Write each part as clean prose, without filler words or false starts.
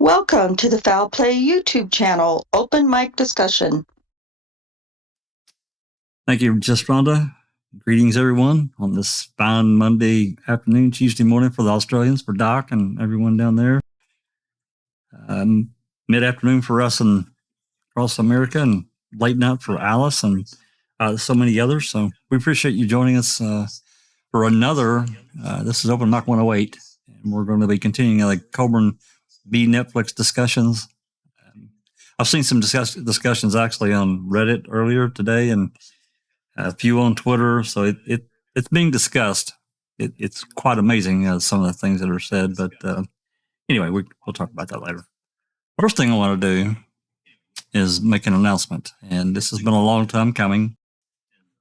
Welcome to the Foul Play YouTube channel, Open Mic Discussion. Thank you, Just Rhonda. Greetings, everyone, on this fine Monday afternoon, Tuesday morning for the Australians, for Doc and everyone down there. Mid-afternoon for us and across America, and late night for Alice and so many others. So we appreciate you joining us for another. This is Open Mic 108, and we're going to be continuing like Colborn B Netflix discussions. I've seen some discussions actually on Reddit earlier today, and a few on Twitter. So it's being discussed. It's quite amazing some of the things that are said. But anyway, we'll talk about that later. First thing I want to do is make an announcement, and this has been a long time coming.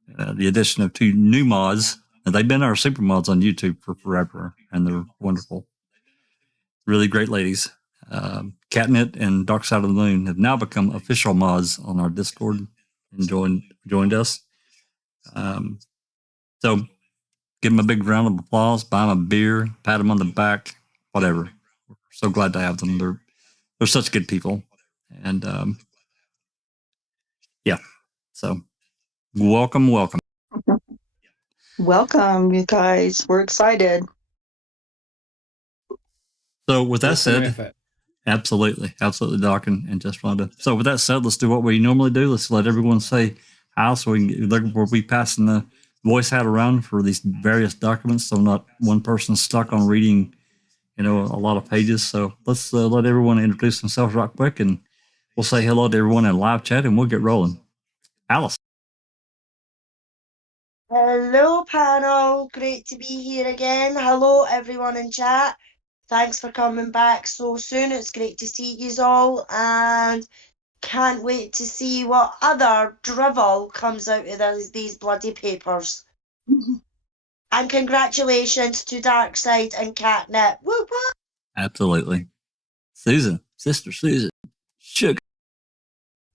The addition of 2 new mods. And they've been our super mods on YouTube for forever, and they're wonderful. Really great ladies. Catnip and Dark Side of the Moon have now become official mods on our Discord and joined us. So give them a big round of applause, buy them a beer, pat them on the back, whatever. We're so glad to have them. They're such good people. And yeah, so welcome. Welcome, you guys. We're excited. So with that said, absolutely, Doc and Just Rhonda. So with that said, let's do what we normally do. Let's let everyone say hi, so we'll be passing the voice hat around for these various documents, so not one person's stuck on reading, a lot of pages. So let's let everyone introduce themselves right quick, and we'll say hello to everyone in live chat, and we'll get rolling. Alice. Hello, panel. Great to be here again. Hello, everyone in chat. Thanks for coming back so soon. It's great to see you all, and can't wait to see what other drivel comes out of these bloody papers. And congratulations to Darkside and Catnip. Woo woo! Absolutely. Susan, Sister Susan, sugar.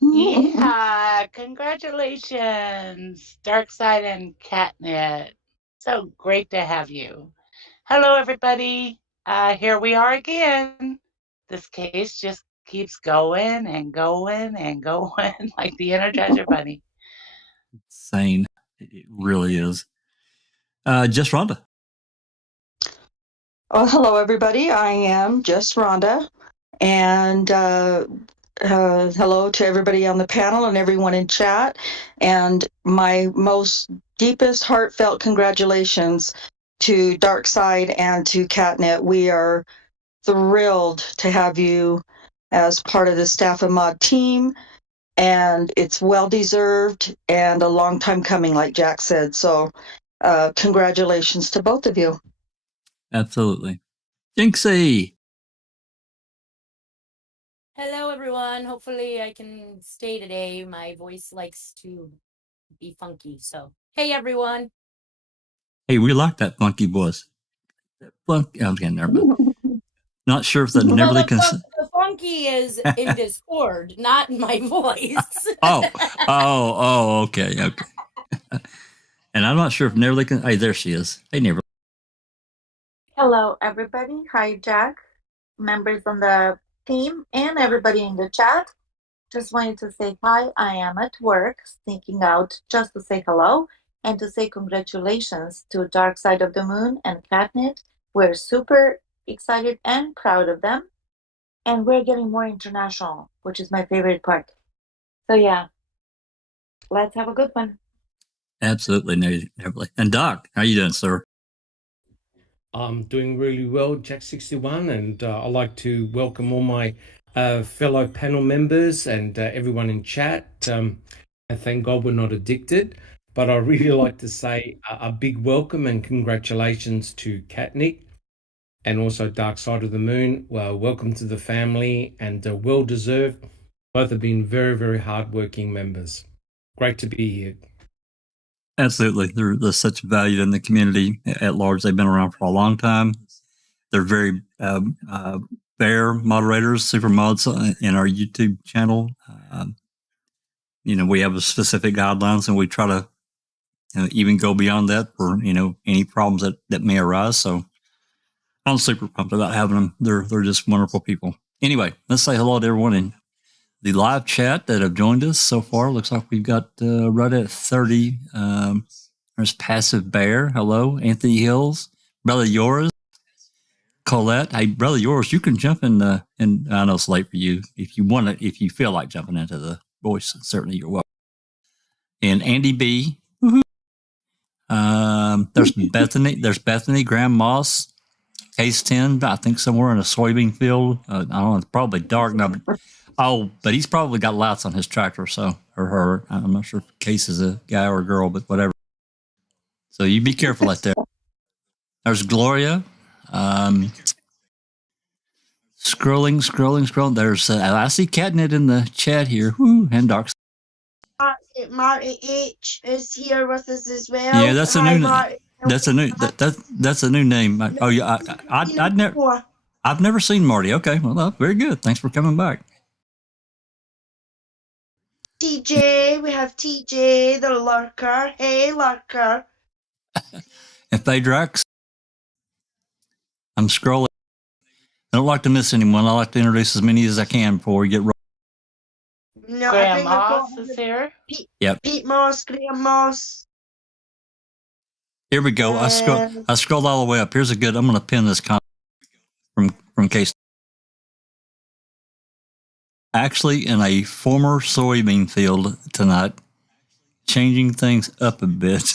Yeah, congratulations, Darkside and Catnip. So great to have you. Hello, everybody. Here we are again. This case just keeps going and going and going like the Energizer Bunny. Insane. It really is. Just Rhonda. Oh, hello, everybody. I am Just Rhonda. And hello to everybody on the panel and everyone in chat. And my most deepest heartfelt congratulations to Darkside and to Catnip. We are thrilled to have you as part of the Staff and Mod team, and it's well deserved and a long time coming, like Jack said. So congratulations to both of you. Absolutely. Jinxie. Hello, everyone. Hopefully I can stay today. My voice likes to be funky. So, hey, everyone. Hey, we like that funky voice. Funky. I'm getting nervous. Not sure if that never the funky is in Discord, not in my voice. Okay. And I'm not sure if Neverly can. Hey, there she is. Hey, Neverly. Hello, everybody. Hi, Jack, members on the team, and everybody in the chat. Just wanted to say hi. I am at work, sneaking out just to say hello and to say congratulations to Dark Side of the Moon and Catnip. We're super excited and proud of them, and we're getting more international, which is my favorite part. So yeah, let's have a good one. Absolutely, Neverly. And Doc, how you doing, sir? I'm doing really well, Jack61, and I'd like to welcome all my fellow panel members and everyone in chat. And thank God we're not addicted. But I'd really like to say a big welcome and congratulations to Catnip and also Dark Side of the Moon. Well, welcome to the family, and well-deserved. Both have been very, very hardworking members. Great to be here. Absolutely. They're such valued in the community at large. They've been around for a long time. They're very fair moderators, super mods in our YouTube channel. We have a specific guidelines, and we try to even go beyond that for, any problems that may arise. So I'm super pumped about having them. They're just wonderful people. Anyway, let's say hello to everyone in the live chat that have joined us so far. Looks like we've got right at 30. There's Passive Bear. Hello. Anthony Hills. Brother Yours. Colette. Hey, Brother Yours, you can jump in and I know it's late for you. If you want to, if you feel like jumping into the voice, certainly you're welcome. And Andy B. There's Bethany. There's Bethany, Graham Moss, Case 10, I think somewhere in a soybean field. I don't know, it's probably dark now. But he's probably got lights on his tractor, so, or her. I'm not sure if Case is a guy or a girl, but whatever. So you be careful out there. There's Gloria. Scrolling. There's, I see Catnip in the chat here. Woo, and Dark. Marty H is here with us as well. Yeah, that's a new name. That's a new name. Oh yeah, I've never seen Marty. Okay, well, very good. Thanks for coming back. TJ, we have TJ, the lurker. Hey, lurker. And Phaedrax. I'm scrolling. I don't like to miss anyone. I like to introduce as many as I can before we get rolling. No, Graham Moss is here. Yep. Pete Moss, Graham Moss. Here we go. I scrolled all the way up. Here's a good. I'm going to pin this comment from Case. Actually, in a former soybean field tonight, changing things up a bit.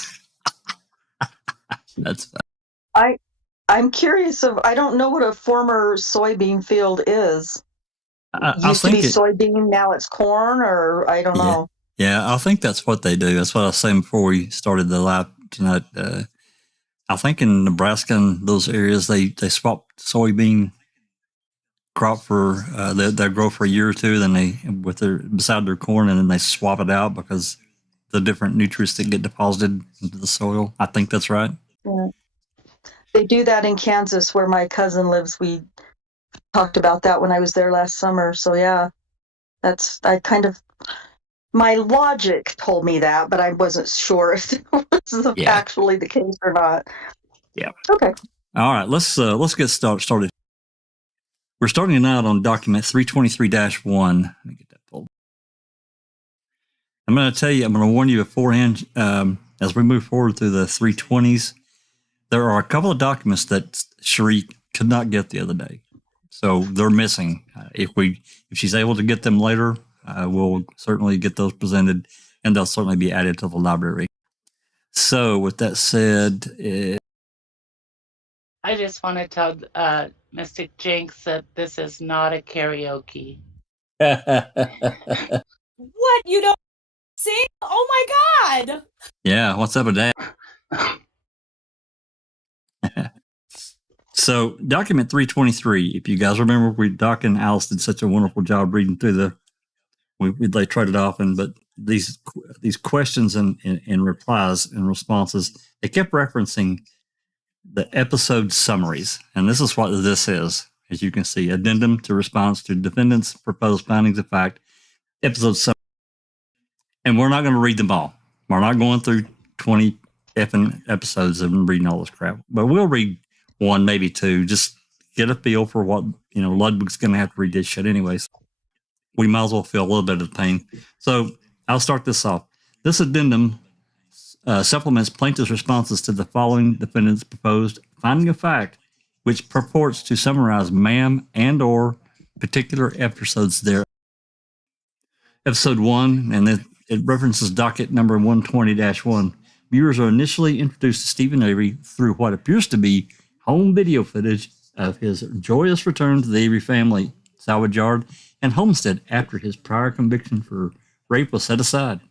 That's fine. I'm curious I don't know what a former soybean field is. Used to be soybean, now it's corn, or I don't know. Yeah, I think that's what they do. That's what I was saying before we started the live tonight. I think in Nebraska and those areas, they swap soybean crop for they grow for a year or two, then they beside their corn, and then they swap it out because the different nutrients that get deposited into the soil. I think that's right. Yeah. They do that in Kansas where my cousin lives. We talked about that when I was there last summer. So yeah, my logic told me that, but I wasn't sure if it was actually the case or not. Yeah. Okay. All right. Let's get started. We're starting out on document 323-1. Let me get that pulled. I'm going to warn you beforehand, as we move forward through the 320s, there are a couple of documents that Cherie could not get the other day. So they're missing. If she's able to get them later, we'll certainly get those presented, and they'll certainly be added to the library. So with that said, I just want to tell Mystic Jinx that this is not a karaoke. What? You don't sing? Oh my God! Yeah, what's up with that? So document 323, if you guys remember, Doc and Alice did such a wonderful job reading through they tried it often, but these questions and replies and responses, they kept referencing the episode summaries. And this is what this is, as you can see, addendum to response to defendant's proposed findings of fact, episode summary. And we're not going to read them all. We're not going through 20 effing episodes and reading all this crap, but we'll read one, maybe two, just get a feel for what, Ludwig's going to have to read this shit anyways. We might as well feel a little bit of the pain. So I'll start this off. This addendum supplements plaintiff's responses to the following defendant's proposed finding of fact, which purports to summarize ma'am and or particular episodes there. Episode 1, and it references docket number 120-1. Viewers are initially introduced to Stephen Avery through what appears to be home video footage of his joyous return to the Avery family salvage yard and homestead after his prior conviction for rape was set aside.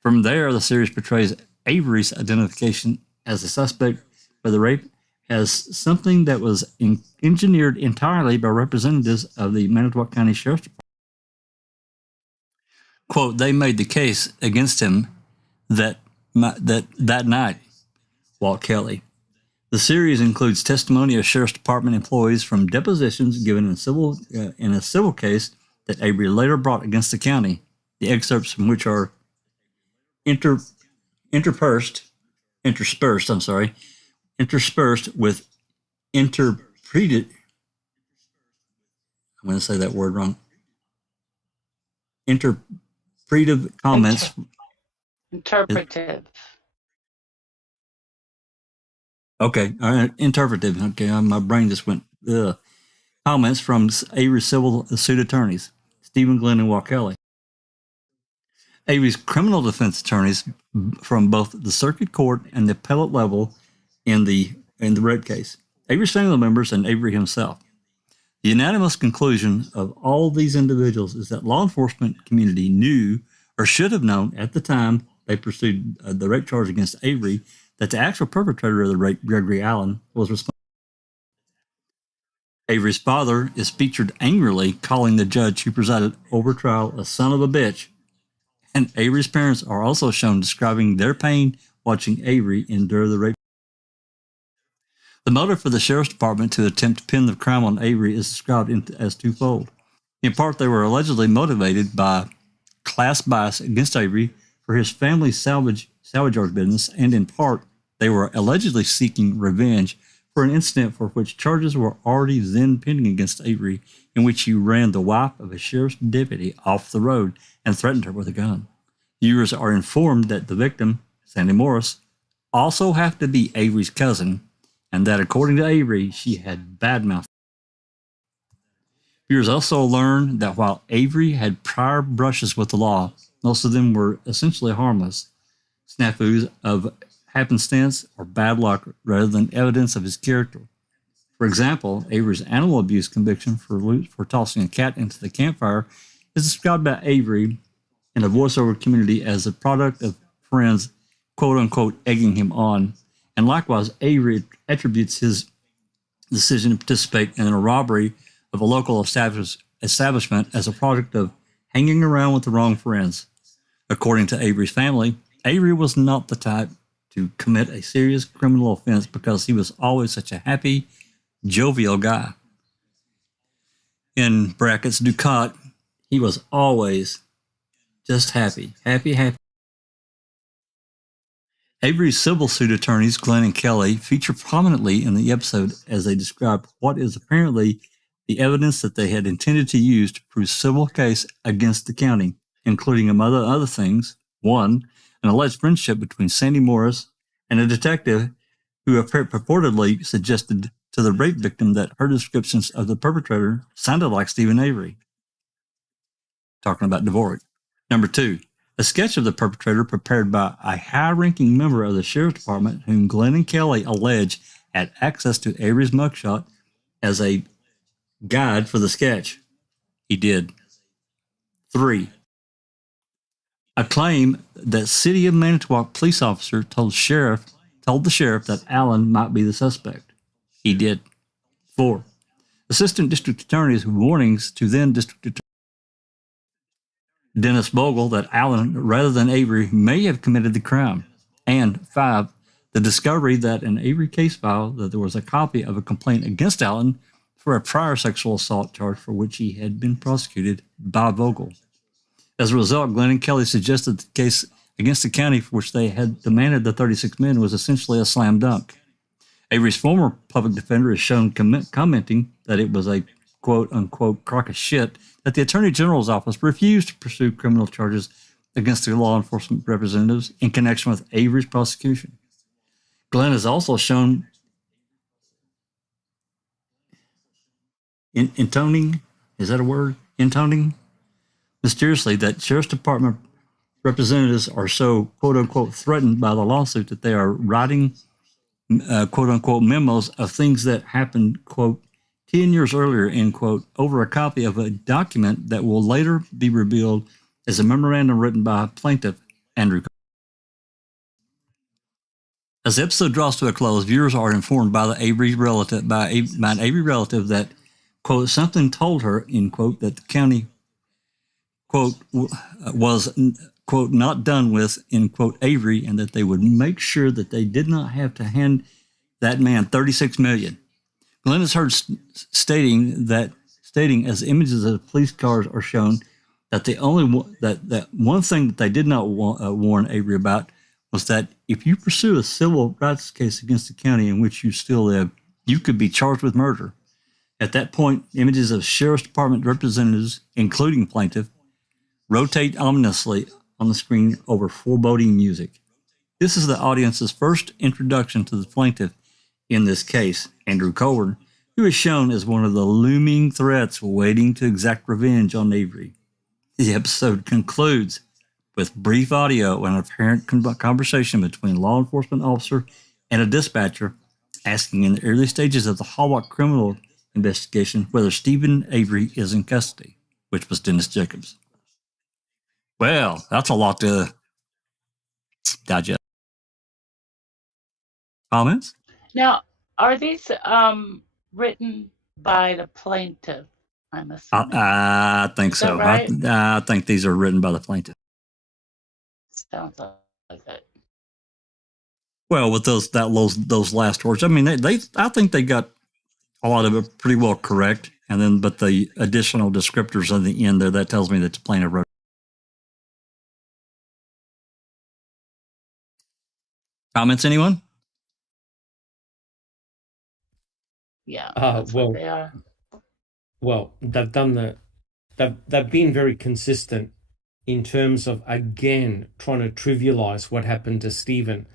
From there, the series portrays Avery's identification as a suspect for the rape as something that was engineered entirely by representatives of the Manitowoc County Sheriff's Department. Quote, they made the case against him that night, Walt Kelly. The series includes testimony of Sheriff's Department employees from depositions given in a civil case that Avery later brought against the county, the excerpts from which are interspersed with interpreted I'm going to say that word wrong. Interpretive comments. Interpretive. Okay, all right, interpretive. Okay, my brain just went. Ugh. Comments from Avery's civil suit attorneys, Stephen, Glenn, and Kelly. Avery's criminal defense attorneys from both the circuit court and the appellate level in the rape case. Avery's family members and Avery himself. The unanimous conclusion of all these individuals is that law enforcement community knew or should have known at the time they pursued the rape charge against Avery that the actual perpetrator of the rape, Gregory Allen, was responsible. Avery's father is featured angrily calling the judge who presided over trial a son of a bitch, and Avery's parents are also shown describing their pain watching Avery endure the rape. The motive for the sheriff's department to attempt to pin the crime on Avery is described as twofold. In part, they were allegedly motivated by class bias against Avery for his family's salvage yard business, and in part, they were allegedly seeking revenge for an incident for which charges were already then pending against Avery, in which he ran the wife of a sheriff's deputy off the road and threatened her with a gun. Viewers are informed that the victim, Sandy Morris, also happened to be Avery's cousin, and that according to Avery, she had badmouthed. Viewers also learn that while Avery had prior brushes with the law, most of them were essentially harmless snafus of happenstance or bad luck rather than evidence of his character. For example, Avery's animal abuse conviction for tossing a cat into the campfire is described by Avery in a voiceover community as a product of friends, quote-unquote, egging him on. And likewise, Avery attributes his decision to participate in a robbery of a local establishment as a product of hanging around with the wrong friends. According to Avery's family, Avery was not the type to commit a serious criminal offense because he was always such a happy, jovial guy. In brackets, Ducat, he was always just happy. Avery's civil suit attorneys, Glenn and Kelly, feature prominently in the episode as they describe what is apparently the evidence that they had intended to use to prove civil case against the county, including among other things, one, an alleged friendship between Sandy Morris and a detective who purportedly suggested to the rape victim that her descriptions of the perpetrator sounded like Stephen Avery. Talking about Dvorak. Number two, a sketch of the perpetrator prepared by a high-ranking member of the sheriff's department whom Glenn and Kelly allege had access to Avery's mugshot as a guide for the sketch. He did. 3. A claim that City of Manitowoc police officer told the sheriff that Allen might be the suspect. He did. 4. Assistant district attorney's warnings to then district attorney Dennis Bogle that Allen, rather than Avery, may have committed the crime. And 5. The discovery that in Avery case file that there was a copy of a complaint against Allen for a prior sexual assault charge for which he had been prosecuted by Bogle. As a result, Glenn and Kelly suggested the case against the county for which they had demanded the 36 men was essentially a slam dunk. Avery's former public defender is shown commenting that it was a quote-unquote crock of shit that the Attorney General's office refused to pursue criminal charges against the law enforcement representatives in connection with Avery's prosecution. Glenn is also shown intoning, is that a word? Intoning? Mysteriously that Sheriff's Department representatives are so quote-unquote threatened by the lawsuit that they are writing quote-unquote memos of things that happened, quote, 10 years earlier, end quote, over a copy of a document that will later be revealed as a memorandum written by plaintiff Andrew. As the episode draws to a close, viewers are informed by an Avery relative that, quote, something told her, end quote, that the county, quote, was, quote, not done with, end quote, Avery, and that they would make sure that they did not have to hand that man $36 million. Glenn is heard stating as images of the police cars are shown that the that one thing that they did not warn Avery about was that if you pursue a civil rights case against the county in which you still live, you could be charged with murder. At that point, images of Sheriff's Department representatives, including plaintiff, rotate ominously on the screen over foreboding music. This is the audience's first introduction to the plaintiff in this case, Andrew Colborn, who is shown as one of the looming threats waiting to exact revenge on Avery. The episode concludes with brief audio and an apparent conversation between a law enforcement officer and a dispatcher asking in the early stages of the Hallmark criminal investigation whether Stephen Avery is in custody, which was Dennis Jacobs. Well, that's a lot to digest. Comments? Now, are these written by the plaintiff? I'm assuming. I think Is that so. right? I think these are written by the plaintiff. Sounds like it. Well, with those last words, I mean, I think they got a lot of it pretty well correct, and then but the additional descriptors on the end there, that tells me that the plaintiff wrote. Comments, anyone? Yeah, that's what they are. Well, they've been very consistent in terms of, again, trying to trivialize what happened to Stephen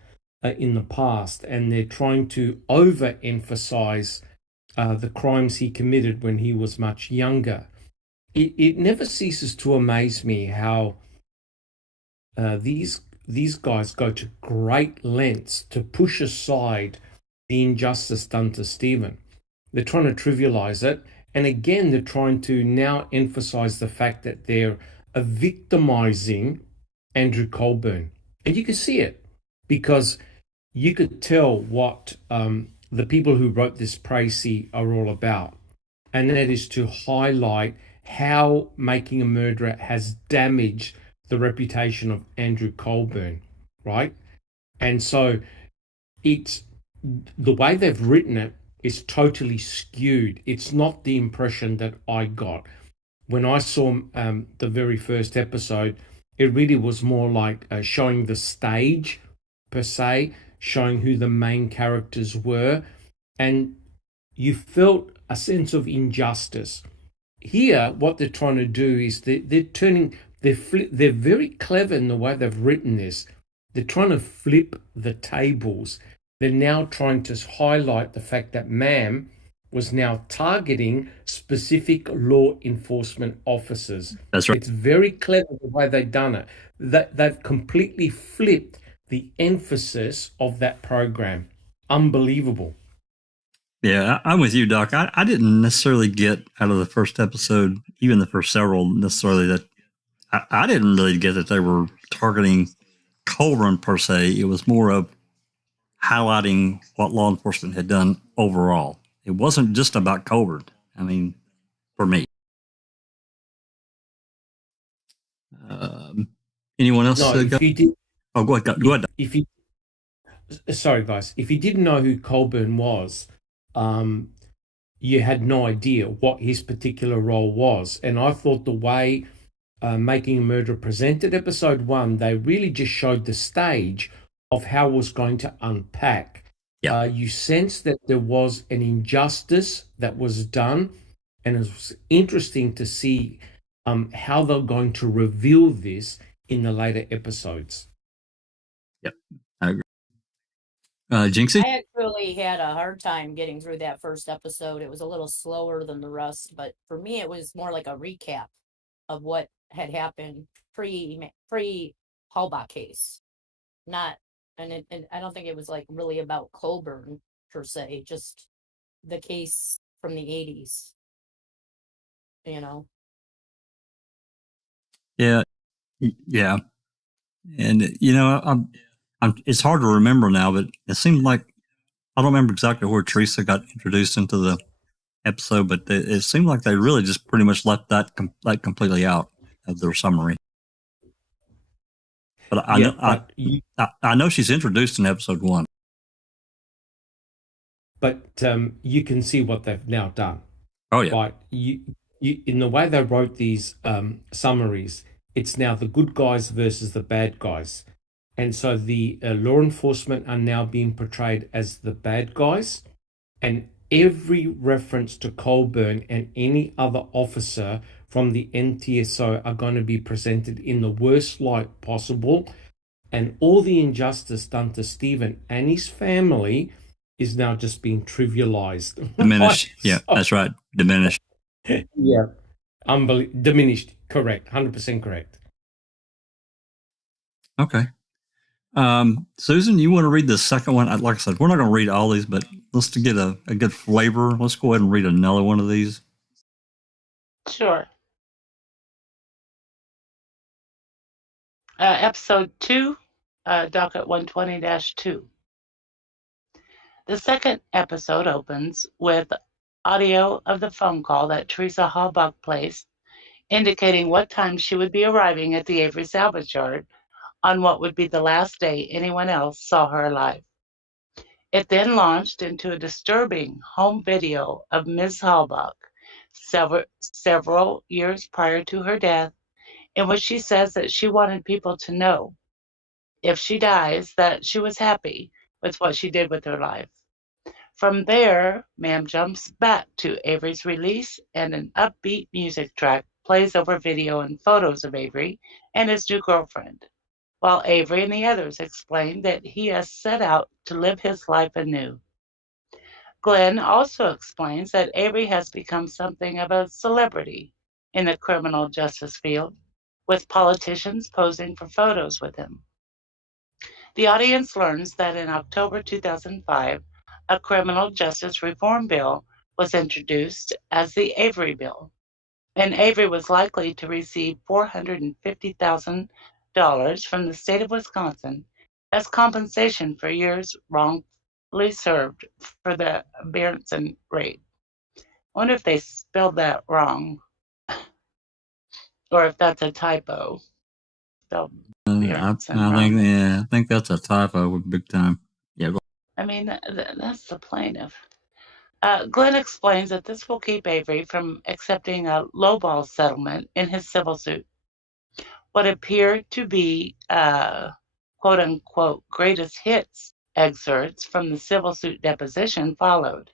in the past, and they're trying to overemphasize the crimes he committed when he was much younger. It never ceases to amaze me how these guys go to great lengths to push aside the injustice done to Stephen. They're trying to trivialize it. And again, they're trying to now emphasize the fact that they're victimizing Andrew Colborn. And you can see it because you could tell what the people who wrote this précis are all about. And that is to highlight how Making a Murderer has damaged the reputation of Andrew Colborn, right? And so it's the way they've written it is totally skewed. It's not the impression that I got. When I saw the very first episode, it really was more like showing the stage, per se, showing who the main characters were, and you felt a sense of injustice. Here, what they're trying to do is they're very clever in the way they've written this. They're trying to flip the tables. They're now trying to highlight the fact that MAM was now targeting specific law enforcement officers. That's right. It's very clever the way they've done it. They've completely flipped the emphasis of that program. Unbelievable. Yeah, I'm with you, Doc. I didn't necessarily get out of the first episode, even the first several, necessarily that I didn't really get that they were targeting Colborn per se. It was more of highlighting what law enforcement had done overall. It wasn't just about Colborn. I mean, for me. Anyone else? No, if you did, oh, go ahead. Go ahead. if you, sorry guys, if you didn't know who Colborn was, you had no idea what his particular role was. And I thought the way Making a Murderer presented episode 1, they really just showed the stage of how it was going to unpack. Yeah. You sensed that there was an injustice that was done, and it was interesting to see how they're going to reveal this in the later episodes. Yep, I agree. Jinxie? I actually had a hard time getting through that first episode. It was a little slower than the rest, but for me, it was more like a recap of what had happened pre Halbach case. Not, and I don't think it was like really about Colborn per se, just the case from the 80s. You know. Yeah, yeah, and you know, I'm. It's hard to remember now, but it seemed like I don't remember exactly where Teresa got introduced into the episode, but it seemed like they really just pretty much left that completely out of their summary. But I know she's introduced in episode 1. But you can see what they've now done. Oh yeah. Right. You in the way they wrote these summaries, it's now the good guys versus the bad guys. And so the law enforcement are now being portrayed as the bad guys, and every reference to Colborn and any other officer from the NTSO are going to be presented in the worst light possible. And all the injustice done to Stephen and his family is now just being trivialized. Diminished. Right? Yeah, that's right. Diminished. Yeah. Diminished. Correct. 100% correct. Okay. Susan, you want to read the second one? Like I said, we're not going to read all these, but let's to get a good flavor. Let's go ahead and read another one of these. Sure. Episode 2, docket 120-2. The second episode opens with audio of the phone call that Teresa Halbach placed, indicating what time she would be arriving at the Avery salvage yard on what would be the last day anyone else saw her alive. It then launched into a disturbing home video of Ms. Halbach several years prior to her death, in which she says that she wanted people to know, if she dies, that she was happy with what she did with her life. From there, Ma'am jumps back to Avery's release, and an upbeat music track plays over video and photos of Avery and his new girlfriend, while Avery and the others explain that he has set out to live his life anew. Glenn also explains that Avery has become something of a celebrity in the criminal justice field, with politicians posing for photos with him. The audience learns that in October 2005, a criminal justice reform bill was introduced as the Avery Bill, and Avery was likely to receive $450,000 from the state of Wisconsin as compensation for years wrongfully served for the Berenson raid. I wonder if they spelled that wrong, or if that's a typo. I think that's a typo with big time. Yeah. I mean, that's the plaintiff. Glenn explains that this will keep Avery from accepting a lowball settlement in his civil suit. What appear to be quote unquote greatest hits excerpts from the civil suit deposition followed,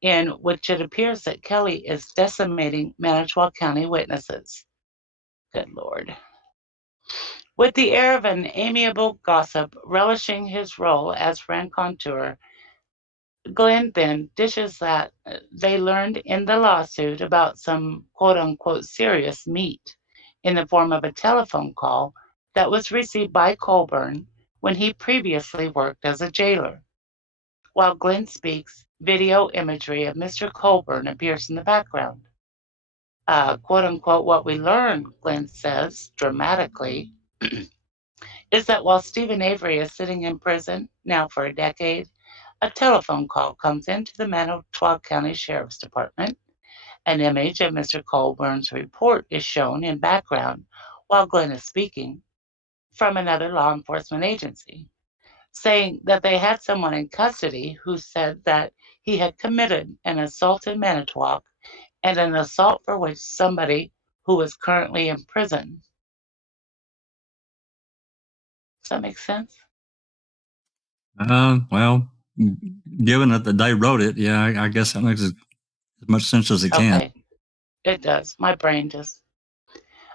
in which it appears that Kelly is decimating Manitowoc County witnesses. Good Lord. With the air of an amiable gossip relishing his role as raconteur, Glenn then dishes that they learned in the lawsuit about some quote unquote serious meat in the form of a telephone call that was received by Colborn when he previously worked as a jailer. While Glenn speaks, video imagery of Mr. Colborn appears in the background. Quote unquote, what we learned, Glenn says dramatically, is that while Stephen Avery is sitting in prison now for a decade, a telephone call comes into the Manitowoc County Sheriff's Department. An image of Mr. Colburn's report is shown in background while Glenn is speaking from another law enforcement agency, saying that they had someone in custody who said that he had committed an assault in Manitowoc and an assault for which somebody who was currently in prison. Does that make sense? Well, given that they wrote it, yeah, I guess that makes as much sense as it can. Okay, it does. My brain just.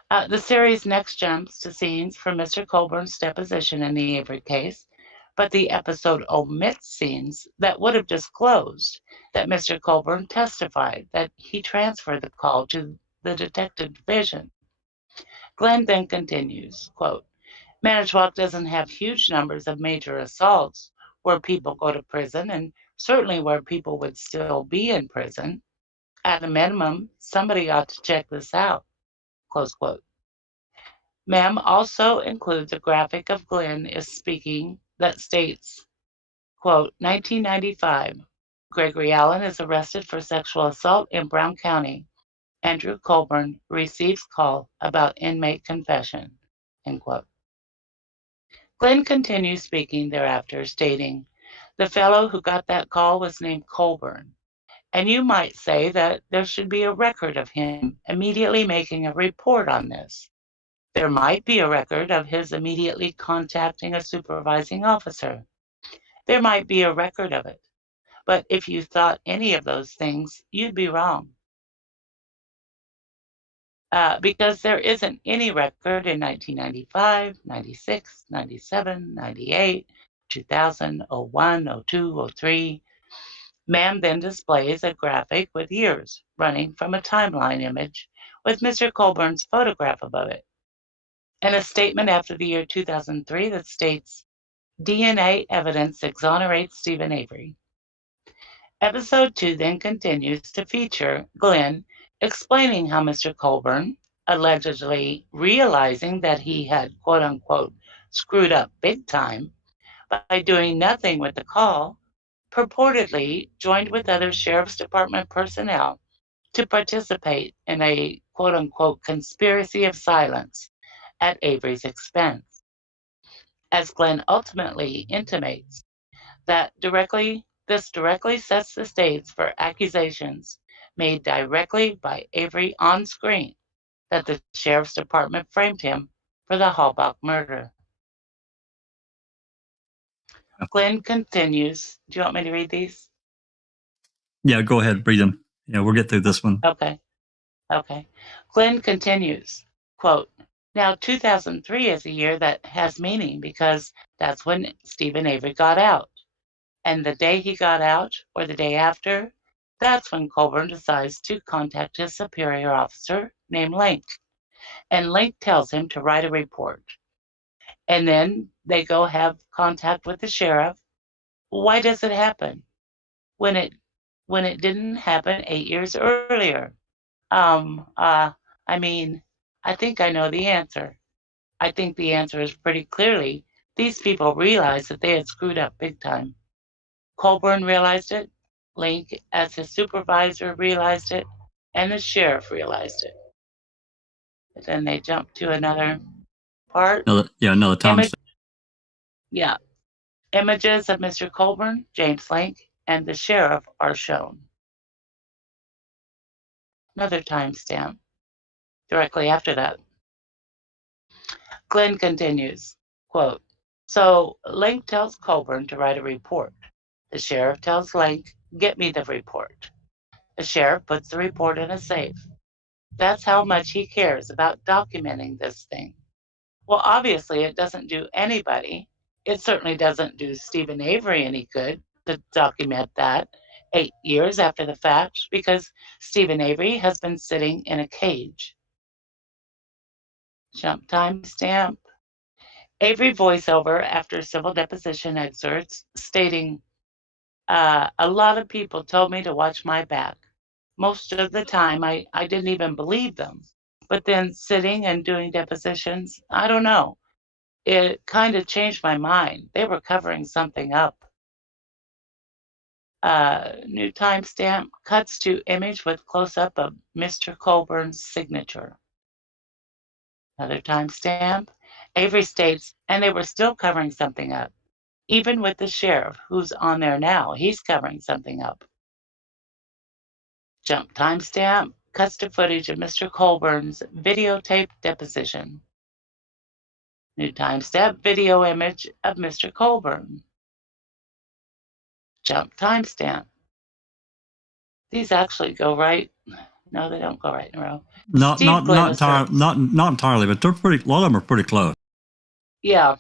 The series next jumps to scenes from Mr. Colburn's deposition in the Avery case, but the episode omits scenes that would have disclosed that Mr. Colborn testified that he transferred the call to the detective division. Glenn then continues, quote, Manitowoc doesn't have huge numbers of major assaults where people go to prison, and certainly where people would still be in prison. At a minimum, somebody ought to check this out, close quote. Ma'am also includes a graphic of Glenn is speaking that states, quote, 1995, Gregory Allen is arrested for sexual assault in Brown County. Andrew Colborn receives call about inmate confession, end quote. Glenn continues speaking thereafter, stating, the fellow who got that call was named Colborn, and you might say that there should be a record of him immediately making a report on this. There might be a record of his immediately contacting a supervising officer. There might be a record of it. But if you thought any of those things, you'd be wrong. Because there isn't any record in 1995, 96, 97, 98, 2000, 01, 02, 03. Ma'am then displays a graphic with years running from a timeline image with Mr. Colborn's photograph above it, and a statement after the year 2003 that states, DNA evidence exonerates Stephen Avery. Episode 2 then continues to feature Glenn explaining how Mr. Colborn, allegedly realizing that he had quote-unquote screwed up big time by doing nothing with the call, purportedly joined with other Sheriff's Department personnel to participate in a quote-unquote conspiracy of silence at Avery's expense. As Glenn ultimately intimates, that this directly sets the stage for accusations made directly by Avery on screen that the Sheriff's Department framed him for the Halbach murder. Glenn continues. Do you want me to read these? Yeah, go ahead, read them. Yeah, we'll get through this one. Okay. Glenn continues, quote, now 2003 is a year that has meaning because that's when Stephen Avery got out. And the day he got out, or the day after, that's when Colborn decides to contact his superior officer named Link. And Link tells him to write a report. And then they go have contact with the sheriff. Why does it happen when it didn't happen 8 years earlier? I mean, I think I know the answer. I think the answer is pretty clearly these people realized that they had screwed up big time. Colborn realized it, Link as his supervisor realized it, and the sheriff realized it. But then they jump to another part. Another time. Images of Mr. Colborn, James Link, and the sheriff are shown. Another timestamp directly after that. Glenn continues, quote, so Link tells Colborn to write a report. The sheriff tells Link, get me the report. The sheriff puts the report in a safe. That's how much he cares about documenting this thing. Well, obviously it doesn't do anybody. It certainly doesn't do Stephen Avery any good to document that 8 years after the fact, because Stephen Avery has been sitting in a cage. Jump timestamp. Avery voiceover after civil deposition excerpts stating, a lot of people told me to watch my back. Most of the time, I didn't even believe them. But then sitting and doing depositions, I don't know. It kind of changed my mind. They were covering something up. New timestamp cuts to image with close-up of Mr. Colburn's signature. Another timestamp. Avery states, and they were still covering something up. Even with the sheriff who's on there now, he's covering something up. Jump timestamp cuts to footage of Mr. Colburn's videotaped deposition. New timestamp video image of Mr. Colborn. Jump timestamp. These actually go right. No, they don't go right in a row. Not entirely, but they're pretty. A lot of them are pretty close. Yeah.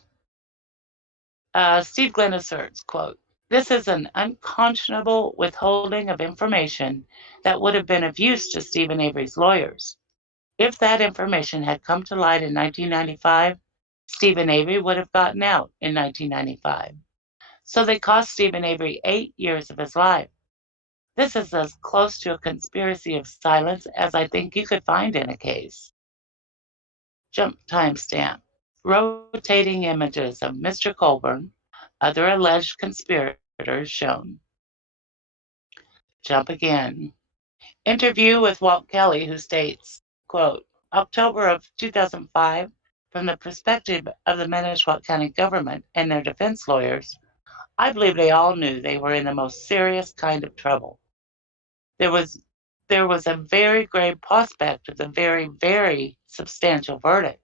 Steve Glenn asserts, quote, this is an unconscionable withholding of information that would have been of use to Stephen Avery's lawyers. If that information had come to light in 1995, Stephen Avery would have gotten out in 1995. So they cost Stephen Avery 8 years of his life. This is as close to a conspiracy of silence as I think you could find in a case. Jump timestamp. Rotating images of Mr. Colborn, other alleged conspirators shown. Jump again. Interview with Walt Kelly, who states, quote, October of 2005, from the perspective of the Manitowoc County government and their defense lawyers, I believe they all knew they were in the most serious kind of trouble. There was a very grave prospect of a very, very substantial verdict.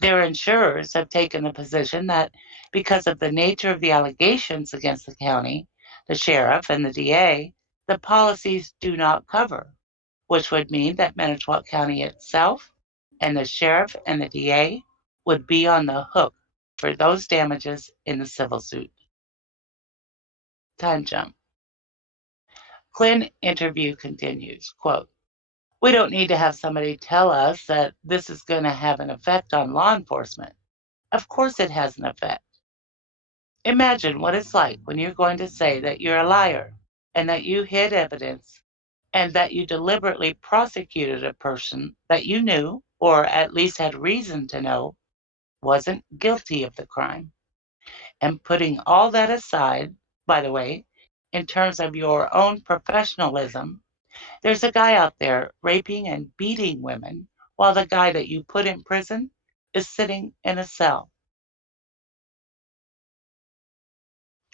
Their insurers have taken the position that because of the nature of the allegations against the county, the sheriff and the DA, the policies do not cover, which would mean that Manitowoc County itself and the sheriff and the DA would be on the hook for those damages in the civil suit. Time jump. Glenn interview continues, quote, "We don't need to have somebody tell us that this is going to have an effect on law enforcement. Of course it has an effect. Imagine what it's like when you're going to say that you're a liar and that you hid evidence and that you deliberately prosecuted a person that you knew, or at least had reason to know, wasn't guilty of the crime. And putting all that aside, by the way, in terms of your own professionalism, there's a guy out there raping and beating women while the guy that you put in prison is sitting in a cell."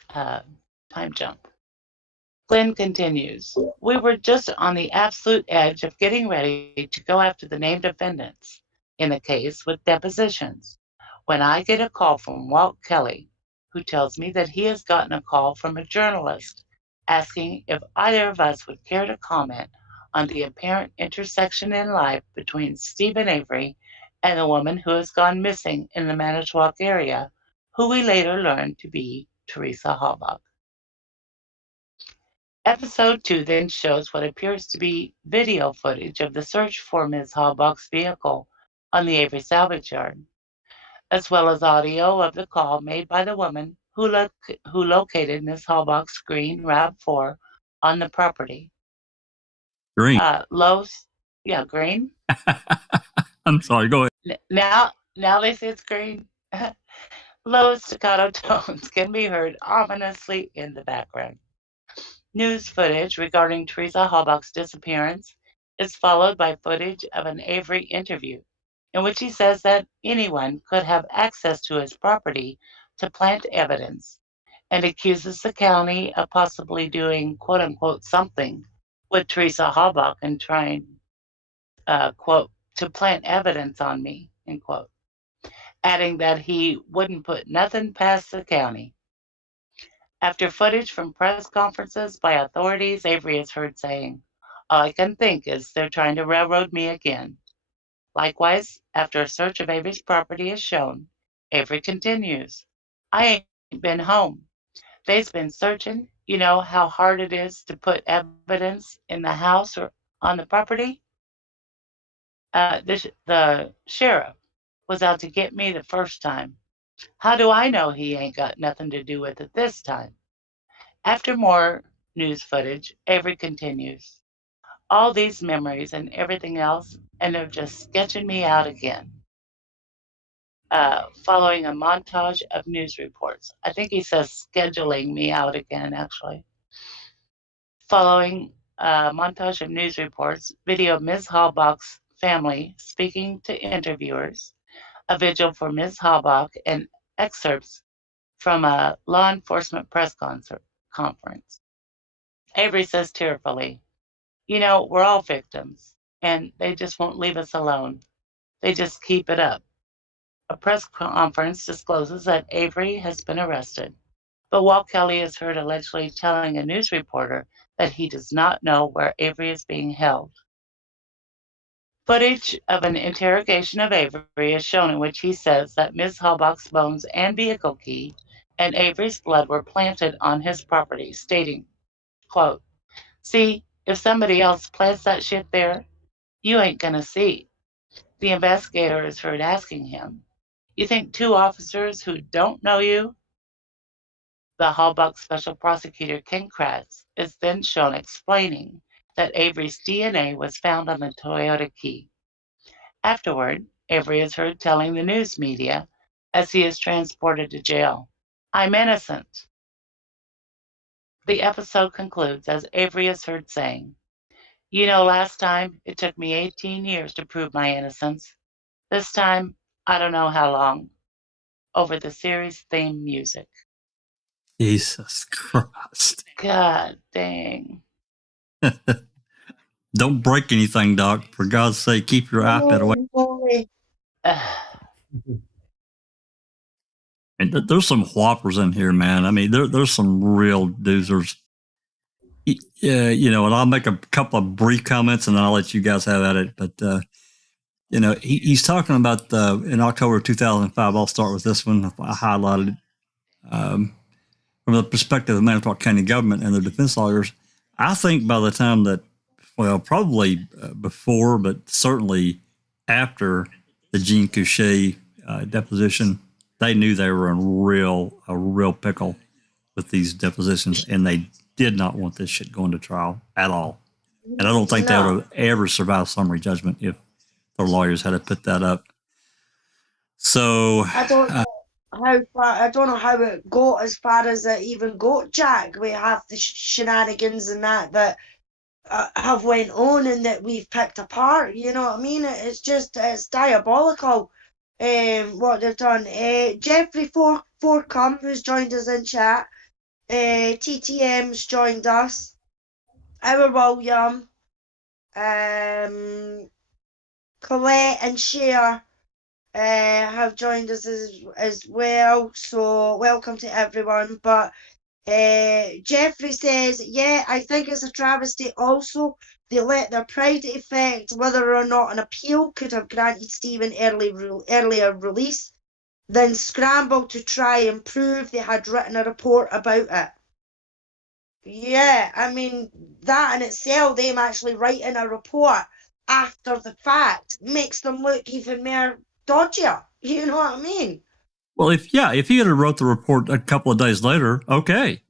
Time jump. Glenn continues, "We were just on the absolute edge of getting ready to go after the named defendants in the case with depositions when I get a call from Walt Kelly, who tells me that he has gotten a call from a journalist asking if either of us would care to comment on the apparent intersection in life between Stephen Avery and the woman who has gone missing in the Manitowoc area, who we later learned to be Teresa Halbach." Episode 2 then shows what appears to be video footage of the search for Ms. Halbach's vehicle on the Avery salvage yard, as well as audio of the call made by the woman who located Ms. Halbach's green RAV4 on the property. Green. Green. I'm sorry, go ahead. Now they say it's green. Low staccato tones can be heard ominously in the background. News footage regarding Teresa Halbach's disappearance is followed by footage of an Avery interview, in which he says that anyone could have access to his property to plant evidence, and accuses the county of possibly doing quote-unquote something with Teresa Halbach and trying, quote, to plant evidence on me, end quote, adding that he wouldn't put nothing past the county. After footage from press conferences by authorities, Avery is heard saying, "All I can think is they're trying to railroad me again." Likewise, after a search of Avery's property is shown, Avery continues, "I ain't been home. They's been searching. You know how hard it is to put evidence in the house or on the property? The sheriff was out to get me the first time. How do I know he ain't got nothing to do with it this time?" After more news footage, Avery continues, "All these memories and everything else, and they're just sketching me out again." Following a montage of news reports. I think he says scheduling me out again, actually. Following a montage of news reports, video of Ms. Halbach's family speaking to interviewers, a vigil for Ms. Halbach, and excerpts from a law enforcement press conference. Avery says tearfully, "You know, we're all victims, and they just won't leave us alone. They just keep it up." A press conference discloses that Avery has been arrested, but Walt Kelly is heard allegedly telling a news reporter that he does not know where Avery is being held. Footage of an interrogation of Avery is shown in which he says that Ms. Halbach's bones and vehicle key and Avery's blood were planted on his property, stating, quote, "See, if somebody else plants that shit there, you ain't gonna see." The investigator is heard asking him, "You think two officers who don't know you?" The Halbach special prosecutor, Ken Kratz, is then shown explaining that Avery's DNA was found on the Toyota key. Afterward, Avery is heard telling the news media as he is transported to jail, "I'm innocent." The episode concludes as Avery is heard saying, "You know, last time it took me 18 years to prove my innocence. This time, I don't know how long." Over the series theme music. Jesus Christ. God dang. Don't break anything, Doc. For God's sake, keep your iPad away. And there's some whoppers in here, man. I mean, there's some real doozers. And I'll make a couple of brief comments and then I'll let you guys have at it. But, he's talking about in October of 2005. I'll start with this one. I highlighted it. From the perspective of the Manitowoc County government and the defense lawyers, I think by the time that, probably before, but certainly after the Jean Couché deposition, they knew they were in a real pickle with these depositions, and they did not want this shit going to trial at all. And I don't think they would have ever survived summary judgment if their lawyers had to put that up. So I don't know how far. I don't know how it got as far as it even got, Jack. We have the shenanigans and that have went on and that we've picked apart. You know what I mean? It's diabolical. What they've done. Jeffrey Forcombe, who's joined us in chat. TTM's joined us. Our William. Colette and Cher have joined us as well. So welcome to everyone. But Jeffrey says, yeah, I think it's a travesty also. They let their pride affect whether or not an appeal could have granted Stephen earlier release, then scrambled to try and prove they had written a report about it. Yeah, I mean, that in itself, them actually writing a report after the fact makes them look even more dodgier. You know what I mean? Well, if he had wrote the report a couple of days later, okay.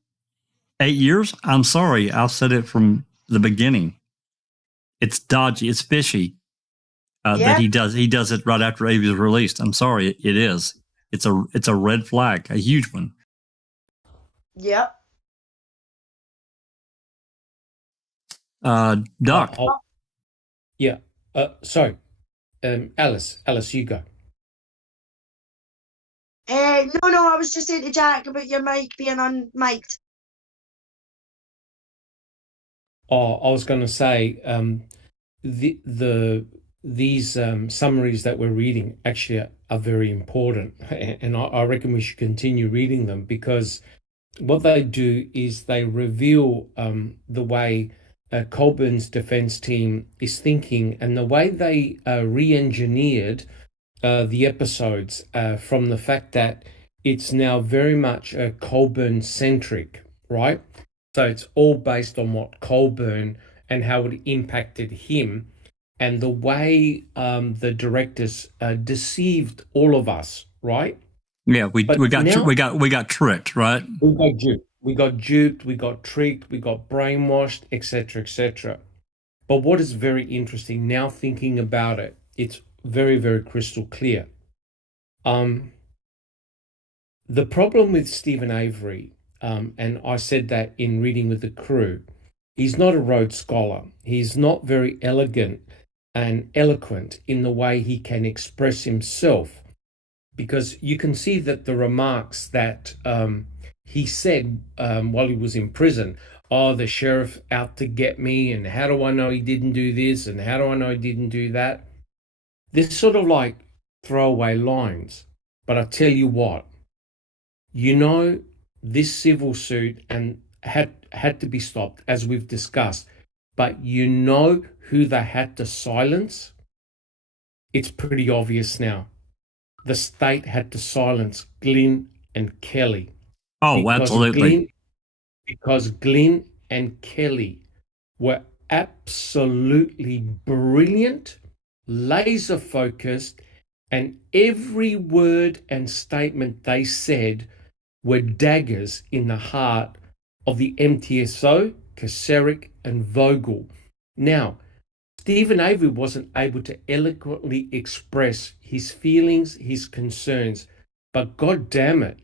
8 years? I'm sorry. I've said it from the beginning. It's dodgy. It's fishy that he does it right after Avery was released. I'm sorry. It is. It's a red flag, a huge one. Yep. Doc. Yeah. Sorry. Alice, you go. No, I was just saying to Jack about your mic being unmiked. Oh, I was going to say these summaries that we're reading actually are very important, and I reckon we should continue reading them, because what they do is they reveal the way Colborn's defense team is thinking, and the way they re-engineered the episodes from the fact that it's now very much Colborn centric, right? So it's all based on what Colborn and how it impacted him, and the way the directors deceived all of us, right? Yeah, we got tricked, right? We got duped, we got tricked, we got brainwashed, etc., etc. But what is very interesting now, thinking about it, it's very, very crystal clear. The problem with Stephen Avery, and I said that in reading with the crew, he's not a Rhodes Scholar. He's not very elegant and eloquent in the way he can express himself, because you can see that the remarks that he said while he was in prison, oh, the sheriff out to get me, and how do I know he didn't do this, and how do I know he didn't do that? They're sort of like throwaway lines. But I tell you what, this civil suit and had to be stopped, as we've discussed. But who they had to silence? It's pretty obvious now. The state had to silence Glynn and Kelly. Oh, absolutely. Because Glynn and Kelly were absolutely brilliant, laser focused, and every word and statement they said were daggers in the heart of the MTSO, Kacerik, and Vogel. Now, Stephen Avery wasn't able to eloquently express his feelings, his concerns, but God damn it,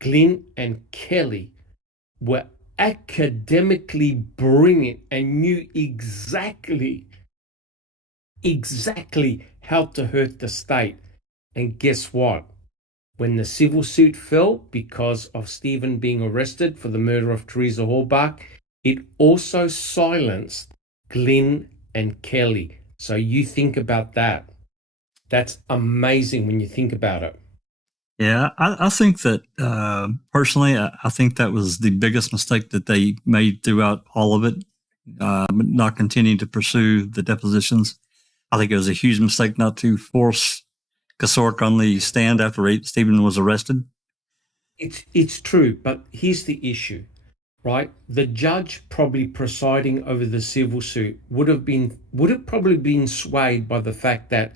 Glynn and Kelly were academically brilliant and knew exactly how to hurt the state. And guess what? When the civil suit fell because of Stephen being arrested for the murder of Teresa Halbach, it also silenced Glynn and Kelly. So you think about that. That's amazing when you think about it. Yeah, I think that personally, I think that was the biggest mistake that they made throughout all of it, not continuing to pursue the depositions. I think it was a huge mistake not to force Kasork on the stand after Stephen was arrested. It's true, but here's the issue, right? The judge probably presiding over the civil suit would have probably been swayed by the fact that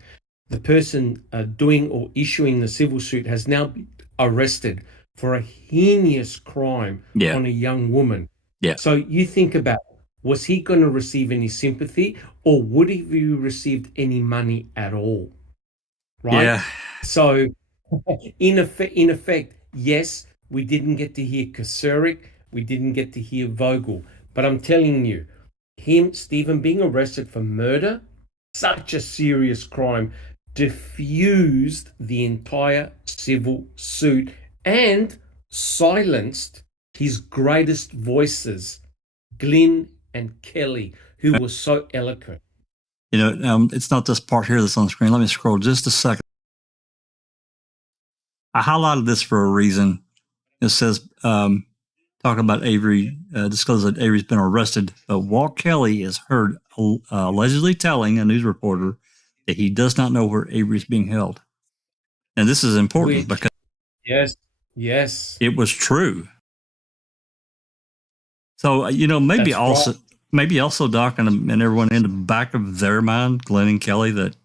the person doing or issuing the civil suit has now been arrested for a heinous crime on a young woman. Yeah. So you think about, was he going to receive any sympathy, or would he have received any money at all? Right. Yeah. So in effect, yes, we didn't get to hear Kasurek, we didn't get to hear Vogel, but I'm telling you, Stephen, being arrested for murder, such a serious crime, diffused the entire civil suit and silenced his greatest voices, Glynn and Kelly, who were so eloquent. You know, it's not this part here that's on the screen. Let me scroll just a second. I highlighted this for a reason. It says, talking about Avery, disclosed that Avery's been arrested, but Walt Kelly is heard allegedly telling a news reporter that he does not know where Avery's being held. And this is important because yes, it was true. So, you know, maybe also Doc and everyone in the back of their mind, Glenn and Kelly, that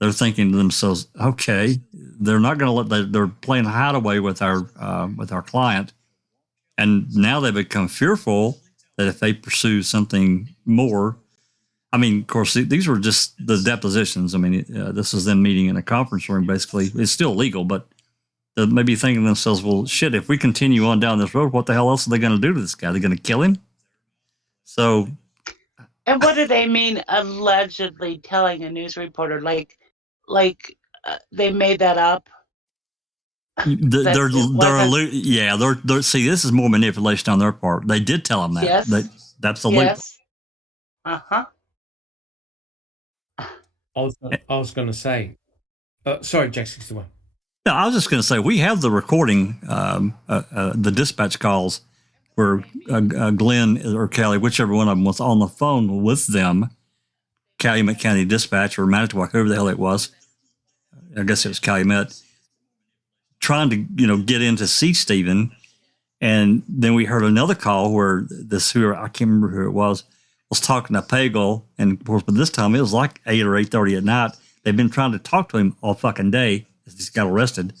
they're thinking to themselves, okay, they're not going to they're playing hideaway with our client. And now they become fearful that if they pursue something more, I mean, of course, these were just the depositions. I mean, this is them meeting in a conference room, basically. It's still legal, but they may be thinking to themselves, well, shit, if we continue on down this road, what the hell else are they going to do to this guy? They're going to kill him? So. And what do they mean, allegedly telling a news reporter? Like they made that up? They're see, this is more manipulation on their part. They did tell him that. Yes. That's the legal. Yes. Uh-huh. I was going to say, sorry, Jack 61. No, I was just going to say, we have the recording, the dispatch calls where Glenn or Kelly, whichever one of them was on the phone with them, Calumet County Dispatch or Manitowoc, whoever the hell it was. I guess it was Calumet, trying to, get in to see Stephen. And then we heard another call where I can't remember who it was talking to Pagel. And of course, by this time, it was like 8 or 8:30 at night. They've been trying to talk to him all fucking day. He's got arrested.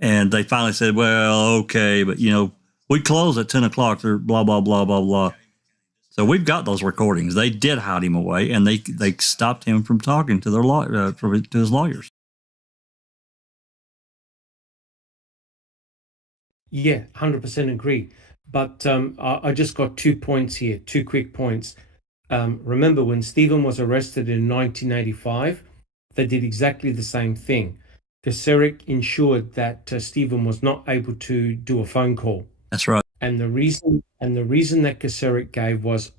And they finally said, well, okay, but, we close at 10 o'clock or blah, blah, blah, blah, blah. So we've got those recordings. They did hide him away, and they stopped him from talking to to his lawyers. Yeah, 100% agree. But I just got 2 points here, 2 quick points. Remember, when Stephen was arrested in 1985, they did exactly the same thing. Kasurek ensured that Stephen was not able to do a phone call. That's right. And the reason that Kasurek gave was,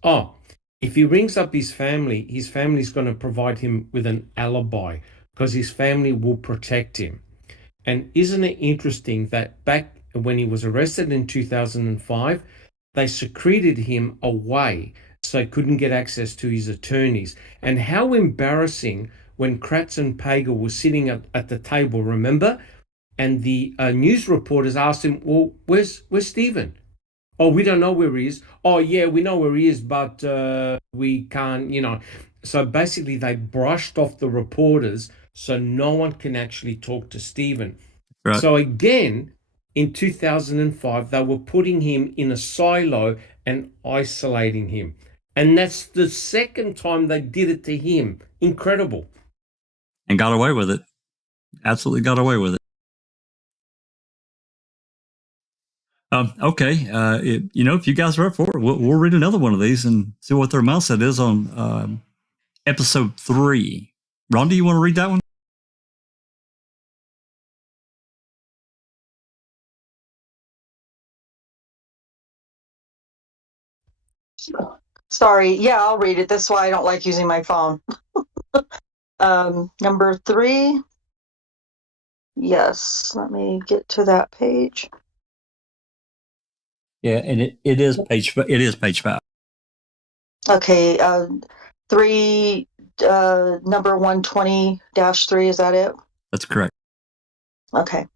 if he rings up his family's going to provide him with an alibi because his family will protect him. And isn't it interesting that back when he was arrested in 2005, they secreted him away so he couldn't get access to his attorneys. And how embarrassing when Kratz and Pagel were sitting at the table, remember? And the news reporters asked him, well, where's Stephen? Oh, we don't know where he is. Oh, yeah, we know where he is, but we can't, So basically they brushed off the reporters so no one can actually talk to Stephen. Right. So again, in 2005, they were putting him in a silo and isolating him. And that's the second time they did it to him. Incredible. And got away with it. Absolutely got away with it. Okay. If you guys are up for it, we'll read another one of these and see what their mindset is on episode 3. Rhonda, you want to read that one? Sorry. Yeah, I'll read it. That's why I don't like using my phone. Number 3. Yes, let me get to that page. Yeah, and it is page 5. Okay, three, number 120-3, is that it? That's correct. Okay.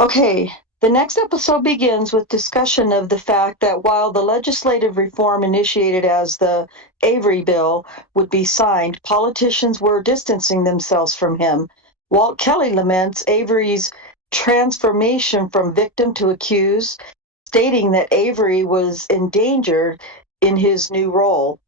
Okay, the next episode begins with discussion of the fact that while the legislative reform initiated as the Avery bill would be signed, politicians were distancing themselves from him. Walt Kelly laments Avery's transformation from victim to accused, stating that Avery was endangered in his new role.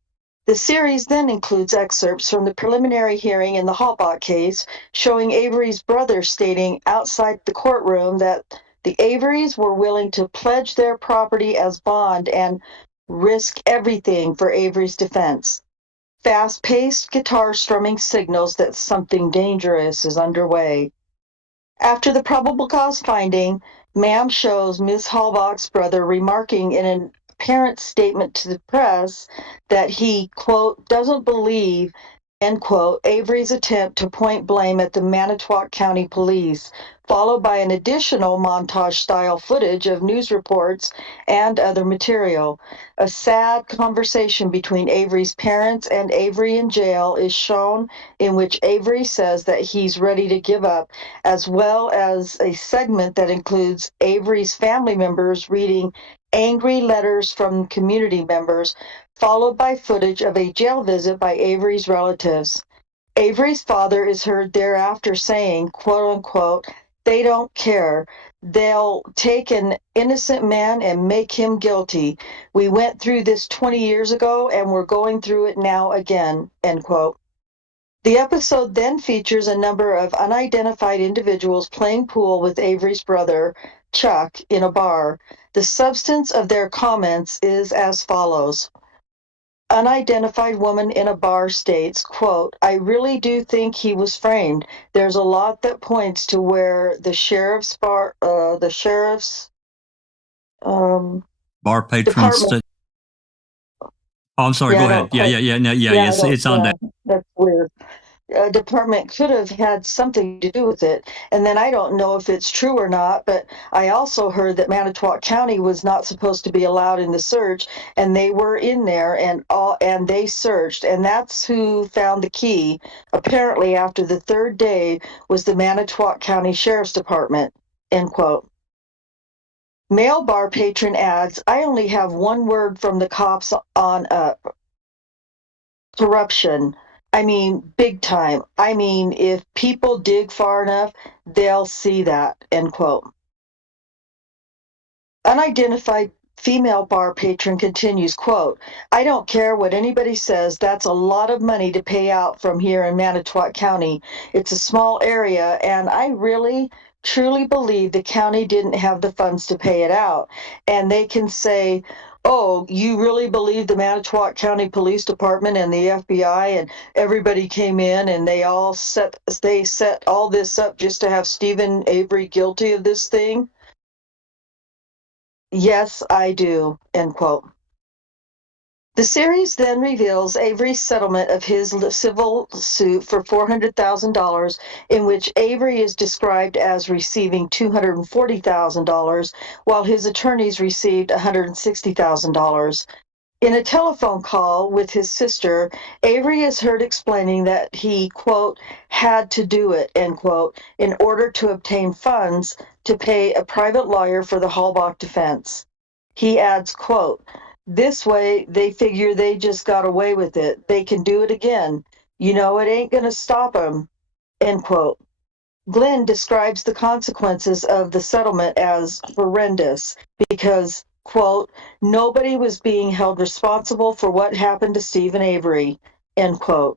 The series then includes excerpts from the preliminary hearing in the Halbach case, showing Avery's brother stating outside the courtroom that the Averys were willing to pledge their property as bond and risk everything for Avery's defense. Fast-paced guitar strumming signals that something dangerous is underway. After the probable cause finding, Ma'am shows Miss Halbach's brother remarking in an apparent statement to the press that he, quote, doesn't believe, end quote, Avery's attempt to point blame at the Manitowoc County Police, followed by an additional montage-style footage of news reports and other material. A sad conversation between Avery's parents and Avery in jail is shown, in which Avery says that he's ready to give up, as well as a segment that includes Avery's family members reading angry letters from community members, followed by footage of a jail visit by Avery's relatives. Avery's father is heard thereafter saying, quote unquote, they don't care. They'll take an innocent man and make him guilty. We went through this 20 years ago and we're going through it now again, end quote. The episode then features a number of unidentified individuals playing pool with Avery's brother, Chuck, in a bar. The substance of their comments is as follows. Unidentified woman in a bar states, quote, I really do think he was framed. There's a lot that points to where the sheriff's Bar patron department. Oh, I'm sorry. Yeah, Go ahead. Yeah. It's on that. That's weird. Department could have had something to do with it. And then I don't know if it's true or not, but I also heard that Manitowoc County was not supposed to be allowed in the search, and they were in there and they searched, and that's who found the key. Apparently, after the third day, was the Manitowoc County Sheriff's Department. End quote. Male bar patron adds, I only have one word from the cops on up. Corruption. I mean, big time. I mean, if people dig far enough, they'll see that, end quote. Unidentified female bar patron continues, quote, I don't care what anybody says, that's a lot of money to pay out from here in Manitowoc County. It's a small area, and I really, truly believe the county didn't have the funds to pay it out. And they can say, oh, you really believe the Manitowoc County Police Department and the FBI and everybody came in and they set all this up just to have Stephen Avery guilty of this thing? Yes, I do, end quote. The series then reveals Avery's settlement of his civil suit for $400,000, in which Avery is described as receiving $240,000, while his attorneys received $160,000. In a telephone call with his sister, Avery is heard explaining that he, quote, had to do it, end quote, in order to obtain funds to pay a private lawyer for the Halbach defense. He adds, quote, this way they figure they just got away with it. They can do it again. You know, it ain't going to stop them, end quote. Glenn describes the consequences of the settlement as horrendous because, quote, nobody was being held responsible for what happened to Stephen Avery, end quote.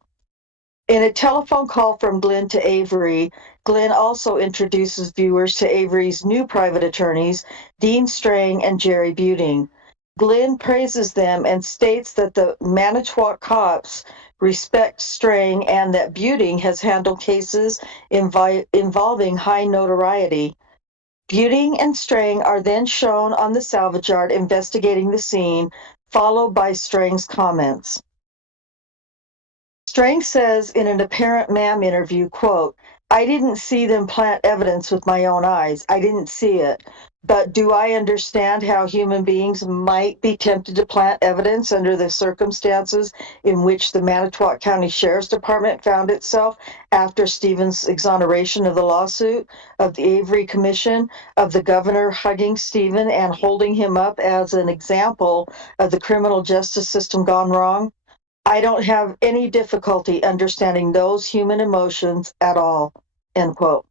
In a telephone call from Glenn to Avery, Glenn also introduces viewers to Avery's new private attorneys, Dean Strang and Jerry Buting. Glenn praises them and states that the Manitowoc cops respect Strang and that Buting has handled cases involving high notoriety. Buting and Strang are then shown on the salvage yard investigating the scene, followed by Strang's comments. Strang says in an apparent ma'am interview, quote, I didn't see them plant evidence with my own eyes. I didn't see it. But do I understand how human beings might be tempted to plant evidence under the circumstances in which the Manitowoc County Sheriff's Department found itself after Stephen's exoneration of the lawsuit, of the Avery Commission, of the governor hugging Stephen and holding him up as an example of the criminal justice system gone wrong? I don't have any difficulty understanding those human emotions at all, end quote.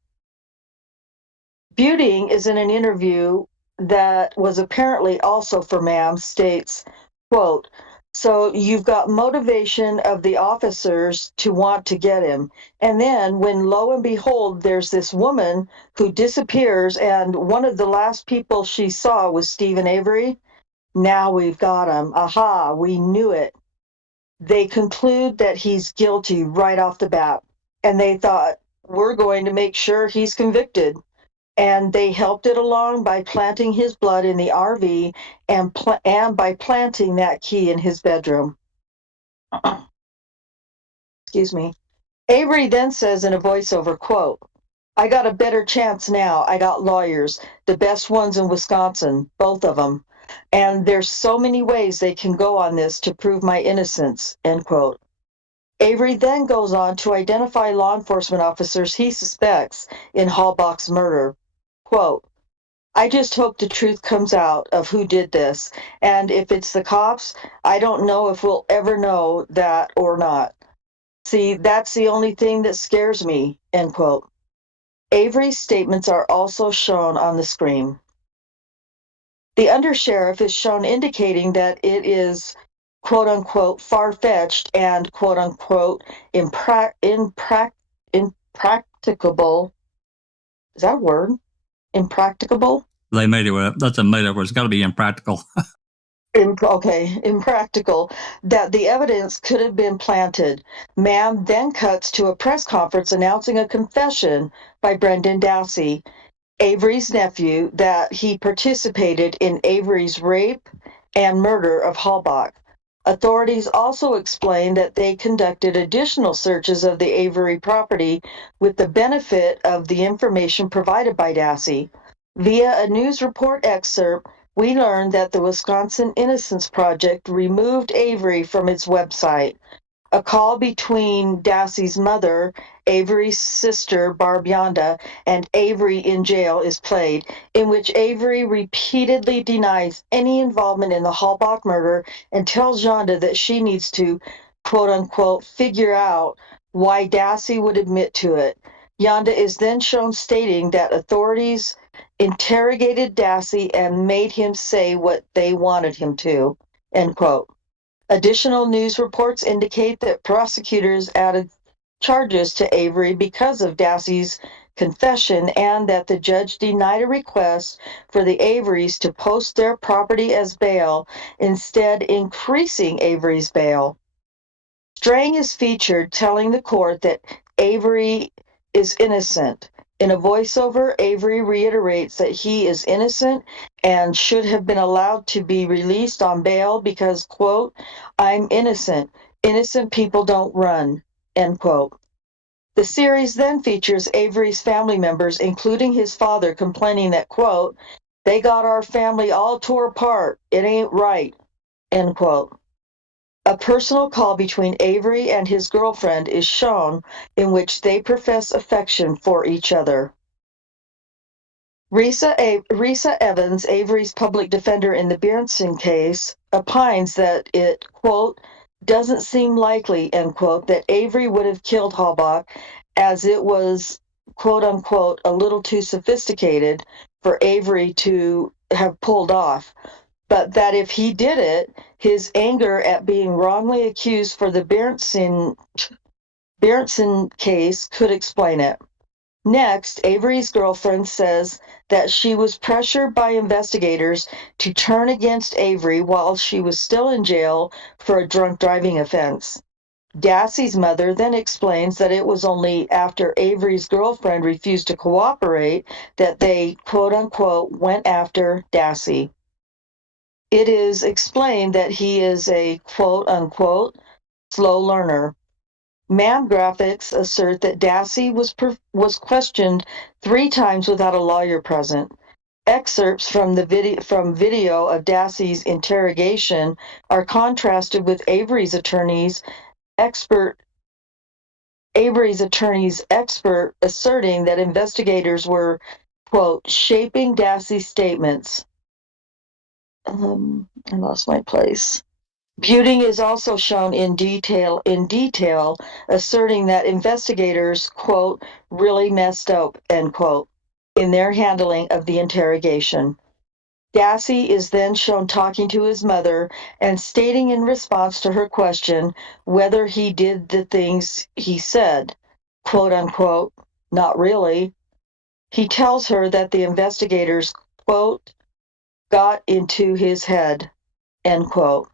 Buting is in an interview that was apparently also for MAM, states, quote, so you've got motivation of the officers to want to get him. And then when lo and behold, there's this woman who disappears and one of the last people she saw was Stephen Avery. Now we've got him. Aha, we knew it. They conclude that he's guilty right off the bat. And they thought, we're going to make sure he's convicted. And they helped it along by planting his blood in the RV and by planting that key in his bedroom. Excuse me. Avery then says in a voiceover, quote, I got a better chance now. I got lawyers, the best ones in Wisconsin, both of them. And there's so many ways they can go on this to prove my innocence, end quote. Avery then goes on to identify law enforcement officers he suspects in Halbach's murder. Quote, I just hope the truth comes out of who did this. And if it's the cops, I don't know if we'll ever know that or not. See, that's the only thing that scares me, end quote. Avery's statements are also shown on the screen. The undersheriff is shown indicating that it is quote unquote far-fetched and quote unquote impracticable. Is that a word? Impracticable? They made it up. That's a made up word. It's got to be impractical. Impractical, that the evidence could have been planted. Ma'am then cuts to a press conference announcing a confession by Brendan Dassey, Avery's nephew, that he participated in Avery's rape and murder of Halbach. Authorities also explained that they conducted additional searches of the Avery property with the benefit of the information provided by Dassey. Via a news report excerpt, we learned that the Wisconsin Innocence Project removed Avery from its website. A call between Dassey's mother, Avery's sister, Barb Yonda, and Avery in jail is played, in which Avery repeatedly denies any involvement in the Halbach murder and tells Yonda that she needs to, quote unquote, figure out why Dassey would admit to it. Yonda is then shown stating that authorities interrogated Dassey and made him say what they wanted him to, end quote. Additional news reports indicate that prosecutors added charges to Avery because of Dassey's confession and that the judge denied a request for the Averys to post their property as bail, instead increasing Avery's bail. Strang is featured telling the court that Avery is innocent. In a voiceover, Avery reiterates that he is innocent and should have been allowed to be released on bail because, quote, I'm innocent. Innocent people don't run, end quote. The series then features Avery's family members, including his father, complaining that, quote, they got our family all tore apart. It ain't right, end quote. A personal call between Avery and his girlfriend is shown in which they profess affection for each other. Risa Evans, Avery's public defender in the Bjornson case, opines that it, quote, doesn't seem likely, end quote, that Avery would have killed Halbach as it was, quote unquote, a little too sophisticated for Avery to have pulled off. But that if he did it, his anger at being wrongly accused for the Bjornson case could explain it. Next, Avery's girlfriend says that she was pressured by investigators to turn against Avery while she was still in jail for a drunk driving offense. Dassey's mother then explains that it was only after Avery's girlfriend refused to cooperate that they, quote unquote, went after Dassey. It is explained that he is a quote unquote slow learner. Man graphics assert that Dassey was questioned 3 times without a lawyer present. Excerpts from video of Dassey's interrogation are contrasted with Avery's attorney's expert asserting that investigators were, quote, shaping Dassey's statements. I lost my place. Buting is also shown in detail, asserting that investigators, quote, really messed up, end quote, in their handling of the interrogation. Dassey is then shown talking to his mother and stating in response to her question whether he did the things he said, quote unquote, not really. He tells her that the investigators, quote, got into his head, end quote.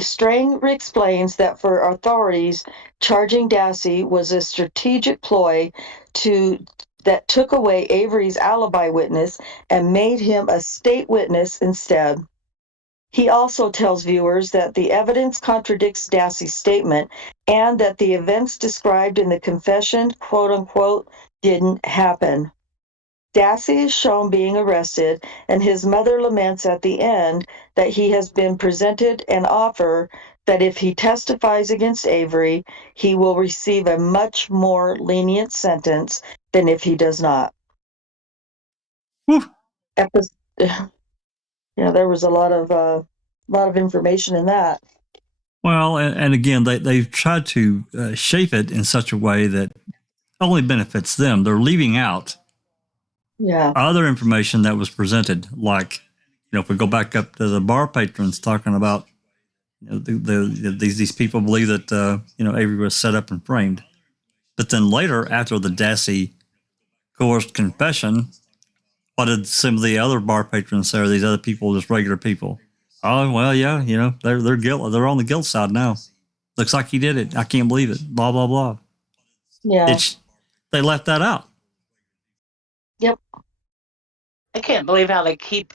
Strang explains that for authorities, charging Dassey was a strategic ploy that took away Avery's alibi witness and made him a state witness instead. He also tells viewers that the evidence contradicts Dassey's statement and that the events described in the confession, quote unquote, didn't happen. Dassey is shown being arrested, and his mother laments at the end that he has been presented an offer that if he testifies against Avery, he will receive a much more lenient sentence than if he does not. Whew. Yeah, there was a lot of information in that. Well, and again, they've tried to shape it in such a way that only benefits them. They're leaving out other information that was presented, like, if we go back up to the bar patrons talking about, these people believe that Avery was set up and framed, but then later, after the Dassey coerced confession, what did some of the other bar patrons say? Or these other people, just regular people? Oh well, yeah, they're guilt. They're on the guilt side now. Looks like he did it. I can't believe it. Blah blah blah. Yeah, they left that out. Yep. I can't believe how they keep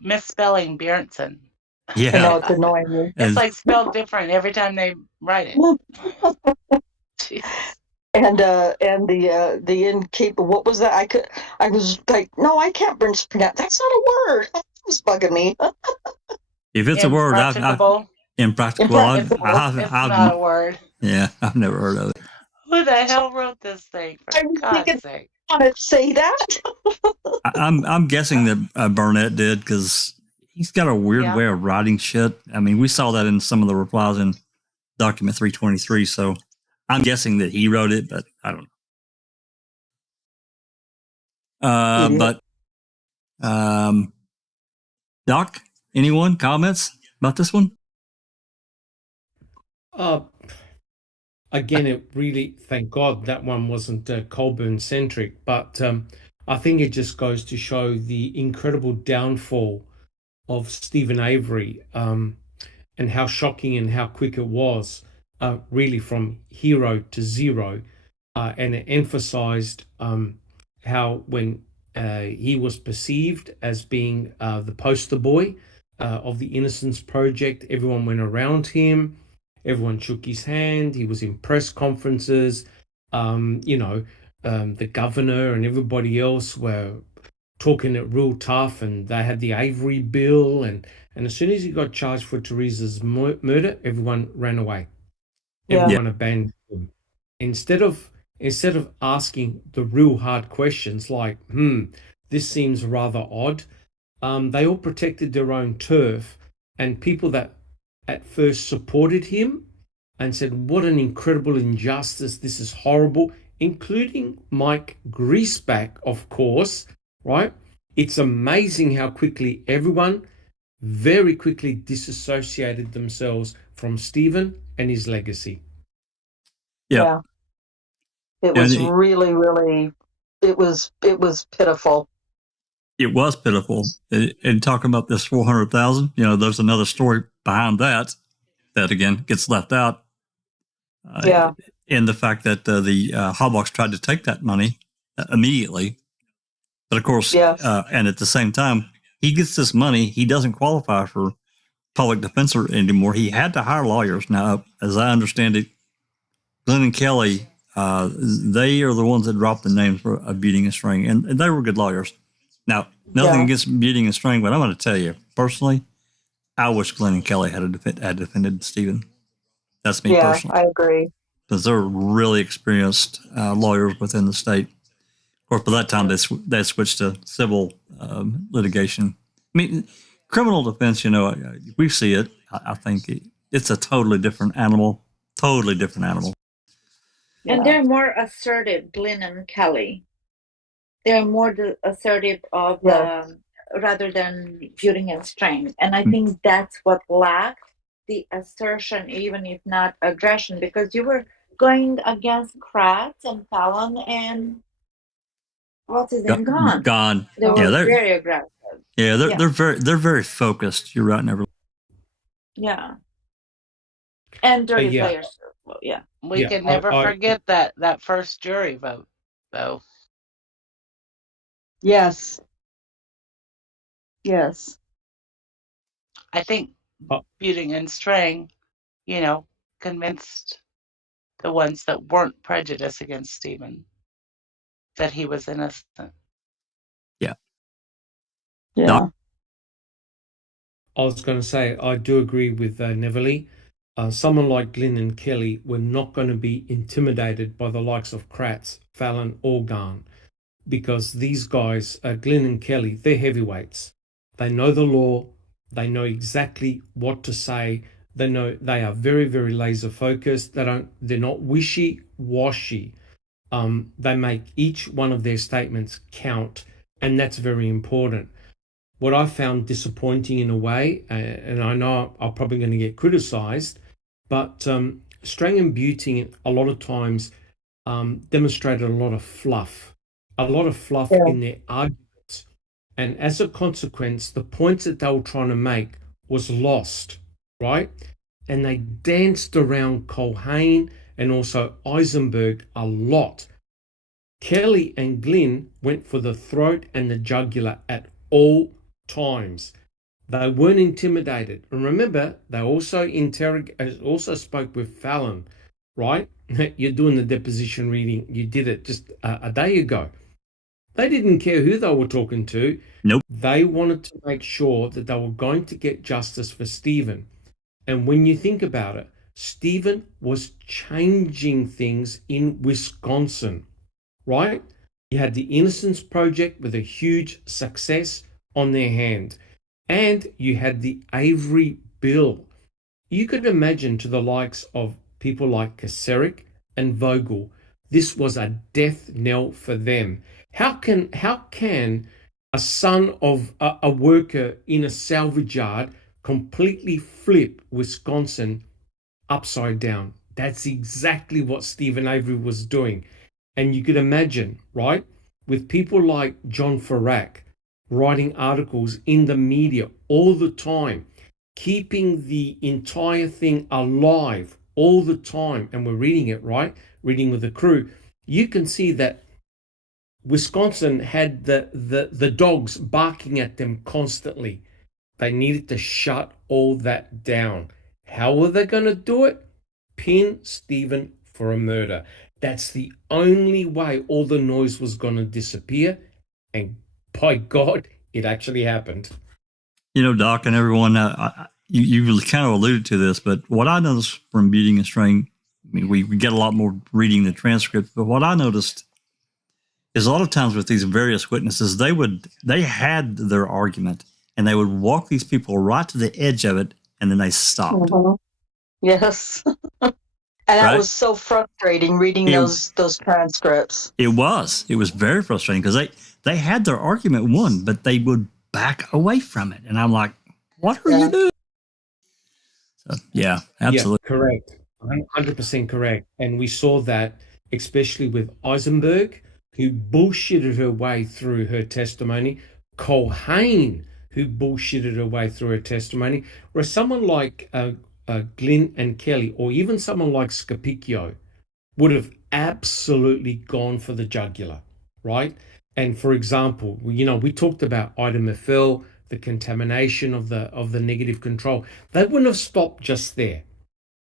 misspelling Bjornson. Yeah, I know, it's annoying. It's like spelled different every time they write it. Jesus. And the incapable. What was that? I was like, no, I can't pronounce. That's not a word. That was bugging me. If it's a word, Impracticable. Impractical. It's not a word. Yeah, I've never heard of it. Who the hell wrote this thing? For God's sake! I want to say that. I'm guessing that Burnett did, because he's got a weird way of writing shit. I mean, we saw that in some of the replies in document 323. So I'm guessing that he wrote it, but I don't know. Doc, anyone comments about this one? Again, it really, thank God that one wasn't Colborn centric, but I think it just goes to show the incredible downfall of Stephen Avery, and how shocking and how quick it was, really from hero to zero. And it emphasized how when he was perceived as being the poster boy of the Innocence Project, everyone went around him. Everyone shook his hand. He was in press conferences. The governor and everybody else were talking it real tough, and they had the Avery bill. And as soon as he got charged for Teresa's murder, everyone ran away. Everyone abandoned him. Instead of asking the real hard questions like, this seems rather odd, they all protected their own turf, and people that at first supported him and said, what an incredible injustice, this is horrible, including Mike Greaseback, of course, right? It's amazing how quickly everyone very quickly disassociated themselves from Stephen and his legacy. Yeah. It was really, really, it was pitiful. It was pitiful. And talking about this 400,000, there's another story behind that again gets left out. In the fact that the Hawbucks tried to take that money immediately, but of course, and at the same time, he gets this money. He doesn't qualify for public defender anymore. He had to hire lawyers. Now, as I understand it, Glenn and Kelly, they are the ones that dropped the names for Beating a String, and they were good lawyers. Now, nothing Yeah. against Beating a String, but I'm going to tell you, personally, I wish Glenn and Kelly had defended Stephen. That's me Yeah, personally, I agree. because they're really experienced lawyers within the state. Of course, by that time, they switched to civil litigation. I mean, criminal defense, we see it. I think it's a totally different animal. Totally different animal. And Yeah. they're more assertive, Glenn and Kelly. They're more assertive of Yeah. rather than Building and Strength. And I think that's what lacked the assertion, even if not aggression, because you were going against Kratz and Fallon and what's his name? Gone. They were very aggressive. Yeah, they're very focused. You're right, Never. Yeah. And dirty Yeah. players. Well, yeah. We can never forget that first jury vote, though. Yes. Yes. I think Buting and Strang, convinced the ones that weren't prejudiced against Stephen that he was innocent. Yeah. Yeah. I was going to say, I do agree with Neverly. Someone like Glenn and Kelly were not going to be intimidated by the likes of Kratz, Fallon, or Garn, because these guys, Glenn and Kelly, they're heavyweights. They know the law. They know exactly what to say. They know they are very, very laser focused. They're not wishy-washy. They make each one of their statements count, and that's very important. What I found disappointing in a way, and I know I'm probably going to get criticized, but Strang and Buting a lot of times demonstrated a lot of fluff in their arguments. And as a consequence, the points that they were trying to make was lost, right? And they danced around Colborn and also Eisenberg a lot. Kelly and Glenn went for the throat and the jugular at all times. They weren't intimidated. And remember, they also spoke with Fallon, right? You're doing the deposition reading. You did it just a day ago. They didn't care who they were talking to. Nope. They wanted to make sure that they were going to get justice for Stephen. And when you think about it, Stephen was changing things in Wisconsin, right? You had the Innocence Project with a huge success on their hand. And you had the Avery bill. You could imagine, to the likes of people like Kacerik and Vogel, this was a death knell for them. How can a son of a worker in a salvage yard completely flip Wisconsin upside down? That's exactly what Stephen Avery was doing. And you could imagine, right, with people like John Farrak writing articles in the media all the time, keeping the entire thing alive all the time, and we're reading it, right? Reading with the crew, you can see that Wisconsin had the dogs barking at them constantly. They needed to shut all that down. How were they going to do it? Pin Stephen for a murder. That's the only way all the noise was going to disappear. And by God, it actually happened. Doc and everyone, you really kind of alluded to this, but what I noticed from Beating and String, I mean, we get a lot more reading the transcript, but what I noticed is a lot of times with these various witnesses, they had their argument and they would walk these people right to the edge of it, and then they stopped. Mhm. Yes. And that Right? was so frustrating reading those transcripts. It was very frustrating because they had their argument won, but they would back away from it. And I'm like, what are you doing? So, yeah, absolutely. Yeah, correct. 100% correct. And we saw that especially with Eisenberg, who bullshitted her way through her testimony, Colborn, who bullshitted her way through her testimony, whereas someone like Glenn and Kelly, or even someone like Scapicchio, would have absolutely gone for the jugular, right? And for example, we talked about item FL, the contamination of the negative control. They wouldn't have stopped just there.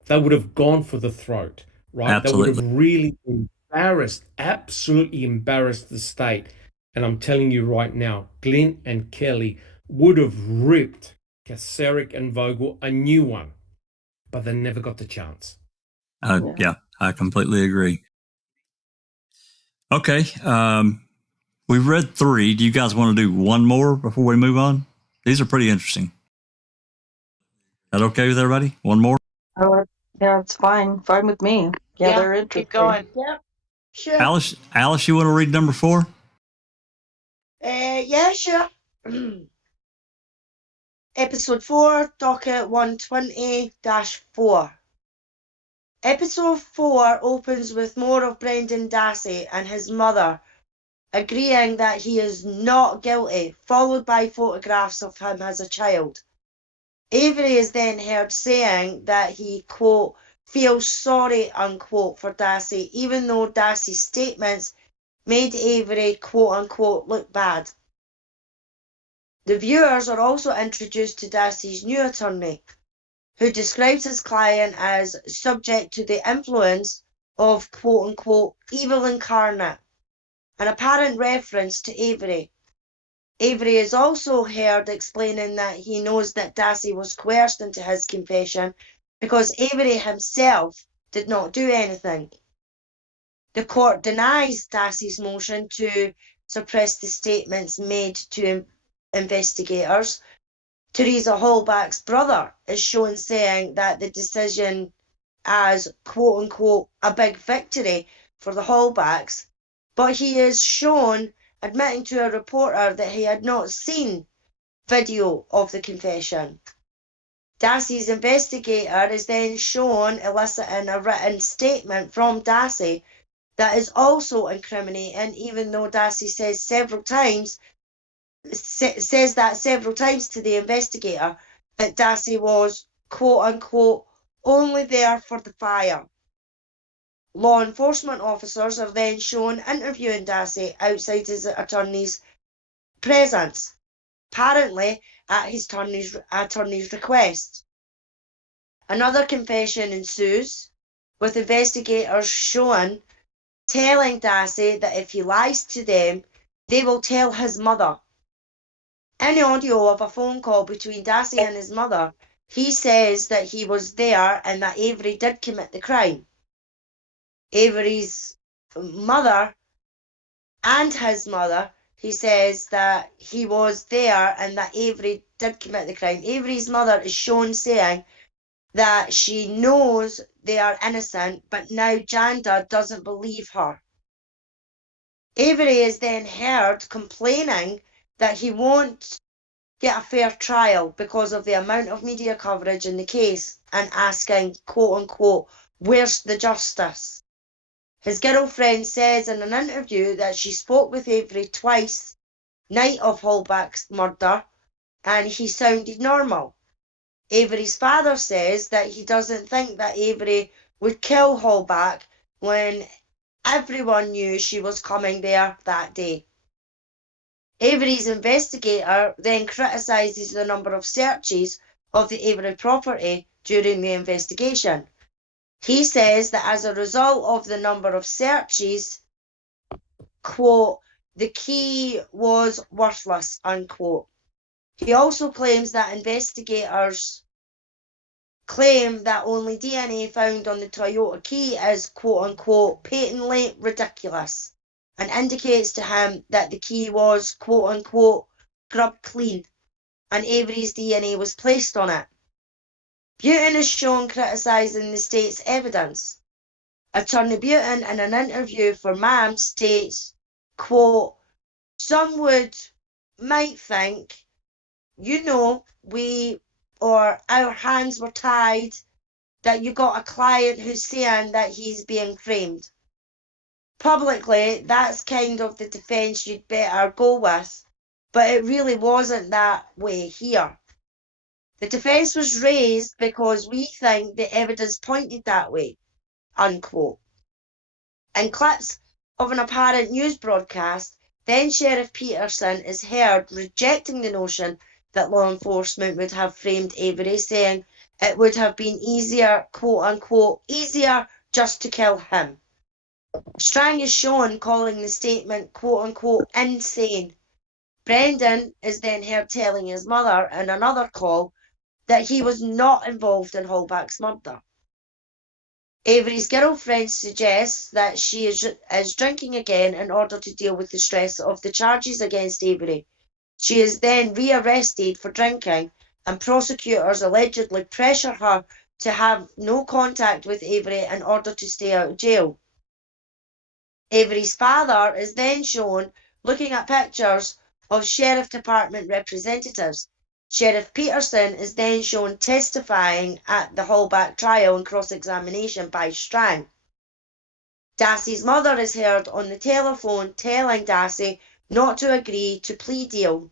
They would have gone for the throat, right? That would Absolutely. have really embarrassed, absolutely embarrassed the state. And I'm telling you right now, Glenn and Kelly would have ripped Kaseric and Vogel a new one, but they never got the chance. Yeah, I completely agree. Okay. We've read 3. Do you guys want to do one more before we move on? These are pretty interesting. Is that okay with everybody? One more? Oh, yeah, it's fine. Fine with me. Yeah, they're interesting. Keep going. Yep. Sure. Alice, you want to read number 4? Yeah, sure. Episode 4, docket 120-4. Episode 4 opens with more of Brendan Dassey and his mother agreeing that he is not guilty, followed by photographs of him as a child. Avery is then heard saying that he, quote, feels sorry, unquote, for Dassey, even though Dassey's statements made Avery, quote unquote, look bad. The viewers are also introduced to Dassey's new attorney, who describes his client as subject to the influence of, quote unquote, evil incarnate, an apparent reference to Avery. Avery is also heard explaining that he knows that Dassey was coerced into his confession because Avery himself did not do anything. The court denies Dassey's motion to suppress the statements made to investigators. Teresa Hallback's brother is shown saying that the decision as, quote unquote, a big victory for the Hallbacks, but he is shown admitting to a reporter that he had not seen video of the confession. Dassey's investigator is then shown eliciting a written statement from Dassey that is also incriminating, even though Dassey says several times to the investigator that Dassey was, quote unquote, only there for the fire. Law enforcement officers are then shown interviewing Dassey outside his attorney's presence, apparently at his attorney's request. Another confession ensues, with investigators shown telling Dassey that if he lies to them, they will tell his mother. In the audio of a phone call between Dassey and his mother, he says that he was there and that Avery did commit the crime. Avery's mother and his mother, he says that he was there and that Avery did commit the crime. Avery's mother is shown saying that she knows they are innocent, but now Janda doesn't believe her. Avery is then heard complaining that he won't get a fair trial because of the amount of media coverage in the case and asking, quote unquote, where's the justice? His girlfriend says in an interview that she spoke with Avery twice, night of Hallback's murder, and he sounded normal. Avery's father says that he doesn't think that Avery would kill Hallback when everyone knew she was coming there that day. Avery's investigator then criticises the number of searches of the Avery property during the investigation. He says that as a result of the number of searches, quote, the key was worthless, unquote. He also claims that investigators claim that only DNA found on the Toyota key is, quote unquote, patently ridiculous, and indicates to him that the key was, quote unquote, scrubbed clean, and Avery's DNA was placed on it. Butin is shown criticising the state's evidence. Attorney Butin, in an interview for MAM, states, quote, some might think, our hands were tied, that you got a client who's saying that he's being framed. Publicly, that's kind of the defence you'd better go with, but it really wasn't that way here. The defence was raised because we think the evidence pointed that way, unquote. In clips of an apparent news broadcast, then Sheriff Peterson is heard rejecting the notion that law enforcement would have framed Avery, saying it would have been easier, quote unquote, easier just to kill him. Strang is shown calling the statement quote-unquote insane. Brendan is then heard telling his mother in another call that he was not involved in Hallback's murder. Avery's girlfriend suggests that she is drinking again in order to deal with the stress of the charges against Avery. She is then rearrested for drinking, and prosecutors allegedly pressure her to have no contact with Avery in order to stay out of jail. Avery's father is then shown looking at pictures of Sheriff Department representatives. Sheriff Peterson is then shown testifying at the Hallback trial and cross-examination by Strang. Dassey's mother is heard on the telephone telling Dassey not to agree to plea deal.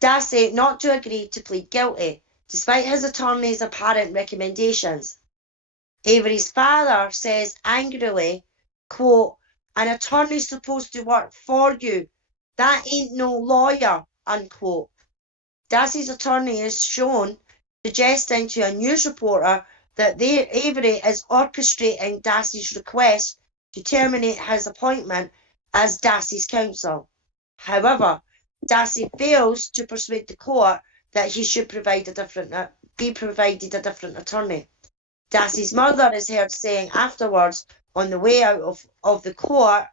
Dassey not to agree to plead guilty, despite his attorney's apparent recommendations. Avery's father says angrily, quote, "An attorney's supposed to work for you. That ain't no lawyer," unquote. Dassey's attorney is shown suggesting to a news reporter that Avery is orchestrating Dassey's request to terminate his appointment as Dassey's counsel. However, Dassey fails to persuade the court that he should be provided a different attorney. Dassey's mother is heard saying afterwards on the way out of the court,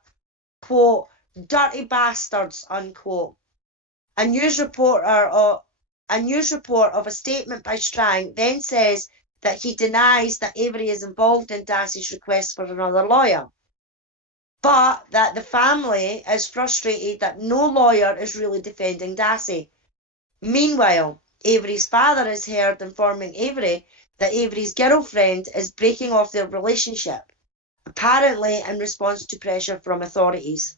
quote, "Dirty bastards," unquote. A news report of a statement by Strang then says that he denies that Avery is involved in Dassey's request for another lawyer, but that the family is frustrated that no lawyer is really defending Dassey. Meanwhile, Avery's father is heard informing Avery that Avery's girlfriend is breaking off their relationship, apparently in response to pressure from authorities.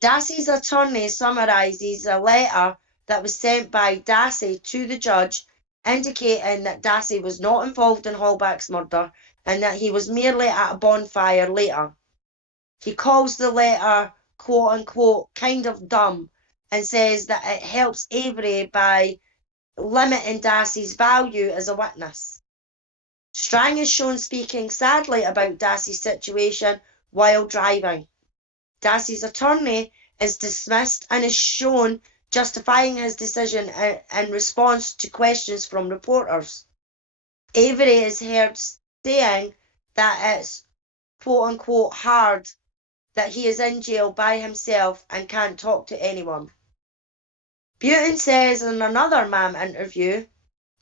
Dassey's attorney summarises a letter that was sent by Dassey to the judge, indicating that Dassey was not involved in Hallback's murder and that he was merely at a bonfire later. He calls the letter, quote unquote, kind of dumb, and says that it helps Avery by limiting Dassey's value as a witness. Strang is shown speaking sadly about Dassey's situation while driving. Dassey's attorney is dismissed and is shown justifying his decision in response to questions from reporters. Avery is heard saying that it's quote unquote hard that he is in jail by himself and can't talk to anyone. Butin says in another MAM interview,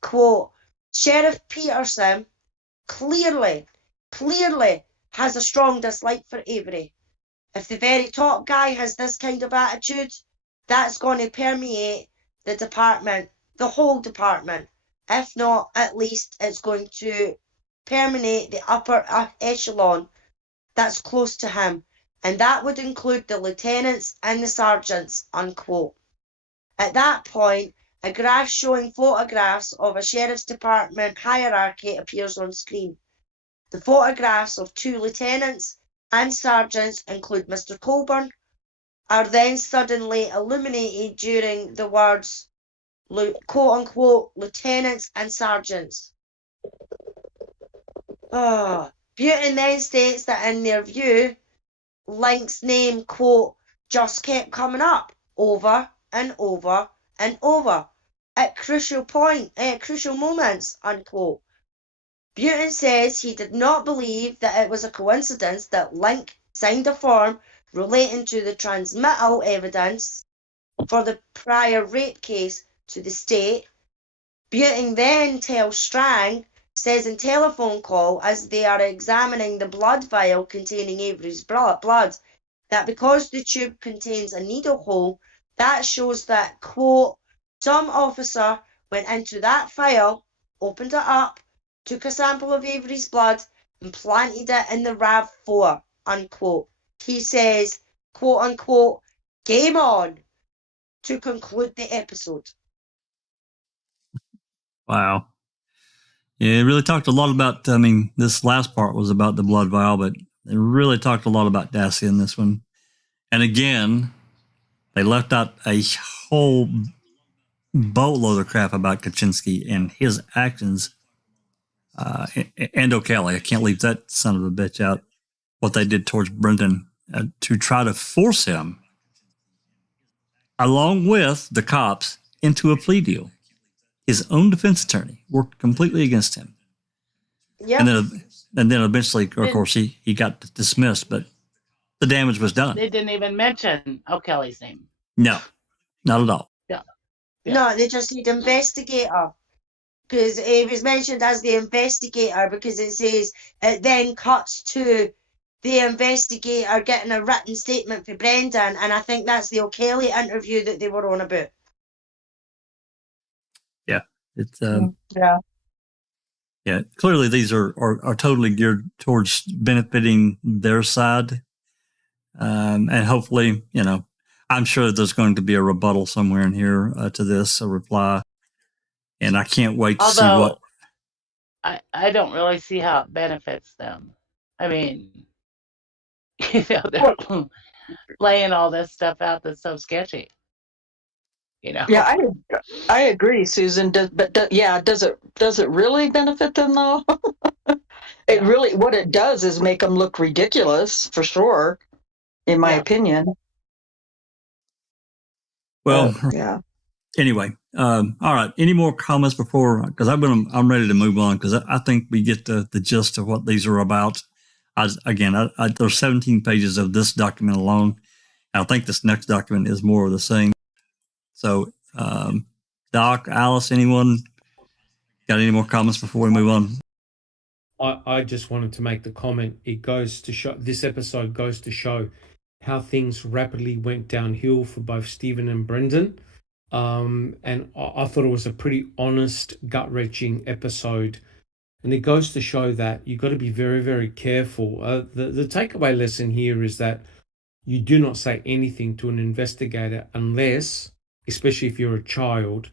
quote, "Sheriff Peterson clearly has a strong dislike for Avery. If the very top guy has this kind of attitude, that's going to permeate the department, the whole department. If not, at least it's going to permeate the upper echelon that's close to him, and that would include the lieutenants and the sergeants," unquote. At that point, a graph showing photographs of a sheriff's department hierarchy appears on screen. The photographs of 2 lieutenants and sergeants include Mr. Colborn, are then suddenly illuminated during the words quote-unquote lieutenants and sergeants. Butin then states that in their view, Link's name, quote, just kept coming up over and over and over at crucial moments, unquote. Butin says he did not believe that it was a coincidence that Link signed a form relating to the transmittal evidence for the prior rape case to the state. Butin then tells Strang, says in telephone call as they are examining the blood vial containing Avery's blood, that because the tube contains a needle hole, that shows that, quote, some officer went into that vial, opened it up, took a sample of Avery's blood and planted it in the RAV4, unquote. He says, quote unquote, game on, to conclude the episode. Wow. Yeah, it really talked a lot about, this last part was about the blood vial, but it really talked a lot about Dassey in this one. And again, they left out a whole boatload of crap about Kaczynski and his actions and O'Kelly. I can't leave that son of a bitch out. What they did towards Brendan to try to force him, along with the cops, into a plea deal. His own defense attorney worked completely against him. Yep. And then eventually, of course, he got dismissed, but the damage was done. They didn't even mention O'Kelly's name. No, not at all. Yeah. No, they just said investigator. Because he was mentioned as the investigator because it says it then cuts to the investigator getting a written statement for Brendan, and I think that's the O'Kelly interview that they were on about. Yeah, it's Yeah. yeah. Clearly, these are totally geared towards benefiting their side, and hopefully, I'm sure there's going to be a rebuttal somewhere in here to this, a reply, and I can't wait to see what. I don't really see how it benefits them. I mean, they're laying all this stuff out that's so sketchy. Yeah, I agree, Susan. Does it really benefit them though? What it does is make them look ridiculous, for sure, in my opinion. Well, yeah. Anyway, all right. Any more comments before? Because I'm ready to move on because I think we get the gist of what these are about. There's 17 pages of this document alone. I think this next document is more of the same. So, Doc, Alice, anyone got any more comments before we move on? I just wanted to make the comment. It goes to show, this episode goes to show how things rapidly went downhill for both Stephen and Brendan. And I thought it was a pretty honest, gut-wrenching episode. And it goes to show that you've got to be very, very careful. The takeaway lesson here is that you do not say anything to an investigator unless, especially if you're a child,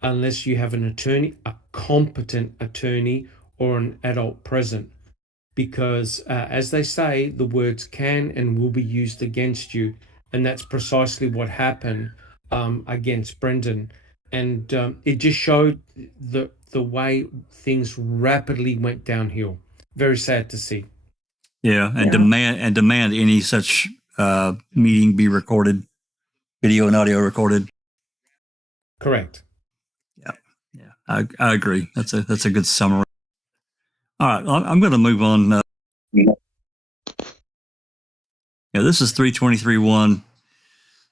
unless you have an attorney, a competent attorney, or an adult present. Because as they say, the words can and will be used against you. And that's precisely what happened against Brendan. And it just showed the way things rapidly went downhill. Very sad to see. Yeah, and demand any such meeting be recorded, video and audio recorded. Correct. Yeah, I agree. That's a good summary. All right, I'm going to move on. This is 323.1.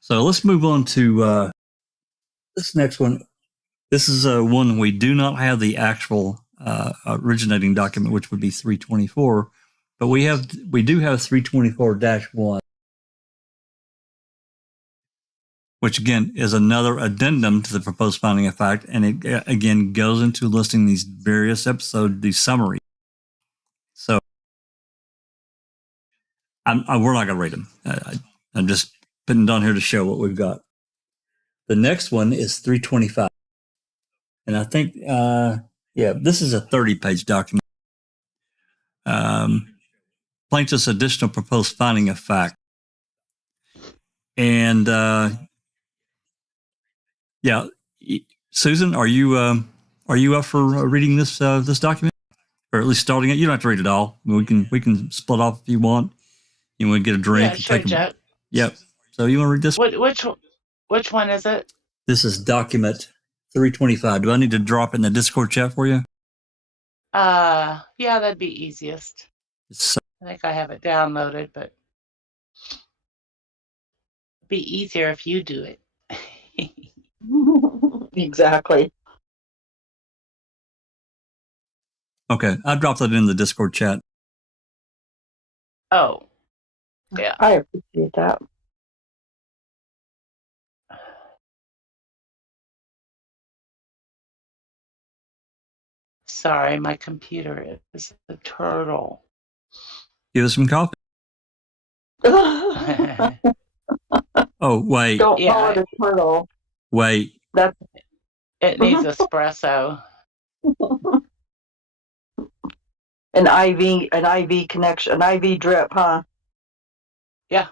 So let's move on to this next one. This is one we do not have the actual originating document, which would be 324, but we do have 324-1, which again is another addendum to the proposed finding of fact, and it again goes into listing these various episodes, these summaries. So we're not going to read them. I'm just putting down here to show what we've got. The next one is 325. And I think, this is a 30-page document. Plaintiff's additional proposed finding of fact. And, Susan, are you up for reading this document? Or at least starting it? You don't have to read it all. We can split off if you want. You want to get a drink? Yeah, sure, Jack. Yep. So you want to read this? Which one is it? This is document 325. Do I need to drop it in the Discord chat for you? Yeah, that'd be easiest. So, I think I have it downloaded, but it'd be easier if you do it. Exactly. okay, I dropped it in the Discord chat. Oh, yeah. I appreciate that. Sorry, my computer is a turtle. Give us some coffee. Yeah, Oh, wait. Don't call it a turtle. Wait. it needs espresso. An IV connection, an IV drip, huh? Yeah.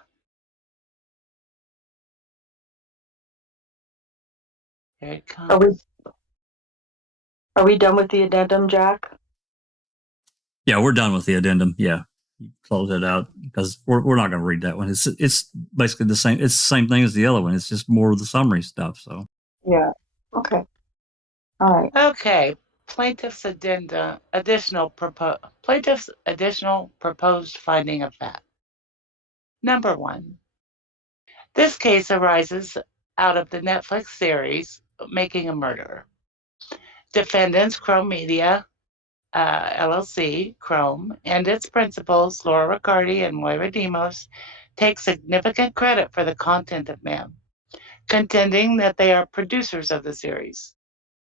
Here it comes. Are we done with the addendum, Jack? Yeah, we're done with the addendum. Yeah, close it out because we're not going to read that one. It's basically the same. It's the same thing as the other one. It's just more of the summary stuff. So Yeah. Okay. All right. Okay. Plaintiff's additional proposed finding of fact. Number 1. This case arises out of the Netflix series Making a Murderer. Defendants Chrome Media, LLC, Chrome, and its principals, Laura Riccardi and Moira Demos, take significant credit for the content of MAM, contending that they are producers of the series.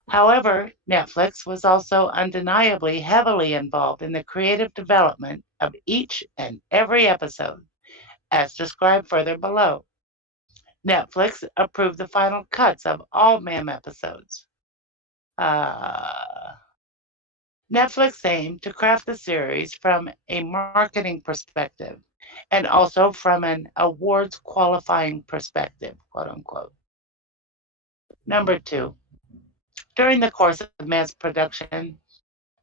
However, Netflix was also undeniably heavily involved in the creative development of each and every episode, as described further below. Netflix approved the final cuts of all MAM episodes. Netflix aimed to craft the series from a marketing perspective and also from an awards qualifying perspective, quote unquote. Number 2, during the course of MAM's production,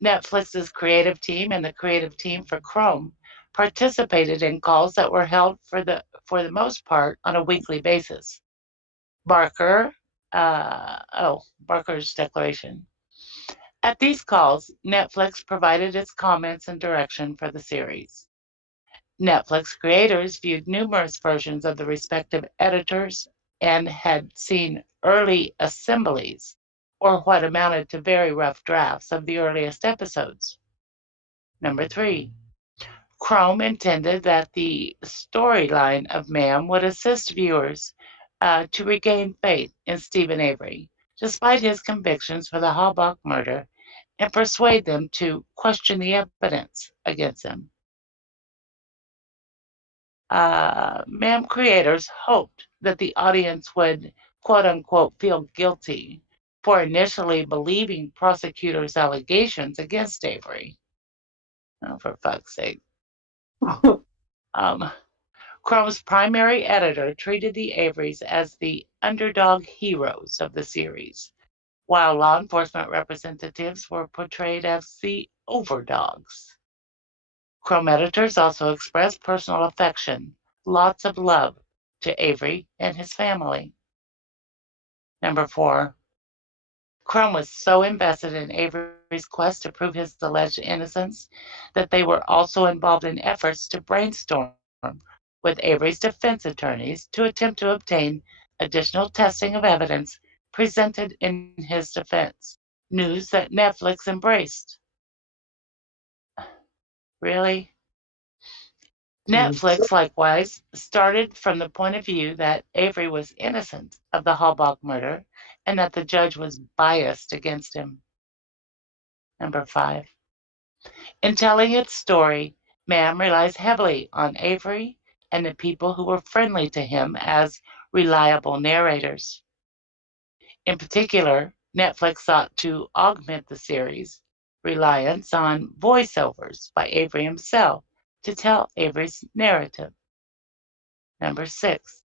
Netflix's creative team and the creative team for Chrome participated in calls that were held for the most part on a weekly basis. Barker's declaration. At these calls, Netflix provided its comments and direction for the series. Netflix creators viewed numerous versions of the respective editors and had seen early assemblies, or what amounted to very rough drafts of the earliest episodes. Number 3, Chrome intended that the storyline of MAM would assist viewers to regain faith in Stephen Avery, despite his convictions for the Halbach murder, and persuade them to question the evidence against him. MAM creators hoped that the audience would, quote unquote, feel guilty for initially believing prosecutors' allegations against Avery. Oh, for fuck's sake. Chrome's primary editor treated the Averys as the underdog heroes of the series, while law enforcement representatives were portrayed as the overdogs. Chrome editors also expressed personal affection, lots of love, to Avery and his family. Number 4, Chrome was so invested in Avery's quest to prove his alleged innocence that they were also involved in efforts to brainstorm with Avery's defense attorneys to attempt to obtain additional testing of evidence presented in his defense, news that Netflix embraced. Really? Netflix, likewise, started from the point of view that Avery was innocent of the Halbach murder and that the judge was biased against him. Number 5. In telling its story, MAM relies heavily on Avery and the people who were friendly to him as reliable narrators. In particular, Netflix sought to augment the series' reliance on voiceovers by Avery himself to tell Avery's narrative. Number 6.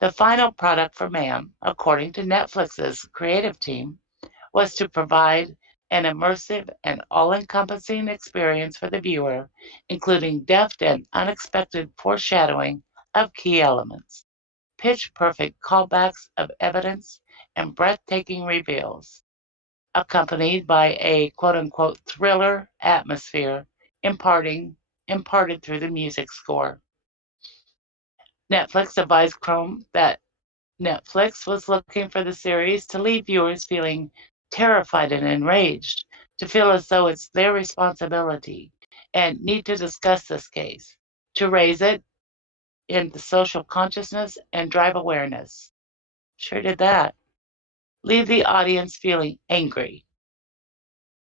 The final product for MAM, according to Netflix's creative team, was to provide an immersive and all-encompassing experience for the viewer, including deft and unexpected foreshadowing of key elements, pitch-perfect callbacks of evidence, and breathtaking reveals, accompanied by a quote-unquote thriller atmosphere imparted through the music score. Netflix advised Chrome that Netflix was looking for the series to leave viewers feeling terrified and enraged, to feel as though it's their responsibility and need to discuss this case, to raise it in the social consciousness and drive awareness. Sure did that. Leave the audience feeling angry.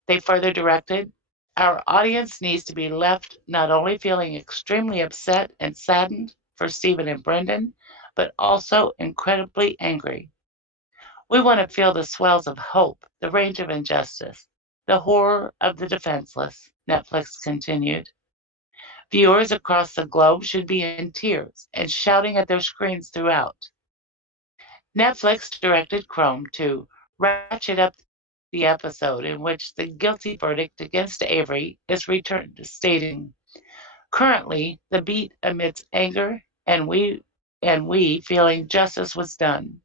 They further directed, our audience needs to be left not only feeling extremely upset and saddened for Stephen and Brendan, but also incredibly angry. We want to feel the swells of hope, the range of injustice, the horror of the defenseless, Netflix continued. Viewers across the globe should be in tears and shouting at their screens throughout. Netflix directed Chrome to ratchet up the episode in which the guilty verdict against Avery is returned, stating, "Currently, the beat emits anger, and we feeling justice was done.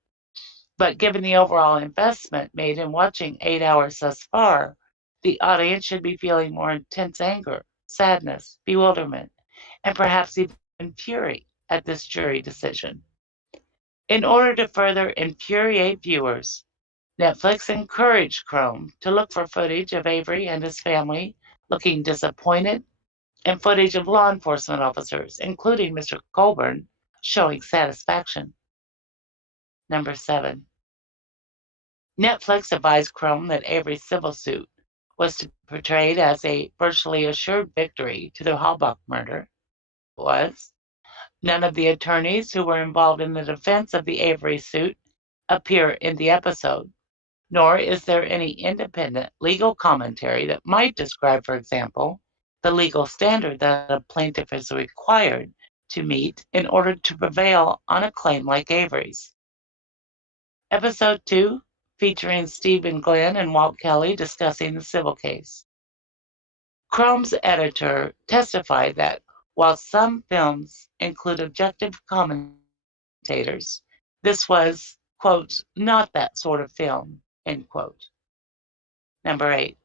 But given the overall investment made in watching 8 hours thus far, the audience should be feeling more intense anger, sadness, bewilderment, and perhaps even fury at this jury decision. In order to further infuriate viewers, Netflix encouraged Chrome to look for footage of Avery and his family looking disappointed and footage of law enforcement officers, including Mr. Colborn, showing satisfaction." Number 7. Netflix advised Chrome that Avery's civil suit was to be portrayed as a virtually assured victory to the Halbach murder. Was. None of the attorneys who were involved in the defense of the Avery suit appear in the episode, nor is there any independent legal commentary that might describe, for example, the legal standard that a plaintiff is required to meet in order to prevail on a claim like Avery's. Episode 2, featuring Stephen Glenn and Walt Kelly discussing the civil case. Chrome's editor testified that while some films include objective commentators, this was, quote, "not that sort of film," end quote. Number 8.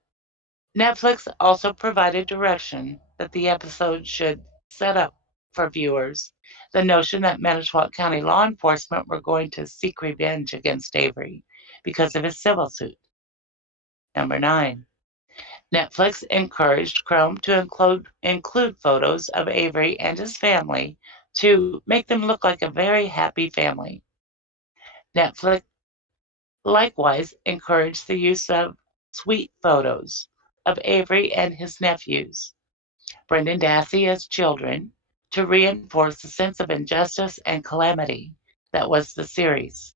Netflix also provided direction that the episode should set up for viewers the notion that Manitowoc County law enforcement were going to seek revenge against Avery because of his civil suit. Number 9. Netflix encouraged Chrome to include photos of Avery and his family to make them look like a very happy family. Netflix likewise encouraged the use of sweet photos of Avery and his nephews, Brendan Dassey, as children, to reinforce the sense of injustice and calamity that was the series.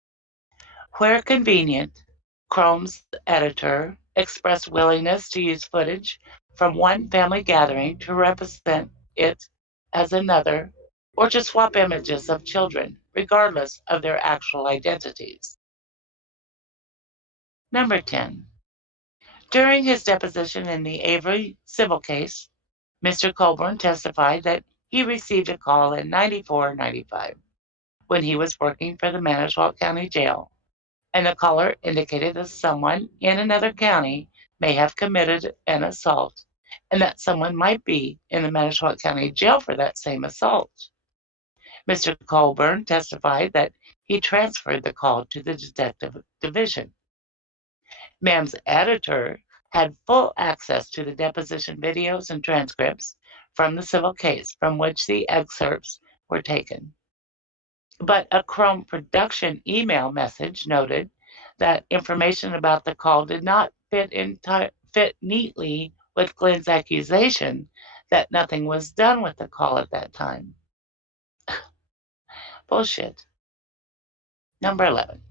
Where convenient, Chrome's editor expressed willingness to use footage from one family gathering to represent it as another, or to swap images of children, regardless of their actual identities. Number 10. During his deposition in the Avery civil case, Mr. Colborn testified that he received a call in 94-95 when he was working for the Manitowoc County Jail, and the caller indicated that someone in another county may have committed an assault, and that someone might be in the Manitowoc County Jail for that same assault. Mr. Colborn testified that he transferred the call to the detective division. MAM's editor had full access to the deposition videos and transcripts from the civil case from which the excerpts were taken. But a Chrome production email message noted that information about the call did not fit neatly with Glenn's accusation that nothing was done with the call at that time. Bullshit. Number 11.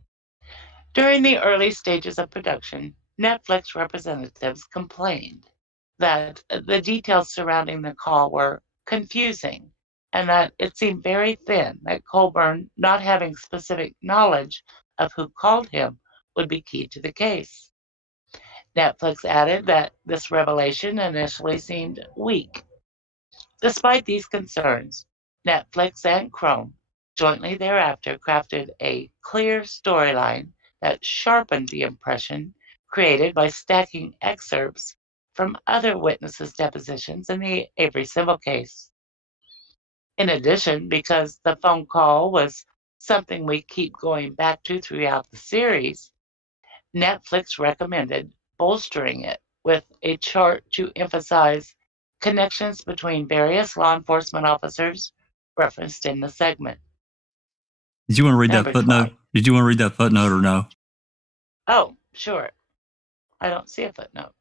During the early stages of production, Netflix representatives complained that the details surrounding the call were confusing and that it seemed very thin, that Colborn not having specific knowledge of who called him would be key to the case. Netflix added that this revelation initially seemed weak. Despite these concerns, Netflix and Chrome jointly thereafter crafted a clear storyline that sharpened the impression created by stacking excerpts from other witnesses' depositions in the Avery civil case. In addition, because the phone call was something we keep going back to throughout the series, Netflix recommended bolstering it with a chart to emphasize connections between various law enforcement officers referenced in the segment. Did you want to read Number that footnote? 12. Did you want to read that footnote or no? Oh, sure. I don't see a footnote.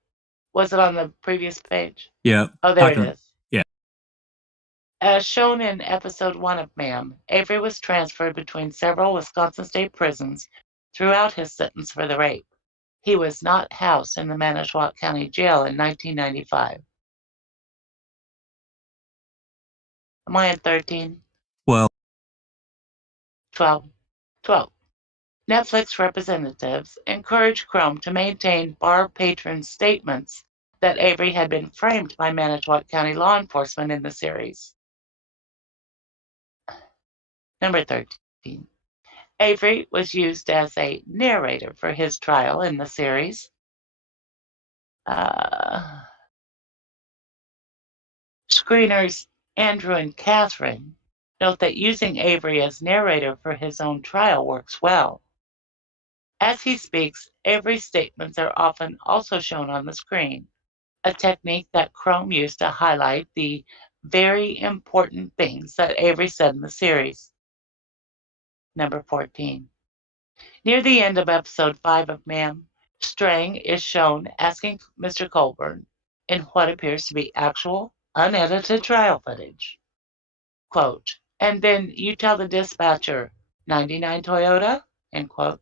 Was it on the previous page? Yeah. Oh, there it is. Yeah. As shown in episode 1 of MAM, Avery was transferred between several Wisconsin state prisons throughout his sentence for the rape. He was not housed in the Manitowoc County Jail in 1995. Am I in 13? Well, 12. 12. Netflix representatives encouraged Chrome to maintain bar patron statements that Avery had been framed by Manitowoc County law enforcement in the series. Number 13. Avery was used as a narrator for his trial in the series. Screeners Andrew and Catherine note that using Avery as narrator for his own trial works well. As he speaks, Avery's statements are often also shown on the screen, a technique that Chrome used to highlight the very important things that Avery said in the series. Number 14. Near the end of episode 5 of Ma'am, Strang is shown asking Mr. Colborn in what appears to be actual, unedited trial footage. Quote, and then you tell the dispatcher, 99 Toyota? End quote.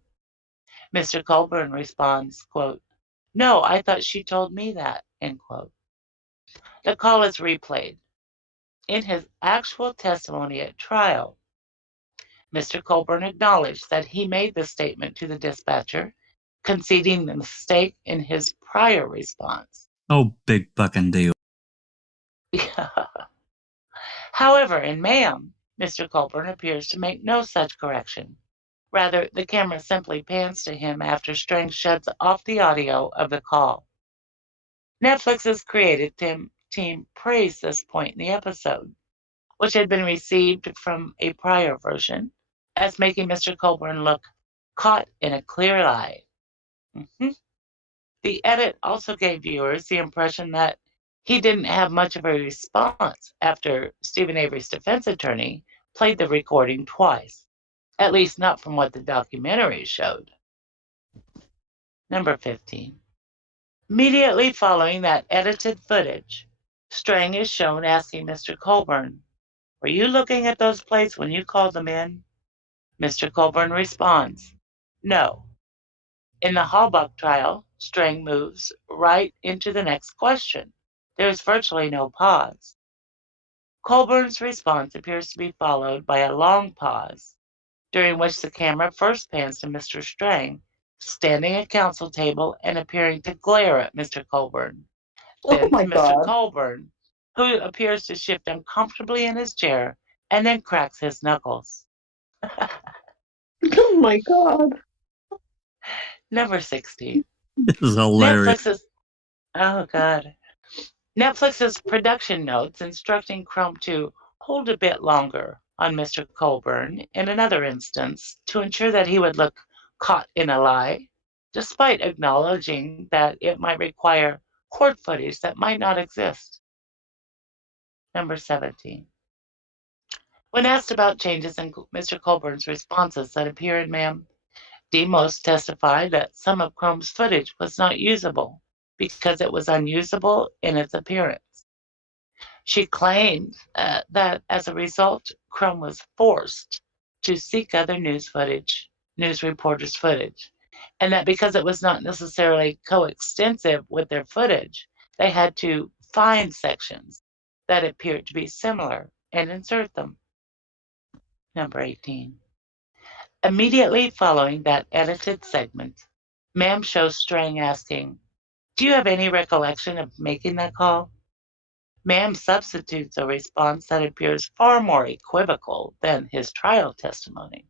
Mr. Colborn responds, quote, no, I thought she told me that, end quote. The call is replayed. In his actual testimony at trial, Mr. Colborn acknowledged that he made the statement to the dispatcher, conceding the mistake in his prior response. Oh, big fucking deal. However, in Ma'am, Mr. Colborn appears to make no such correction. Rather, the camera simply pans to him after Strang shuts off the audio of the call. Netflix's creative team praised this point in the episode, which had been received from a prior version, as making Mr. Colborn look caught in a clear lie. The edit also gave viewers the impression that he didn't have much of a response after Stephen Avery's defense attorney played the recording twice, at least not from what the documentary showed. Number 15. Immediately following that edited footage, Strang is shown asking Mr. Colborn, were you looking at those plates when you called them in? Mr. Colborn responds, no. In the Halbach trial, Strang moves right into the next question. There is virtually no pause. Colborn's response appears to be followed by a long pause, during which the camera first pans to Mr. Strang, standing at counsel table and appearing to glare at Mr. Colborn. Then to Mr. Colborn, who appears to shift uncomfortably in his chair and then cracks his knuckles. Oh my God. Number 16. This is hilarious. Netflix's production notes instructing Chrome to hold a bit longer on Mr. Colborn in another instance to ensure that he would look caught in a lie, despite acknowledging that it might require court footage that might not exist. Number 17. When asked about changes in Mr. Colborn's responses that appear in Ma'am, Demos testified that some of Chrome's footage was not usable because it was unusable in its appearance. She claimed that as a result, Chrome was forced to seek other news reporters' footage, and that because it was not necessarily coextensive with their footage, they had to find sections that appeared to be similar and insert them. Number 18. Immediately following that edited segment, Ma'am shows Strang asking, do you have any recollection of making that call? Ma'am substitutes a response that appears far more equivocal than his trial testimony.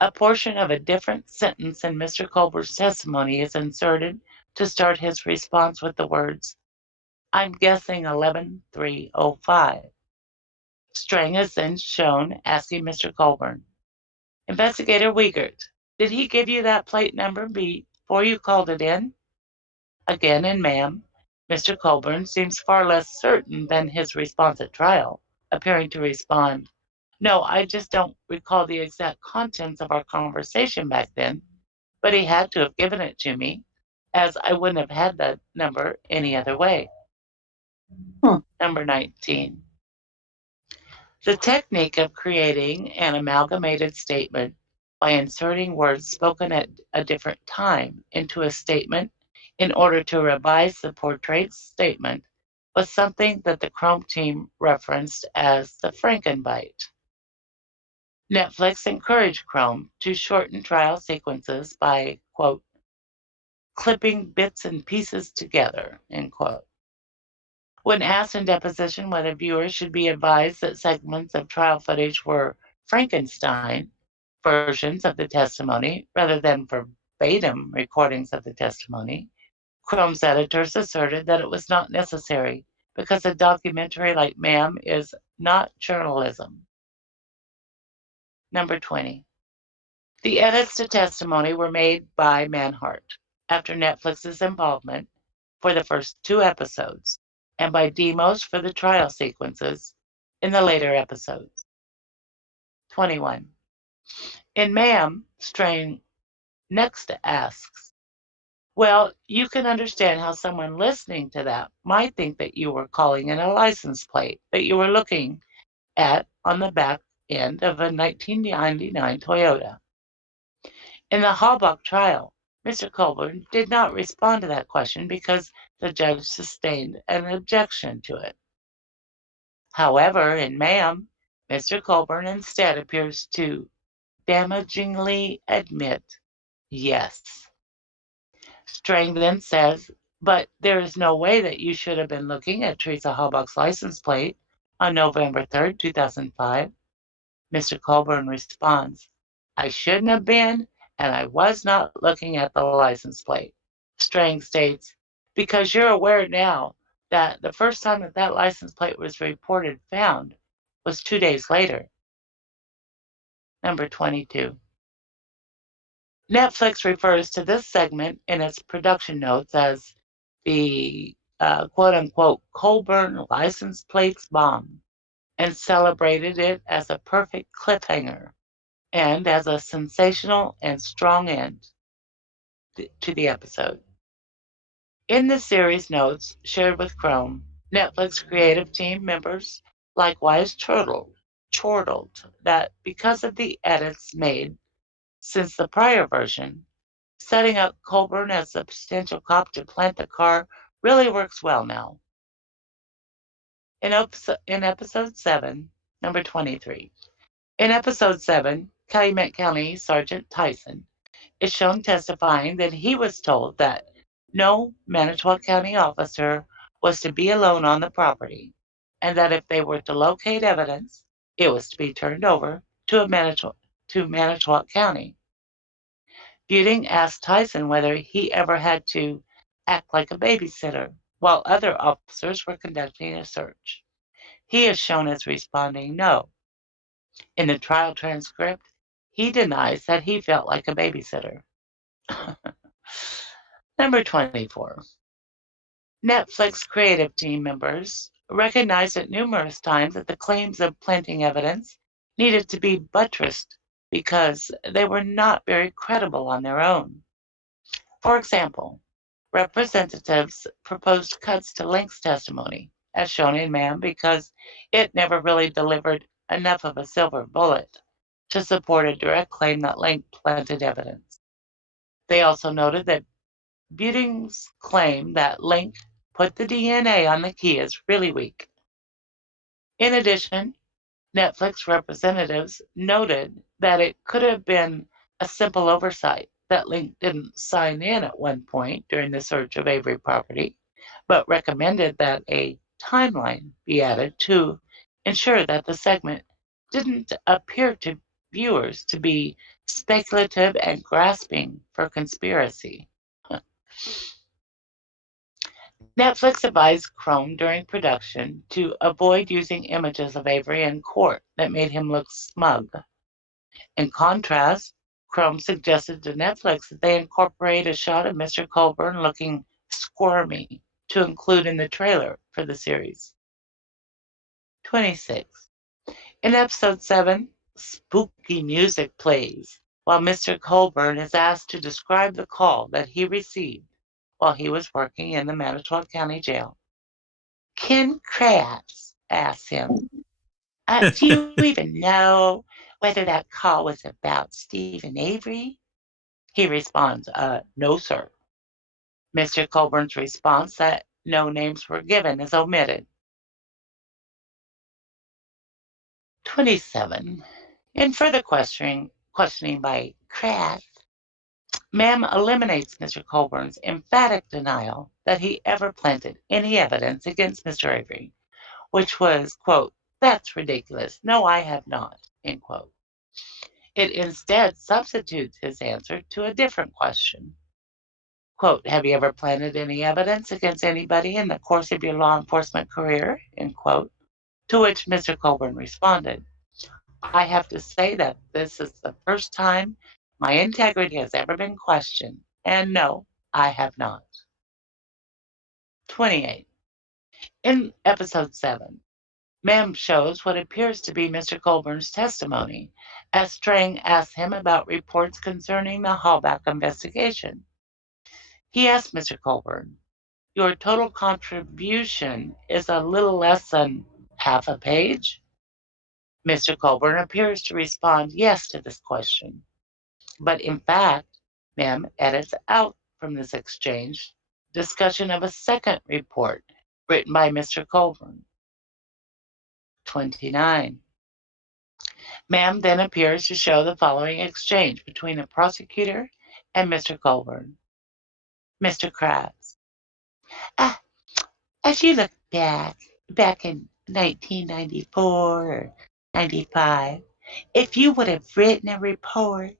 A portion of a different sentence in Mr. Colborn's testimony is inserted to start his response with the words, I'm guessing 11305. Strang is then shown asking Mr. Colborn, Investigator Wiegert, did he give you that plate number before you called it in? Again in Ma'am, Mr. Colborn seems far less certain than his response at trial, appearing to respond, no, I just don't recall the exact contents of our conversation back then, but he had to have given it to me, as I wouldn't have had that number any other way. Number 19. The technique of creating an amalgamated statement by inserting words spoken at a different time into a statement in order to revise the portrayed statement was something that the Chrome team referenced as the Frankenbite. Netflix encouraged Chrome to shorten trial sequences by, quote, clipping bits and pieces together, end quote. When asked in deposition whether viewers should be advised that segments of trial footage were Frankenstein versions of the testimony rather than verbatim recordings of the testimony, Chrome's editors asserted that it was not necessary because a documentary like Ma'am is not journalism. Number 20. The edits to testimony were made by Manhart after Netflix's involvement for the first 2 episodes, and by Demos for the trial sequences in the later episodes. 21. In Ma'am, Strain next asks, well, you can understand how someone listening to that might think that you were calling in a license plate that you were looking at on the back end of a 1999 Toyota. In the Halbach trial, Mr. Colborn did not respond to that question because the judge sustained an objection to it. However, in Ma'am, Mr. Colborn instead appears to damagingly admit yes. Strang then says, but there is no way that you should have been looking at Teresa Halbach's license plate on November 3rd, 2005. Mr. Colborn responds, I shouldn't have been, and I was not looking at the license plate. Strang states, because you're aware now that the first time that that license plate was reported found was 2 days later. Number 22. Netflix refers to this segment in its production notes as the quote-unquote Colborn license plates bomb and celebrated it as a perfect cliffhanger and as a sensational and strong end to the episode. In the series notes shared with Chrome, Netflix creative team members likewise chortled that because of the edits made since the prior version, setting up Colborn as a potential cop to plant the car really works well now. In episode 7, number 23. In episode 7, Calumet County Sergeant Tyson is shown testifying that he was told that no Manitowoc County officer was to be alone on the property, and that if they were to locate evidence, it was to be turned over to Manitowoc County. Buting asked Tyson whether he ever had to act like a babysitter while other officers were conducting a search. He is shown as responding no. In the trial transcript, he denies that he felt like a babysitter. Number 24. Netflix creative team members recognized at numerous times that the claims of planting evidence needed to be buttressed because they were not very credible on their own. For example, representatives proposed cuts to Link's testimony, as shown in Ma'am, because it never really delivered enough of a silver bullet to support a direct claim that Link planted evidence. They also noted that Buting's claim that Link put the DNA on the key is really weak. In addition, Netflix representatives noted that it could have been a simple oversight that Link didn't sign in at one point during the search of Avery property, but recommended that a timeline be added to ensure that the segment didn't appear to viewers to be speculative and grasping for conspiracy. Netflix advised Chrome during production to avoid using images of Avery in court that made him look smug. In contrast, Chrome suggested to Netflix that they incorporate a shot of Mr. Colborn looking squirmy to include in the trailer for the series. 26. In episode 7, spooky music plays while Mr. Colborn is asked to describe the call that he received while he was working in the Manitowoc County Jail. Ken Kratz asks him, do you even know whether that call was about Stephen Avery? He responds, no, sir. Mr. Colburn's response that no names were given is omitted. 27. In further questioning by Kraft, Ma'am eliminates Mr. Colburn's emphatic denial that he ever planted any evidence against Mr. Avery, which was, quote, "That's ridiculous. No, I have not," end quote. It instead substitutes his answer to a different question. Quote, "Have you ever planted any evidence against anybody in the course of your law enforcement career?" End quote. To which Mr. Colburn responded, "I have to say that this is the first time my integrity has ever been questioned, and no, I have not." 28. In episode 7, Ma'am shows what appears to be Mr. Colburn's testimony as Strang asks him about reports concerning the Hallback investigation. He asked Mr. Colburn, "Your total contribution is a little less than half a page?" Mr. Colburn appears to respond yes to this question, but in fact, Ma'am edits out from this exchange discussion of a second report written by Mr. Colburn. 29. Ma'am then appears to show the following exchange between the prosecutor and Mr. Colburn. Mr. Krabs, as you look back in 1994 or 95, if you would have written a report,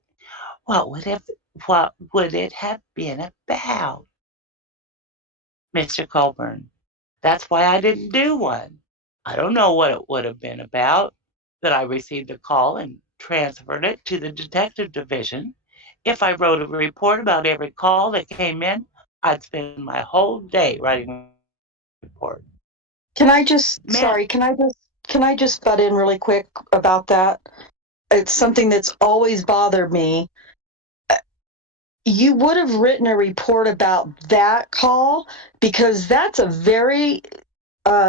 what would it have been about? Mr. Colburn, that's why I didn't do one. I don't know what it would have been about, that I received a call and transferred it to the detective division. If I wrote a report about every call that came in, I'd spend my whole day writing a report. Can I just, Ma'am. sorry, can I just butt in really quick about that? It's something that's always bothered me. You would have written a report about that call because that's a very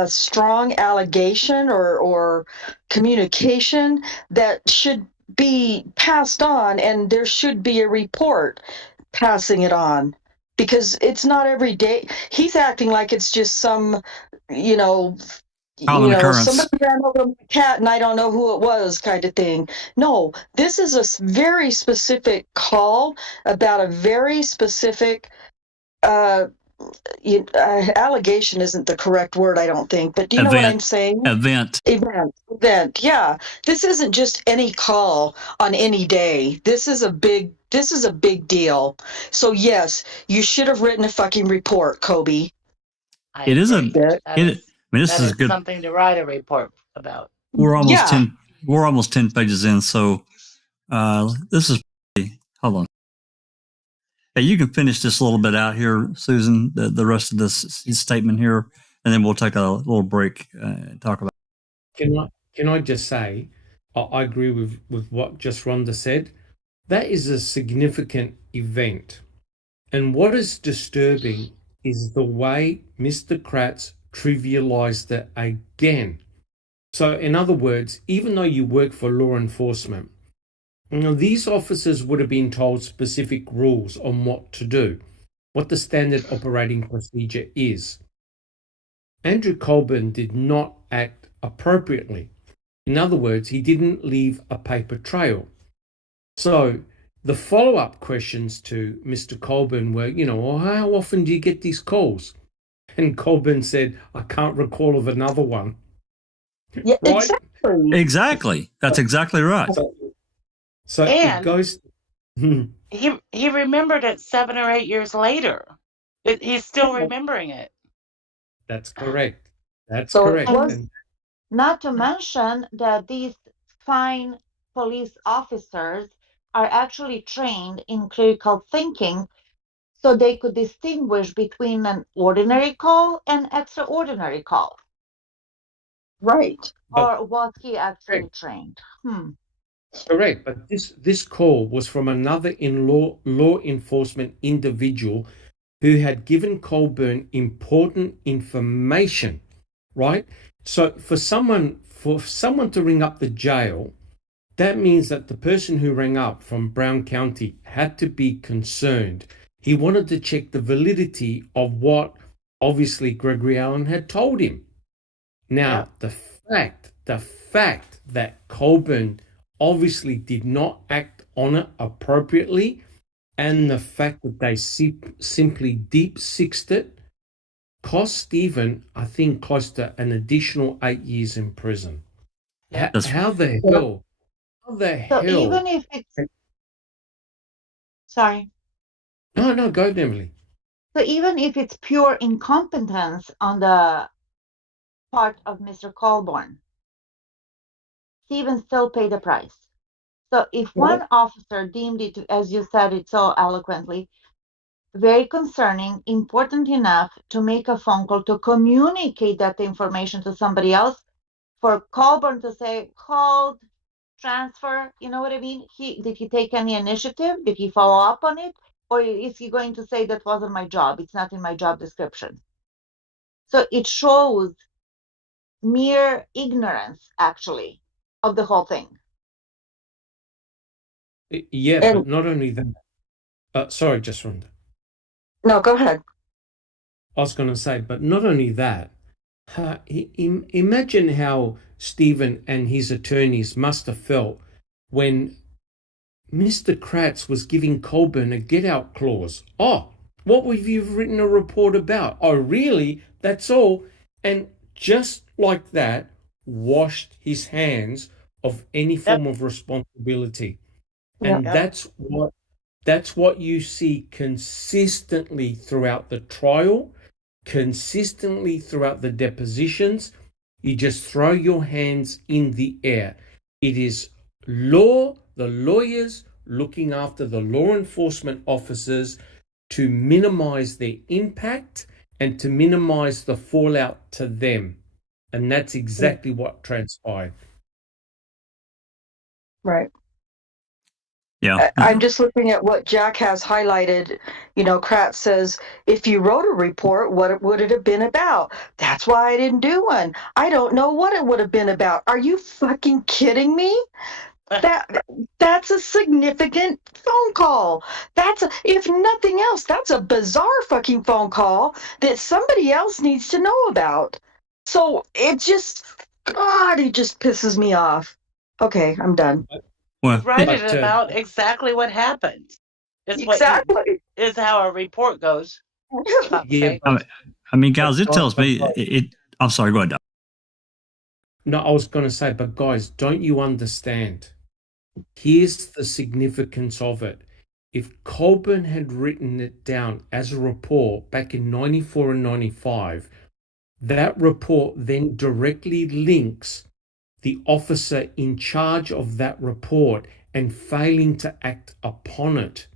strong allegation or communication that should be passed on, and there should be a report passing it on, because it's not every day. He's acting like it's just some, Common occurrence. somebody ran over my cat and I don't know who it was kind of thing. No, this is a very specific call about a very specific allegation isn't the correct word, I don't think, but do you know what I'm saying? Event. Yeah. This isn't just any call on any day. This is a big deal. So yes, you should have written a fucking report, Kobe. It is agree. this is good. Something to write a report about. We're almost 10 pages in, so this is hold on. Hey, you can finish this a little bit out here, Susan, the rest of this statement here, and then we'll take a little break and talk about it. Can I just say, I agree with what just Rhonda said. That is a significant event. And what is disturbing is the way Mr. Kratz trivialized it again. So in other words, even though you work for law enforcement, these officers would have been told specific rules on what to do, what the standard operating procedure is. Andrew Colborn did not act appropriately. In other words, he didn't leave a paper trail. So the follow-up questions to Mr. Colborn were, how often do you get these calls? And Colborn said, I can't recall of another one. Yeah, right? Exactly. That's exactly right. So And it goes. he remembered it 7 or 8 years later. He's still remembering it. That's correct. That's So correct. Not to mention that these fine police officers are actually trained in critical thinking, so they could distinguish between an ordinary call and extraordinary call. Right. Or was he actually trained? Correct, but this call was from another law enforcement individual who had given Colborn important information, right? So for someone to ring up the jail, that means that the person who rang up from Brown County had to be concerned. He wanted to check the validity of what obviously Gregory Allen had told him. Now, the fact that Colborn obviously did not act on it appropriately, and the fact that they simply deep-sixed it cost Stephen, I think, close to an additional 8 years in prison. Yeah. How the hell? How the So hell? even if it's, sorry. No, go, Emily. So even if it's pure incompetence on the part of Mr. Colborn, Stephen still paid the price. So if one officer deemed it, as you said it so eloquently, very concerning, important enough to make a phone call to communicate that information to somebody else, for Colborn to say, hold, transfer, you know what I mean? Did he take any initiative? Did he follow up on it? Or is he going to say that wasn't my job? It's not in my job description. So it shows mere ignorance, actually, of the whole thing. Yeah, And but not only that. Sorry, just Rhonda. no, go ahead. I was going to say, but not only that, imagine how Stephen and his attorneys must have felt when Mr. Kratz was giving Colborn a get-out clause. Oh, what have you written a report about? Oh, really? That's all? And just like that, washed his hands of any form of responsibility. And Yep. that's what you see consistently throughout the trial, consistently throughout the depositions. You just throw your hands in the air. It is law, the lawyers looking after the law enforcement officers to minimize their impact and to minimize the fallout to them. And that's exactly what transpired. Right. Yeah. I'm just looking at what Jack has highlighted. You know, Kratz says, if you wrote a report, what would it have been about? That's why I didn't do one. I don't know what it would have been about. Are you fucking kidding me? That's a significant phone call. If nothing else, that's a bizarre fucking phone call that somebody else needs to know about. So it just pisses me off. Okay, I'm done. Well, Write it But, about exactly what happened. Exactly. Is how a report goes. yeah, Okay. I mean, guys, it tells me it. I'm sorry. Go ahead. No, I was going to say, but guys, don't you understand? Here's the significance of it. If Colborn had written it down as a report back in 94 and 95, that report then directly links the officer in charge of that report and failing to act upon it.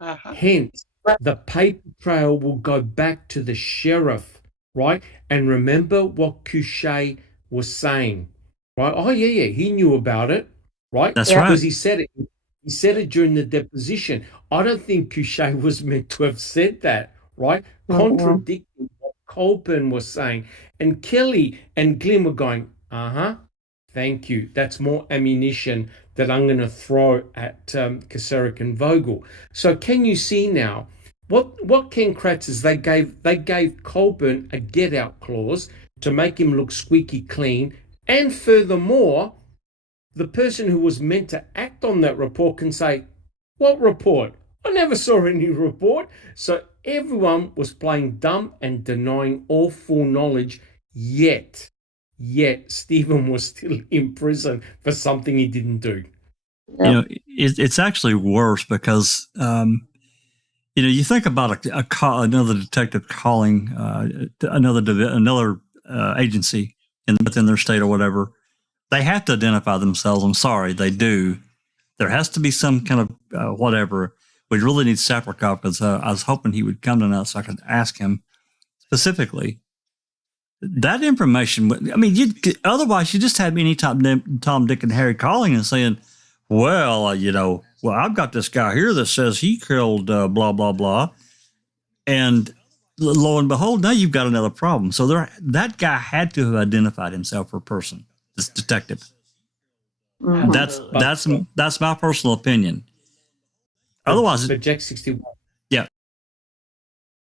Uh-huh. Hence, the paper trail will go back to the sheriff, right? And remember what Couchet was saying, right? Oh, yeah, he knew about it, right? That's Yeah. right. Because he said it. He said it during the deposition. I don't think Couchet was meant to have said that, right? Contradicting what Colborn was saying. And Kelly and Glenn were going, thank you. That's more ammunition that I'm going to throw at Kasarik and Vogel. So can you see now what Ken Kratz is? They gave Colborn a get out clause to make him look squeaky clean, and furthermore, the person who was meant to act on that report can say, "What report? I never saw any report." So everyone was playing dumb and denying all full knowledge. Yet Stephen was still in prison for something he didn't do. You know, it's actually worse because you think about another detective calling another agency within their state or whatever. They have to identify themselves. I'm sorry, they do. There has to be some kind of whatever. We really need Saprikov because I was hoping he would come tonight so I could ask him specifically. That information, I mean, otherwise you just had any Tom, Dick, and Harry calling and saying, well, I've got this guy here that says he killed blah, blah, blah. And lo and behold, now you've got another problem. So that guy had to have identified himself for a person, this detective. Mhm. That's my personal opinion. Otherwise, but Jack 61. Yeah.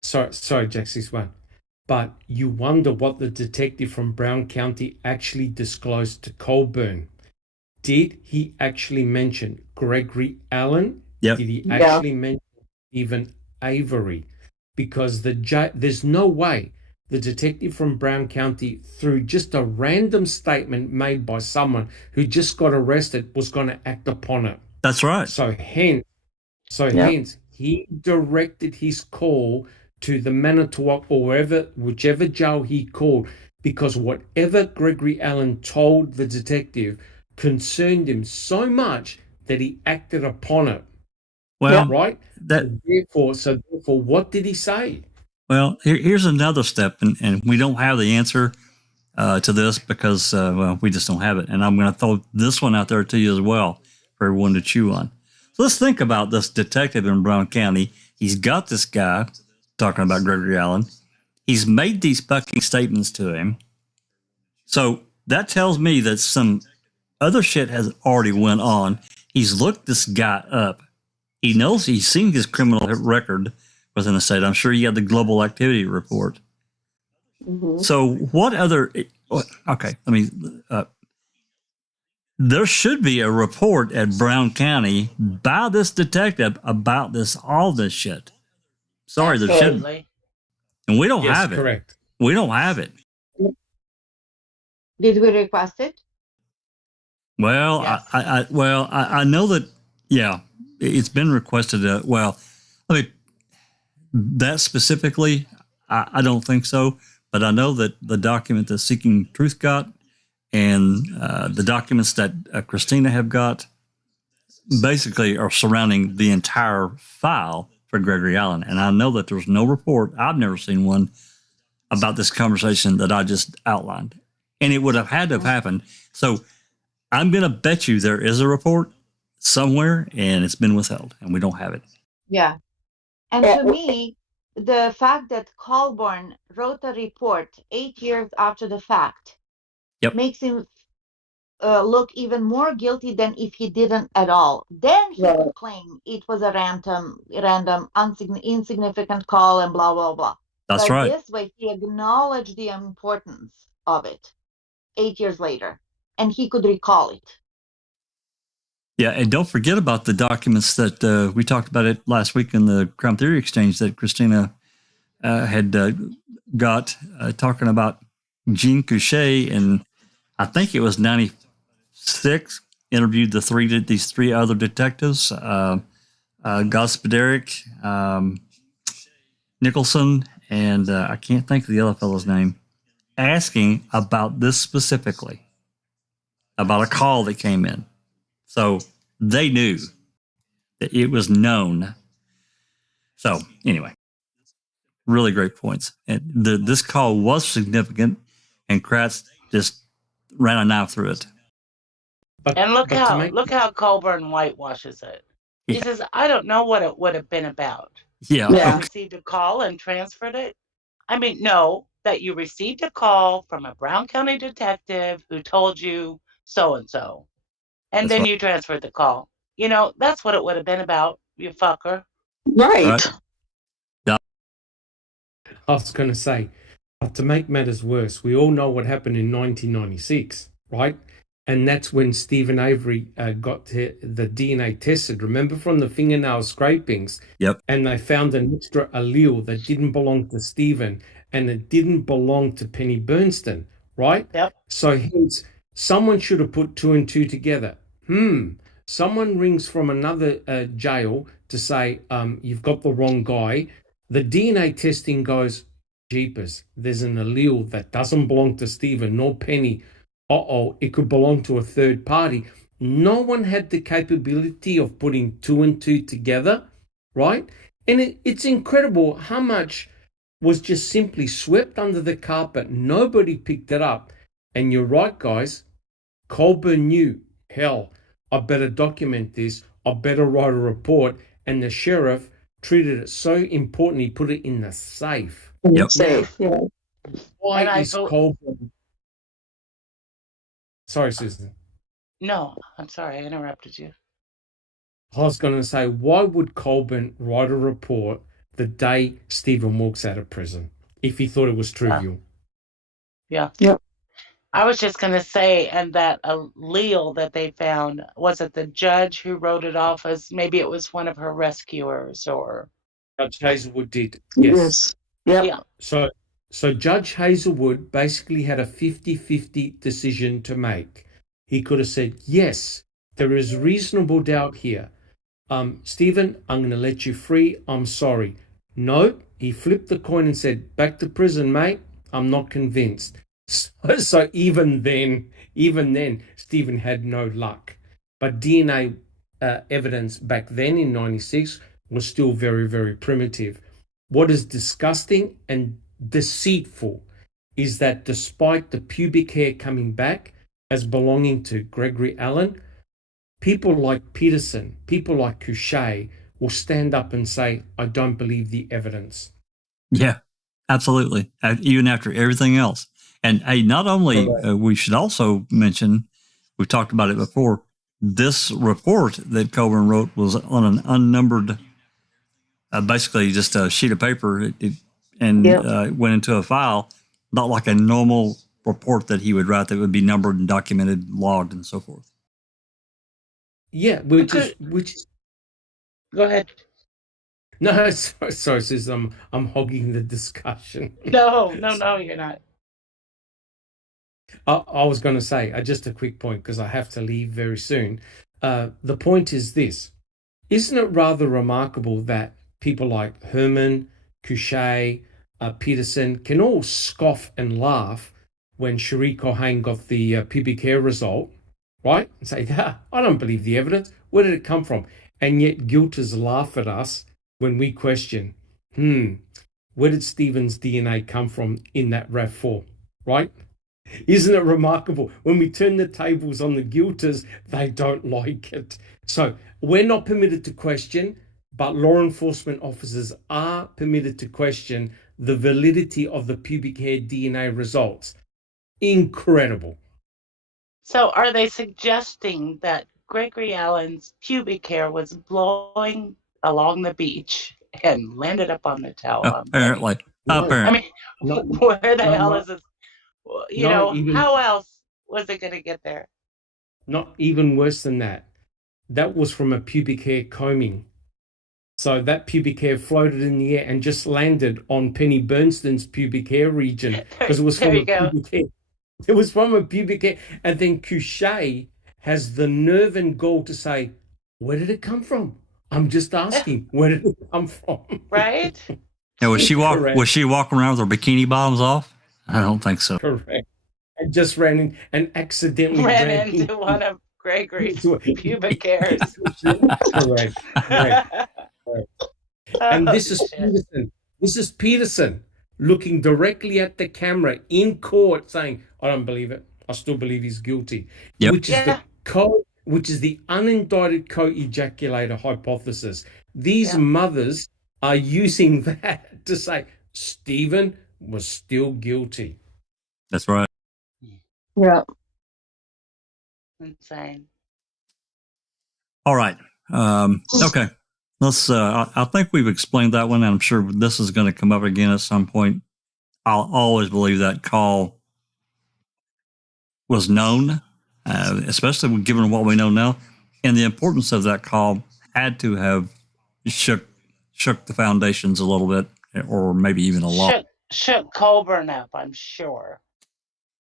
Sorry, Jack 61. But you wonder what the detective from Brown County actually disclosed to Colborn. did he actually mention Gregory Allen? Yep. Did he Yeah. actually mention even Avery? Because there's no way the detective from Brown County, through just a random statement made by someone who just got arrested, was going to act upon it. That's right. So hence, he directed his call to the Manitowoc or whichever jail he called, because whatever Gregory Allen told the detective concerned him so much that he acted upon it. Well, Right? Therefore, what did he say? Well, here's another step, and we don't have the answer to this because, we just don't have it. And I'm going to throw this one out there to you as well for everyone to chew on. So let's think about this detective in Brown County. He's got this guy talking about Gregory Allen. He's made these fucking statements to him. So that tells me that some other shit has already went on. He's looked this guy up. He knows, he's seen his criminal record within the state. I'm sure you have the global activity report. Mm-hmm. So what other, okay, I mean, there should be a report at Brown County by this detective about all this shit. Sorry, there shouldn't. Absolutely. And we don't Yes, have it. correct. We don't have it. Did we request it? Well, Yes. I know that, yeah, it's been requested. That specifically, I don't think so. But I know that the document that Seeking Truth got and the documents that Christina have got basically are surrounding the entire file for Gregory Allen. And I know that there's no report, I've never seen one, about this conversation that I just outlined. And it would have had to have happened. So I'm going to bet you there is a report somewhere and it's been withheld and we don't have it. Yeah. And to me, the fact that Colborn wrote a report 8 years after the fact makes him look even more guilty than if he didn't at all. Then he could claim it was a random, insignificant call and blah, blah, blah. That's but right. This way, he acknowledged the importance of it 8 years later, and he could recall it. Yeah, and don't forget about the documents that we talked about it last week in the Crime Theory Exchange that Christina had got talking about Jean Couchet, and I think it was 96, interviewed these three other detectives, Gospoderic, Nicholson, and I can't think of the other fellow's name, asking about this specifically, about a call that came in. So they knew that it was known. So anyway, really great points. And this call was significant, and Kratz just ran a knife through it. And look how Colborn whitewashes it. He says, I don't know what it would have been about. Yeah. You received a call and transferred it? I mean, no, that you received a call from a Brown County detective who told you so-and-so. And That's then right. you transferred the call. You know, that's what it would have been about, you fucker. Right. I was going to say, to make matters worse, we all know what happened in 1996, right? And that's when Stephen Avery got the DNA tested. Remember, from the fingernail scrapings? Yep. And they found an extra allele that didn't belong to Stephen, and it didn't belong to Penny Bernstein, right? Yep. So hence, someone should have put two and two together. Someone rings from another jail to say, you've got the wrong guy. The DNA testing goes, jeepers, there's an allele that doesn't belong to Stephen nor Penny. It could belong to a third party. No one had the capability of putting two and two together, right? And it's incredible how much was just simply swept under the carpet. Nobody picked it up. And you're right, guys. Colborn knew, hell, I better document this. I better write a report. And the sheriff treated it so important, he put it in the safe. Yep. Safe. Yeah. Why is Colborn... Sorry, Susan. No, I'm sorry, I interrupted you. I was going to say, why would Colborn write a report the day Stephen walks out of prison if he thought it was trivial? Yeah. Yep. I was just going to say, and that allele that they found, was it the judge who wrote it off as maybe it was one of her rescuers or? Judge Hazelwood did, yes. Yep. Yeah. So Judge Hazelwood basically had a 50-50 decision to make. He could have said, yes, there is reasonable doubt here. Stephen, I'm going to let you free. I'm sorry. No, he flipped the coin and said, back to prison, mate. I'm not convinced. So even then, Stephen had no luck. But DNA evidence back then in 96 was still very, very primitive. What is disgusting and deceitful is that despite the pubic hair coming back as belonging to Gregory Allen, people like Peterson, people like Couchet will stand up and say, I don't believe the evidence. Yeah, absolutely. Even after everything else. And hey, not only, we should also mention, we've talked about it before, this report that Colborn wrote was on an unnumbered, basically just a sheet of paper, went into a file, not like a normal report that he would write that would be numbered and documented, logged, and so forth. Yeah, which is. Go ahead. No, sorry, sis, I'm hogging the discussion. No, you're not. I was going to say, just a quick point, because I have to leave very soon. The point is this. Isn't it rather remarkable that people like Herman, Couchet, Peterson can all scoff and laugh when Cherie Cohen got the pubic hair result, right? And say, I don't believe the evidence. Where did it come from? And yet guilters laugh at us when we question, where did Stephen's DNA come from in that RAV4, right? Isn't it remarkable? When we turn the tables on the guilters, they don't like it. So we're not permitted to question, but law enforcement officers are permitted to question the validity of the pubic hair DNA results. Incredible. So are they suggesting that Gregory Allen's pubic hair was blowing along the beach and landed up on the towel? Apparently. I mean, where the hell is this? How else was it going to get there? Not even worse than that. That was from a pubic hair combing. So that pubic hair floated in the air and just landed on Penny Bernstein's pubic hair region because it was from a pubic hair. It was from a pubic hair. And then Couchet has the nerve and gall to say, where did it come from? I'm just asking, where did it come from? Right? Yeah, was she walking around with her bikini bottoms off? I don't think so. Correct. And just ran in and accidentally ran into one of Gregory's pubic hairs. Correct. And this is Peterson. This is Peterson looking directly at the camera in court saying, I don't believe it. I still believe he's guilty. Yep. Which is the unindicted co-ejaculator hypothesis. These mothers are using that to say Stephen was still guilty. That's right. Yeah. Insane. All right. Okay. Let's. I think we've explained that one. I'm sure this is going to come up again at some point. I'll always believe that call was known, especially given what we know now, and the importance of that call had to have shook the foundations a little bit, or maybe even a lot. Shook Colborn up, I'm sure.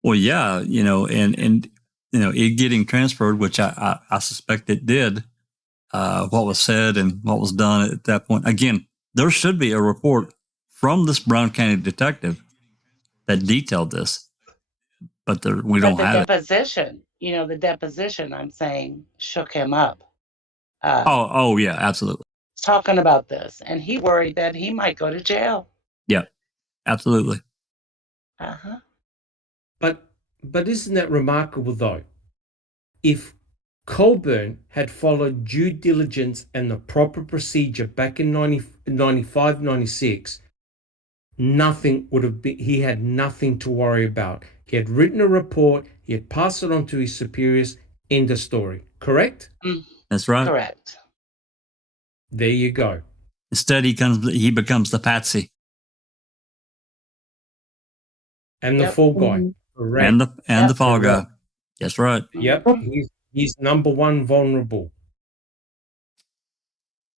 Well, yeah, and it getting transferred, which I suspect it did. What was said and what was done at that point. Again, there should be a report from this Brown County detective that detailed this, but we don't have it. The deposition, I'm saying, shook him up. Oh, yeah, absolutely. Talking about this, and he worried that he might go to jail. Yeah, absolutely. Uh-huh. But isn't that remarkable, though? If Colborn had followed due diligence and the proper procedure back in 95, 96, nothing would have been, he had nothing to worry about. He had written a report, he had passed it on to his superiors, end of story. Correct? That's right. Correct. There you go. Instead, he becomes the patsy. And the fall guy. Correct. And the Yep. fall guy. Correct. That's right. Yep. He's number one vulnerable.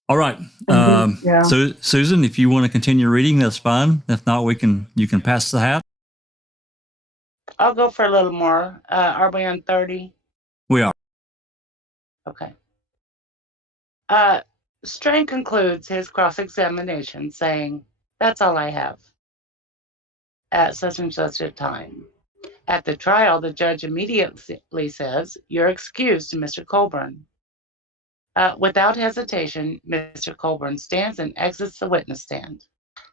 All right. Yeah. So Susan, if you want to continue reading, that's fine. If not, you can pass the hat. I'll go for a little more. Are we on 30? We are. Okay. Strain concludes his cross-examination saying, "That's all I have at such and such a time." At the trial, the judge immediately says, "You're excused to Mr. Colborn." Without hesitation, Mr. Colborn stands and exits the witness stand.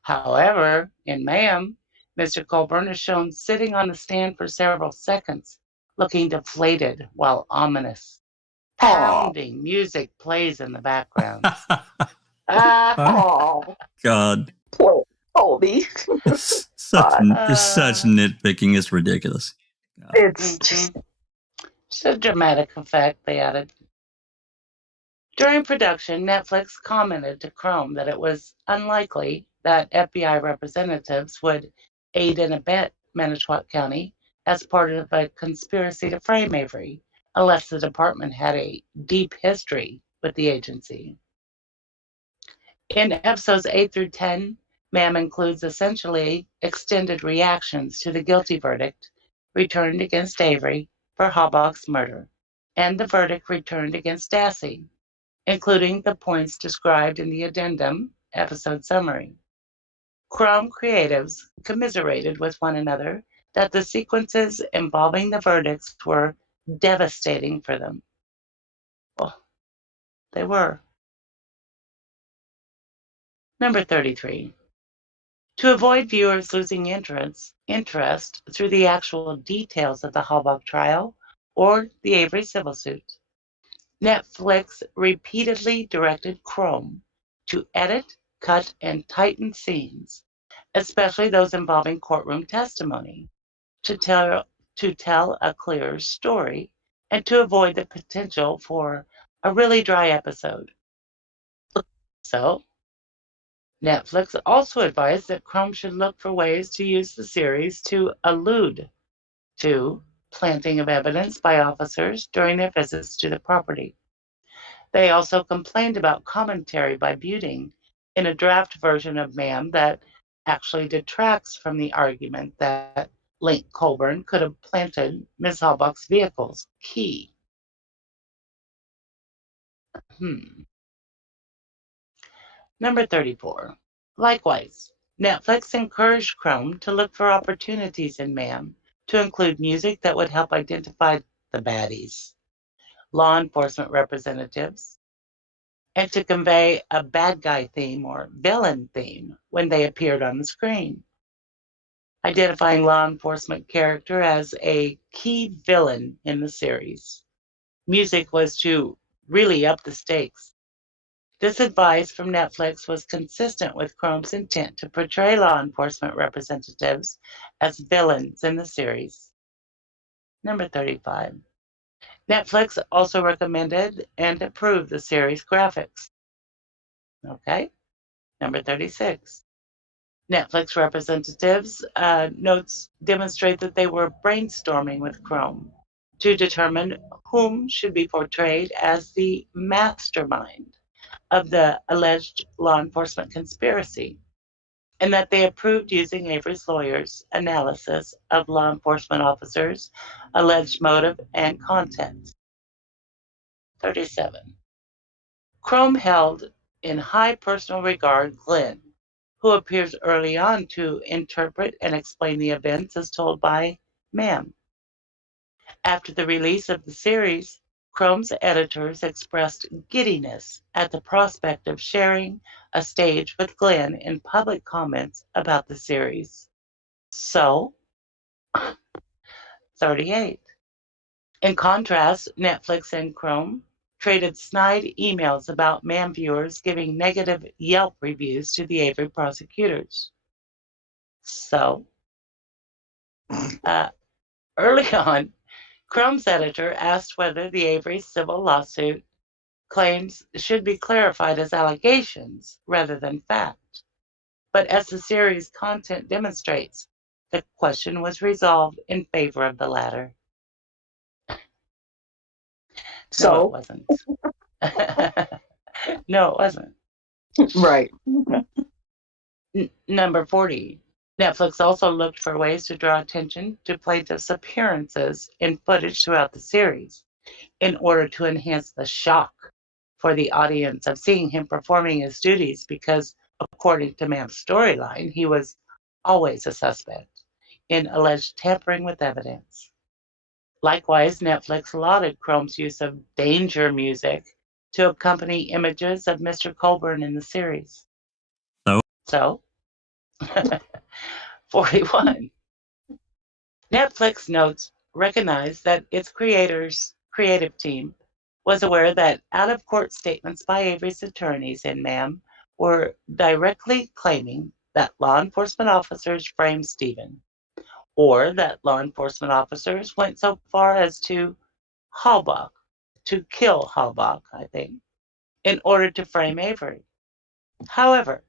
However, in Mayhem, Mr. Colborn is shown sitting on the stand for several seconds, looking deflated while ominous. Pounding music plays in the background. Oh, God. poor Colby. It's such nitpicking. It's ridiculous. It's just Just a dramatic effect, they added. During production, Netflix commented to Chrome that it was unlikely that FBI representatives would aid and abet Manitowoc County as part of a conspiracy to frame Avery, unless the department had a deep history with the agency. In episodes 8 through 10, MAM includes essentially extended reactions to the guilty verdict returned against Avery for Halbach's murder, and the verdict returned against Dassey, including the points described in the addendum episode summary. Chrome creatives commiserated with one another that the sequences involving the verdicts were devastating for them. Well, they were. Number 33. To avoid viewers losing interest through the actual details of the Halbach trial or the Avery civil suit, Netflix repeatedly directed Chrome to edit, cut, and tighten scenes, especially those involving courtroom testimony, to tell a clearer story and to avoid the potential for a really dry episode. So, Netflix also advised that Chrome should look for ways to use the series to allude to planting of evidence by officers during their visits to the property. They also complained about commentary by Buting in a draft version of MAM that actually detracts from the argument that Link Colborn could have planted Ms. Halbach's vehicle's key. Number 34. Likewise, Netflix encouraged Chrome to look for opportunities in MAM to include music that would help identify the baddies, law enforcement representatives, and to convey a bad guy theme or villain theme when they appeared on the screen. Identifying law enforcement character as a key villain in the series. Music was to really up the stakes. This advice from Netflix was consistent with Chrome's intent to portray law enforcement representatives as villains in the series. Number 35. Netflix also recommended and approved the series graphics. Okay. Number 36. Netflix representatives' notes demonstrate that they were brainstorming with Chrome to determine whom should be portrayed as the mastermind of the alleged law enforcement conspiracy, and that they approved using Avery's lawyers' analysis of law enforcement officers' alleged motive and content. 37. Chrome held in high personal regard Glenn, who appears early on to interpret and explain the events as told by MAM. After the release of the series, Chrome's editors expressed giddiness at the prospect of sharing a stage with Glenn in public comments about the series. So, 38. In contrast, Netflix and Chrome traded snide emails about MAM viewers giving negative Yelp reviews to the Avery prosecutors. So, early on, Chrome's editor asked whether the Avery civil lawsuit claims should be clarified as allegations rather than fact. But as the series content demonstrates, the question was resolved in favor of the latter. No, it So, wasn't. No, it wasn't. right. Number 40. Netflix also looked for ways to draw attention to plaintiff's appearances in footage throughout the series in order to enhance the shock for the audience of seeing him performing his duties because, according to Mam's storyline, he was always a suspect in alleged tampering with evidence. Likewise, Netflix lauded Chrome's use of danger music to accompany images of Mr. Colborn in the series. So 41. Netflix notes recognized that its creative team was aware that out-of-court statements by Avery's attorneys in MAM were directly claiming that law enforcement officers framed Stephen, or that law enforcement officers went so far as to kill Halbach, I think, in order to frame Avery. However,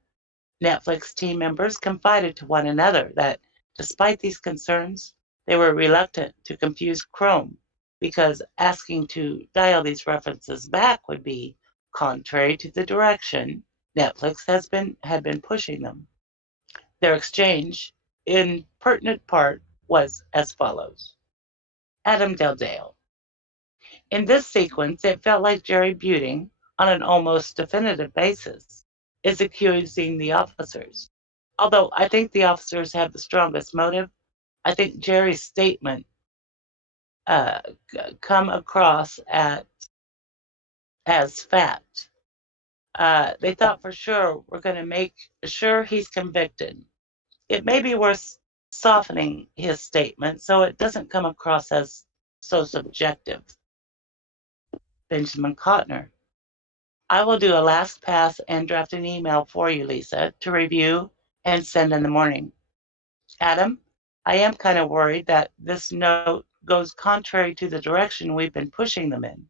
Netflix team members confided to one another that, despite these concerns, they were reluctant to confuse Chrome because asking to dial these references back would be contrary to the direction Netflix had been pushing them. Their exchange, in pertinent part, was as follows. Adam Deldale. In this sequence, it felt like Jerry Buting, on an almost definitive basis, is accusing the officers. Although I think the officers have the strongest motive, I think Jerry's statement come across as fact. They thought for sure we're going to make sure he's convicted. It may be worth softening his statement so it doesn't come across as so subjective. Benjamin Kottner. I will do a last pass and draft an email for you, Lisa, to review and send in the morning. Adam, I am kind of worried that this note goes contrary to the direction we've been pushing them in.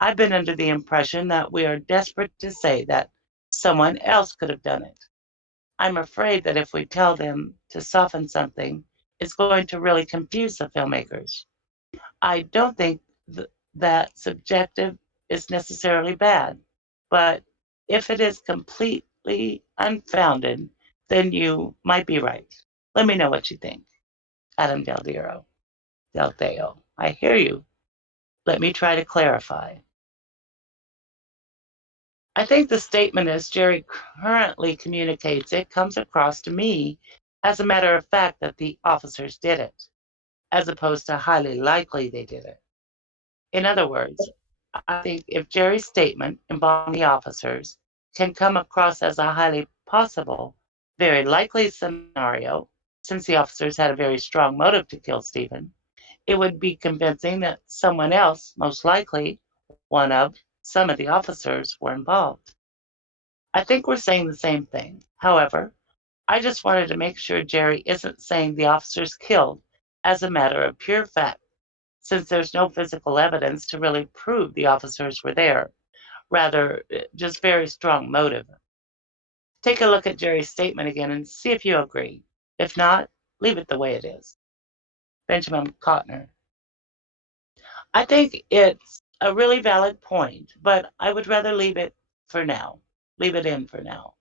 I've been under the impression that we are desperate to say that someone else could have done it. I'm afraid that if we tell them to soften something, it's going to really confuse the filmmakers. I don't think that subjective is necessarily bad, but if it is completely unfounded, then you might be right. Let me know what you think. Adam Del Deo. I hear you. Let me try to clarify. I think the statement as Jerry currently communicates it comes across to me as a matter of fact that the officers did it, as opposed to highly likely they did it. In other words, I think if Jerry's statement involving the officers can come across as a highly possible, very likely scenario, since the officers had a very strong motive to kill Stephen, it would be convincing that someone else, most likely some of the officers, were involved. I think we're saying the same thing. However, I just wanted to make sure Jerry isn't saying the officers killed as a matter of pure fact, since there's no physical evidence to really prove the officers were there, rather just very strong motive. Take a look at Jerry's statement again and see if you agree. If not, leave it the way it is. Benjamin Kottner. I think it's a really valid point, but I would rather leave it for now. Leave it in for now.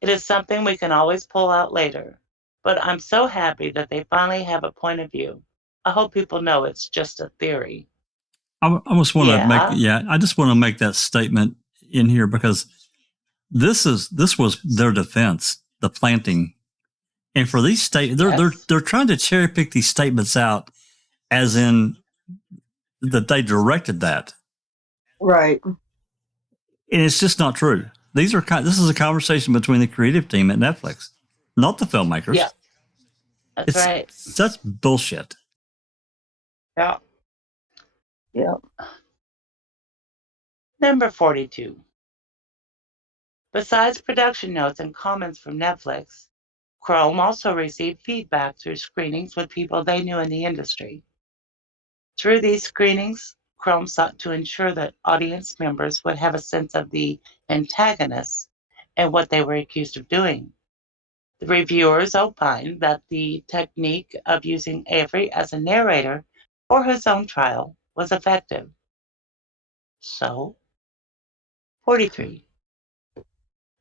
It is something we can always pull out later, but I'm so happy that they finally have a point of view. I hope people know it's just a theory. I just want I just want to make that statement in here because this was their defense, the planting, and for these they're trying to cherry pick these statements out, as in that they directed that, Right. and it's just not true. This is a conversation between the creative team at Netflix, not the filmmakers. Yeah, that's right. That's bullshit. Yeah. Yeah. Number 42. Besides production notes and comments from Netflix, Chrome also received feedback through screenings with people they knew in the industry. Through these screenings, Chrome sought to ensure that audience members would have a sense of the antagonists and what they were accused of doing. The reviewers opined that the technique of using Avery as a narrator for his own trial was effective. So, 43.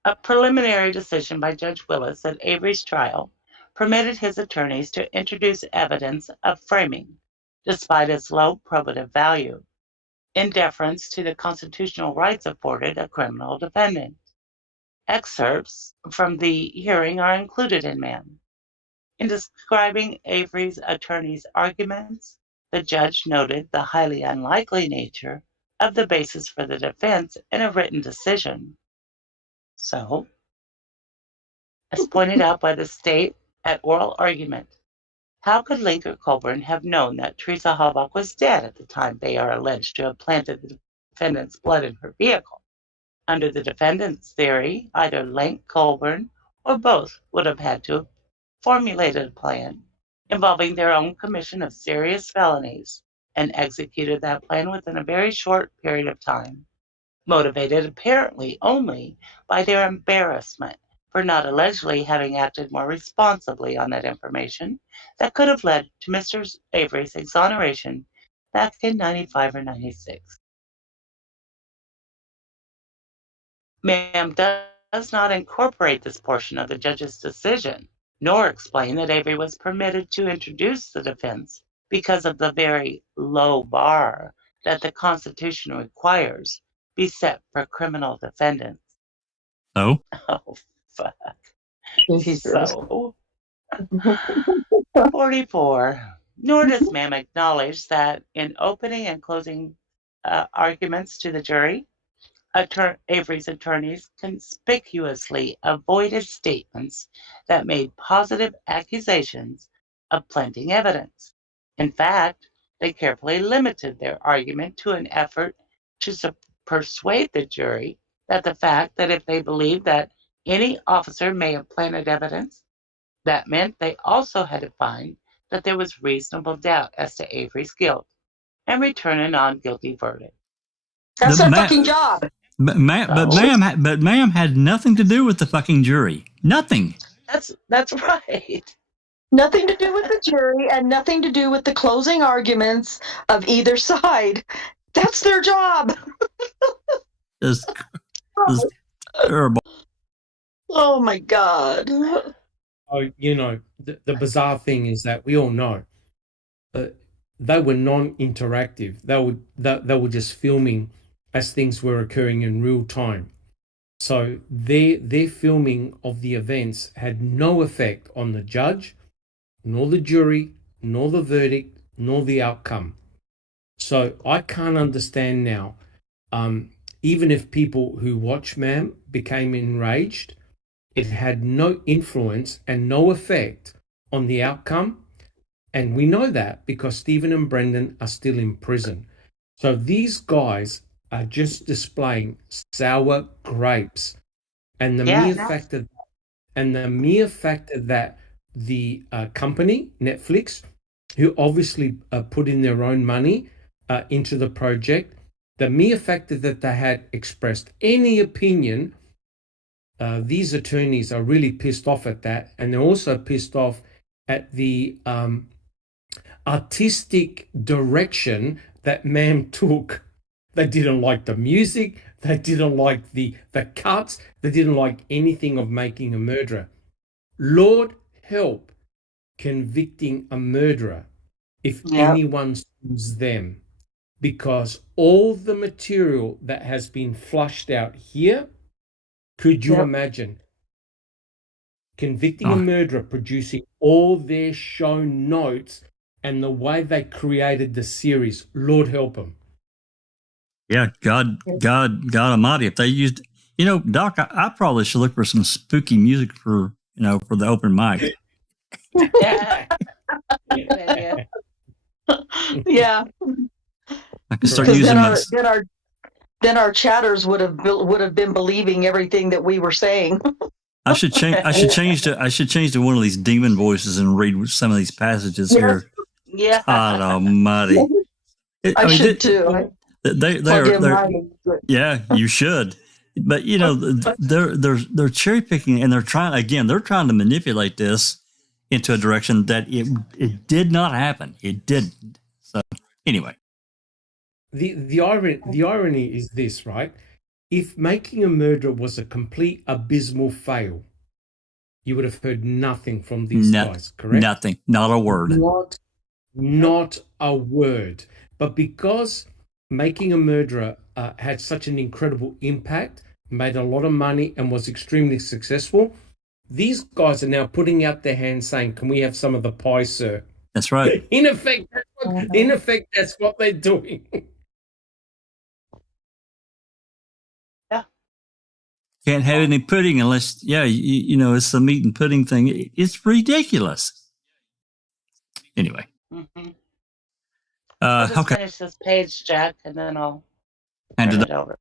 A preliminary decision by Judge Willis at Avery's trial permitted his attorneys to introduce evidence of framing, despite its low probative value, in deference to the constitutional rights afforded a criminal defendant. Excerpts from the hearing are included in MAM. In describing Avery's attorney's arguments, the judge noted the highly unlikely nature of the basis for the defense in a written decision. So, as pointed out by the state at oral argument, how could Link or Colborn have known that Teresa Halbach was dead at the time they are alleged to have planted the defendant's blood in her vehicle? Under the defendant's theory, either Link, Colborn, or both would have had to have formulated a plan involving their own commission of serious felonies and executed that plan within a very short period of time, motivated apparently only by their embarrassment for not allegedly having acted more responsibly on that information that could have led to Mr. Avery's exoneration back in 95 or 96. MAM does not incorporate this portion of the judge's decision, nor explain that Avery was permitted to introduce the defense because of the very low bar that the Constitution requires be set for criminal defendants. Oh, Oh, fuck. Jesus. So, 44. Nor does MAM acknowledge that in opening and closing arguments to the jury, Avery's attorneys conspicuously avoided statements that made positive accusations of planting evidence. In fact, they carefully limited their argument to an effort to persuade the jury that the fact that if they believed that any officer may have planted evidence, that meant they also had to find that there was reasonable doubt as to Avery's guilt and return a non-guilty verdict. That's The their ma- fucking job. but ma'am had nothing to do with the fucking jury. Nothing. That's right. Nothing to do with the jury and nothing to do with the closing arguments of either side. That's their job. It's terrible. Oh my God. Oh, you know, the bizarre thing is that we all know that they were non-interactive. They were just filming as things were occurring in real time. So their filming of the events had no effect on the judge, nor the jury, nor the verdict, nor the outcome. So I can't understand now, even if people who watch MAM became enraged, it had no influence and no effect on the outcome. And we know that because Stephen and Brendan are still in prison. So these guys are just displaying sour grapes. And the mere fact that the company, Netflix, who obviously put in their own money into the project, the mere fact that they had expressed any opinion, these attorneys are really pissed off at that. And they're also pissed off at the artistic direction that MAM took. They didn't like the music. They didn't like the cuts. They didn't like anything of making a murderer. Lord help convicting a murderer if anyone sues them, because all the material that has been flushed out here, could you imagine convicting a murderer, producing all their show notes and the way they created the series? Lord help them. Yeah, God Almighty! If they used, Doc, I probably should look for some spooky music for the open mic. Yeah. Yeah. I can start Because using then our chatters would have been believing everything that we were saying. I should change to one of these demon voices and read some of these passages here. Yeah. God Almighty! I should too. Yeah, you should. But you know, they're cherry picking, and they're trying to manipulate this into a direction that it did not happen. It didn't. So anyway, The irony is this, right? If Making a Murderer was a complete abysmal fail, you would have heard nothing from these guys, correct? nothing, not a word. Not a word. But because Making a Murderer had such an incredible impact, made a lot of money, and was extremely successful, these guys are now putting out their hands saying, "Can we have some of the pie, sir?" That's right. In effect, that's what they're doing. Can't have any pudding unless, you know, it's the meat and pudding thing. It's ridiculous. Anyway. Mm-hmm. I'll just Okay. finish this page, Jack, and then I'll Hand turn it it over.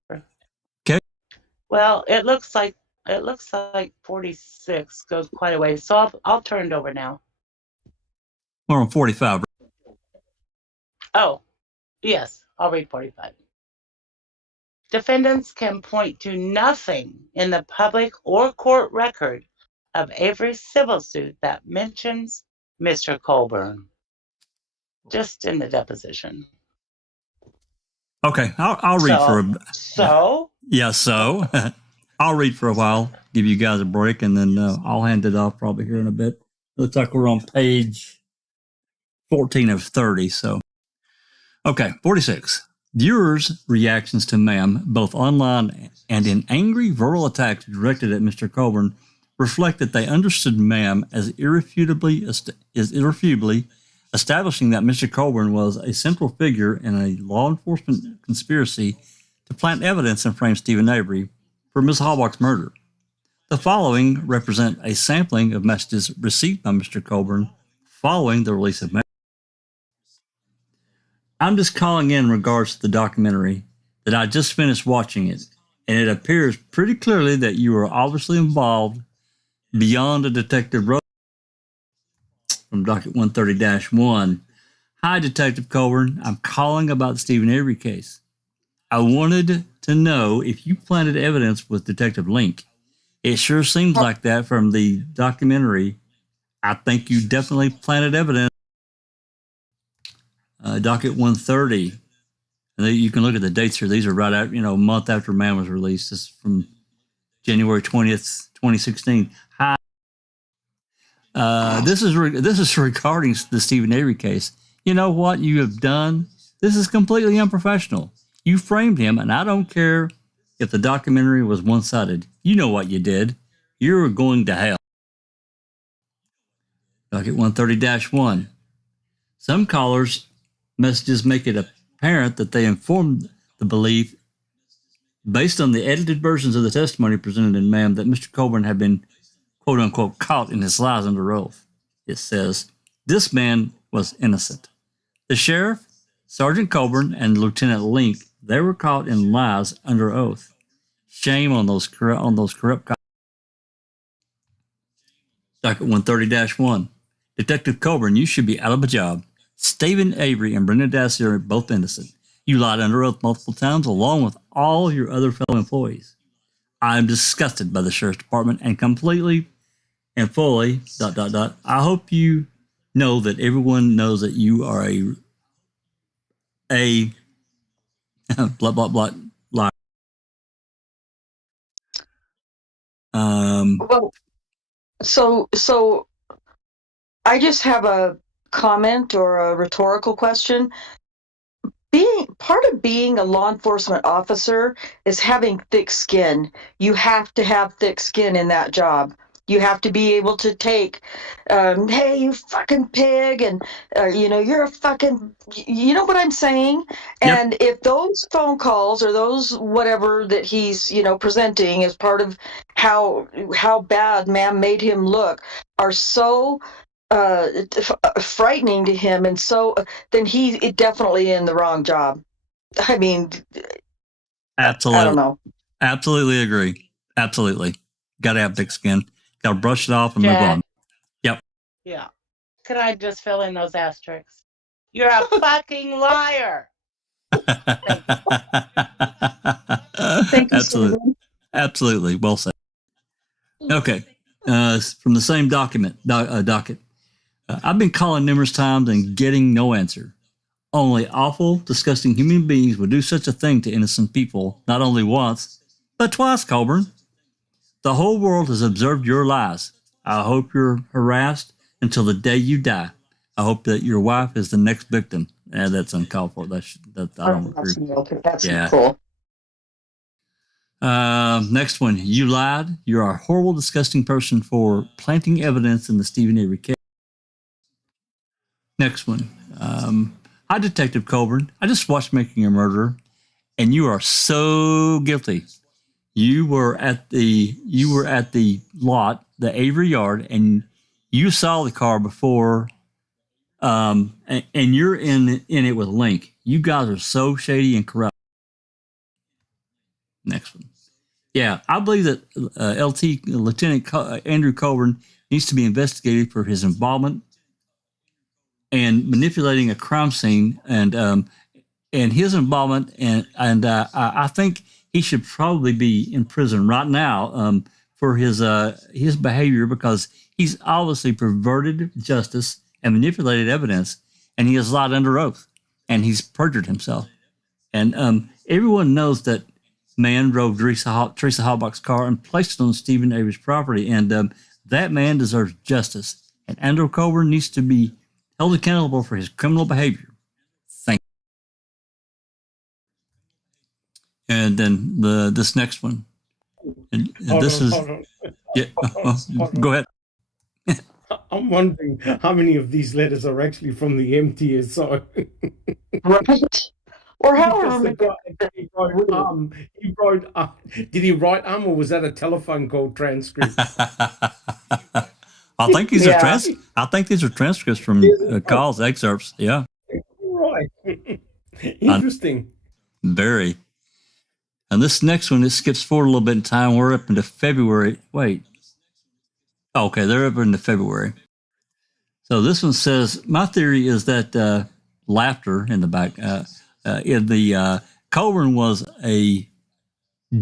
Okay. Well, it looks like 46 goes quite a way, so I'll turn it over now. We're on 45. Oh, yes, I'll read 45. Defendants can point to nothing in the public or court record of Avery's civil suit that mentions Mr. Colborn. Just in the deposition. Okay, I'll read for a. So. Yeah, so I'll read for a while, give you guys a break, and then I'll hand it off probably here in a bit. Looks like we're on page 14 of 30. So, okay, 46. Viewers' reactions to Ma'am, both online and in angry verbal attacks directed at Mr. Colborn, reflect that they understood Ma'am as irrefutably establishing that Mr. Colborn was a central figure in a law enforcement conspiracy to plant evidence and frame Stephen Avery for Ms. Halbach's murder. The following represent a sampling of messages received by Mr. Colborn following the release of Ma'am. I'm just calling in regards to the documentary that I just finished watching it, and it appears pretty clearly that you were obviously involved beyond a detective role. From docket 130-1. Hi, Detective Colborn. I'm calling about the Stephen Avery case. I wanted to know if you planted evidence with Detective Link. It sure seems like that from the documentary. I think you definitely planted evidence. Docket 130. And you can look at the dates here. These are right out, a month after Man was released. This is from January 20th, 2016. Hi. This is regarding the Stephen Avery case. You know what you have done? This is completely unprofessional. You framed him, and I don't care if the documentary was one-sided. You know what you did. You're going to hell. Docket 130-1. Some callers' messages make it apparent that they informed the belief, based on the edited versions of the testimony presented in Ma'am, that Mr. Colborn had been quote-unquote caught in his lies under oath. It says, this man was innocent. The sheriff, Sergeant Colborn, and Lieutenant Link, they were caught in lies under oath. Shame on those corrupt cops. Docket 130-1. Detective Colborn, you should be out of a job. Stephen Avery and Brenda Dassey are both innocent. You lied under oath multiple times along with all your other fellow employees. I am disgusted by the Sheriff's Department and completely and fully, ... I hope you know that everyone knows that you are a blah, blah, blah, liar. Well, so I just have a comment or a rhetorical question. Part of being a law enforcement officer is having thick skin. You have to have thick skin in that job. You have to be able to take, hey, you fucking pig, and you're a fucking, you know what I'm saying? Yep. And if those phone calls or those whatever that he's presenting as part of how bad Ma'am made him look are so frightening to him, and so then he definitely in the wrong job. I mean, absolutely. I don't know. Absolutely agree. Absolutely. Got to have thick skin. Got to brush it off and move on. Yep. Yeah. Could I just fill in those asterisks? You're a fucking liar. Thank you, Absolutely. Absolutely. Well said. Okay. From the same docket. I've been calling numerous times and getting no answer. Only awful, disgusting human beings would do such a thing to innocent people, not only once, but twice, Colborn. The whole world has observed your lies. I hope you're harassed until the day you die. I hope that your wife is the next victim. That's uncalled for. I don't agree. That's Yeah. cool. Next one. You lied. You're a horrible, disgusting person for planting evidence in the Stephen Avery case. Next one. Hi, Detective Colborn. I just watched Making a Murderer, and you are so guilty. You were at the lot, the Avery yard, and you saw the car before. And you're in it with Link. You guys are so shady and corrupt. Next one. Yeah, I believe that Lieutenant Andrew Colborn needs to be investigated for his involvement and manipulating a crime scene, and his involvement, and I think he should probably be in prison right now for his behavior, because he's obviously perverted justice and manipulated evidence, and he has lied under oath, and he's perjured himself, and everyone knows that man drove Teresa Halbach's car and placed it on Stephen Avery's property, and that man deserves justice, and Andrew Colborn needs to be held accountable for his criminal behavior. Thank you. And then this next one. And this is... Yeah, go ahead. I'm wondering how many of these letters are actually from the MTSO. Right. Or however many. He wrote, did he write or was that a telephone call transcript? I think these are transcripts from calls, excerpts. Yeah. Right. Interesting. Very. And this next one, it skips forward a little bit in time. We're up into February. Wait. Okay, they're up into February. So this one says, my theory is that laughter in the back. Colborn was a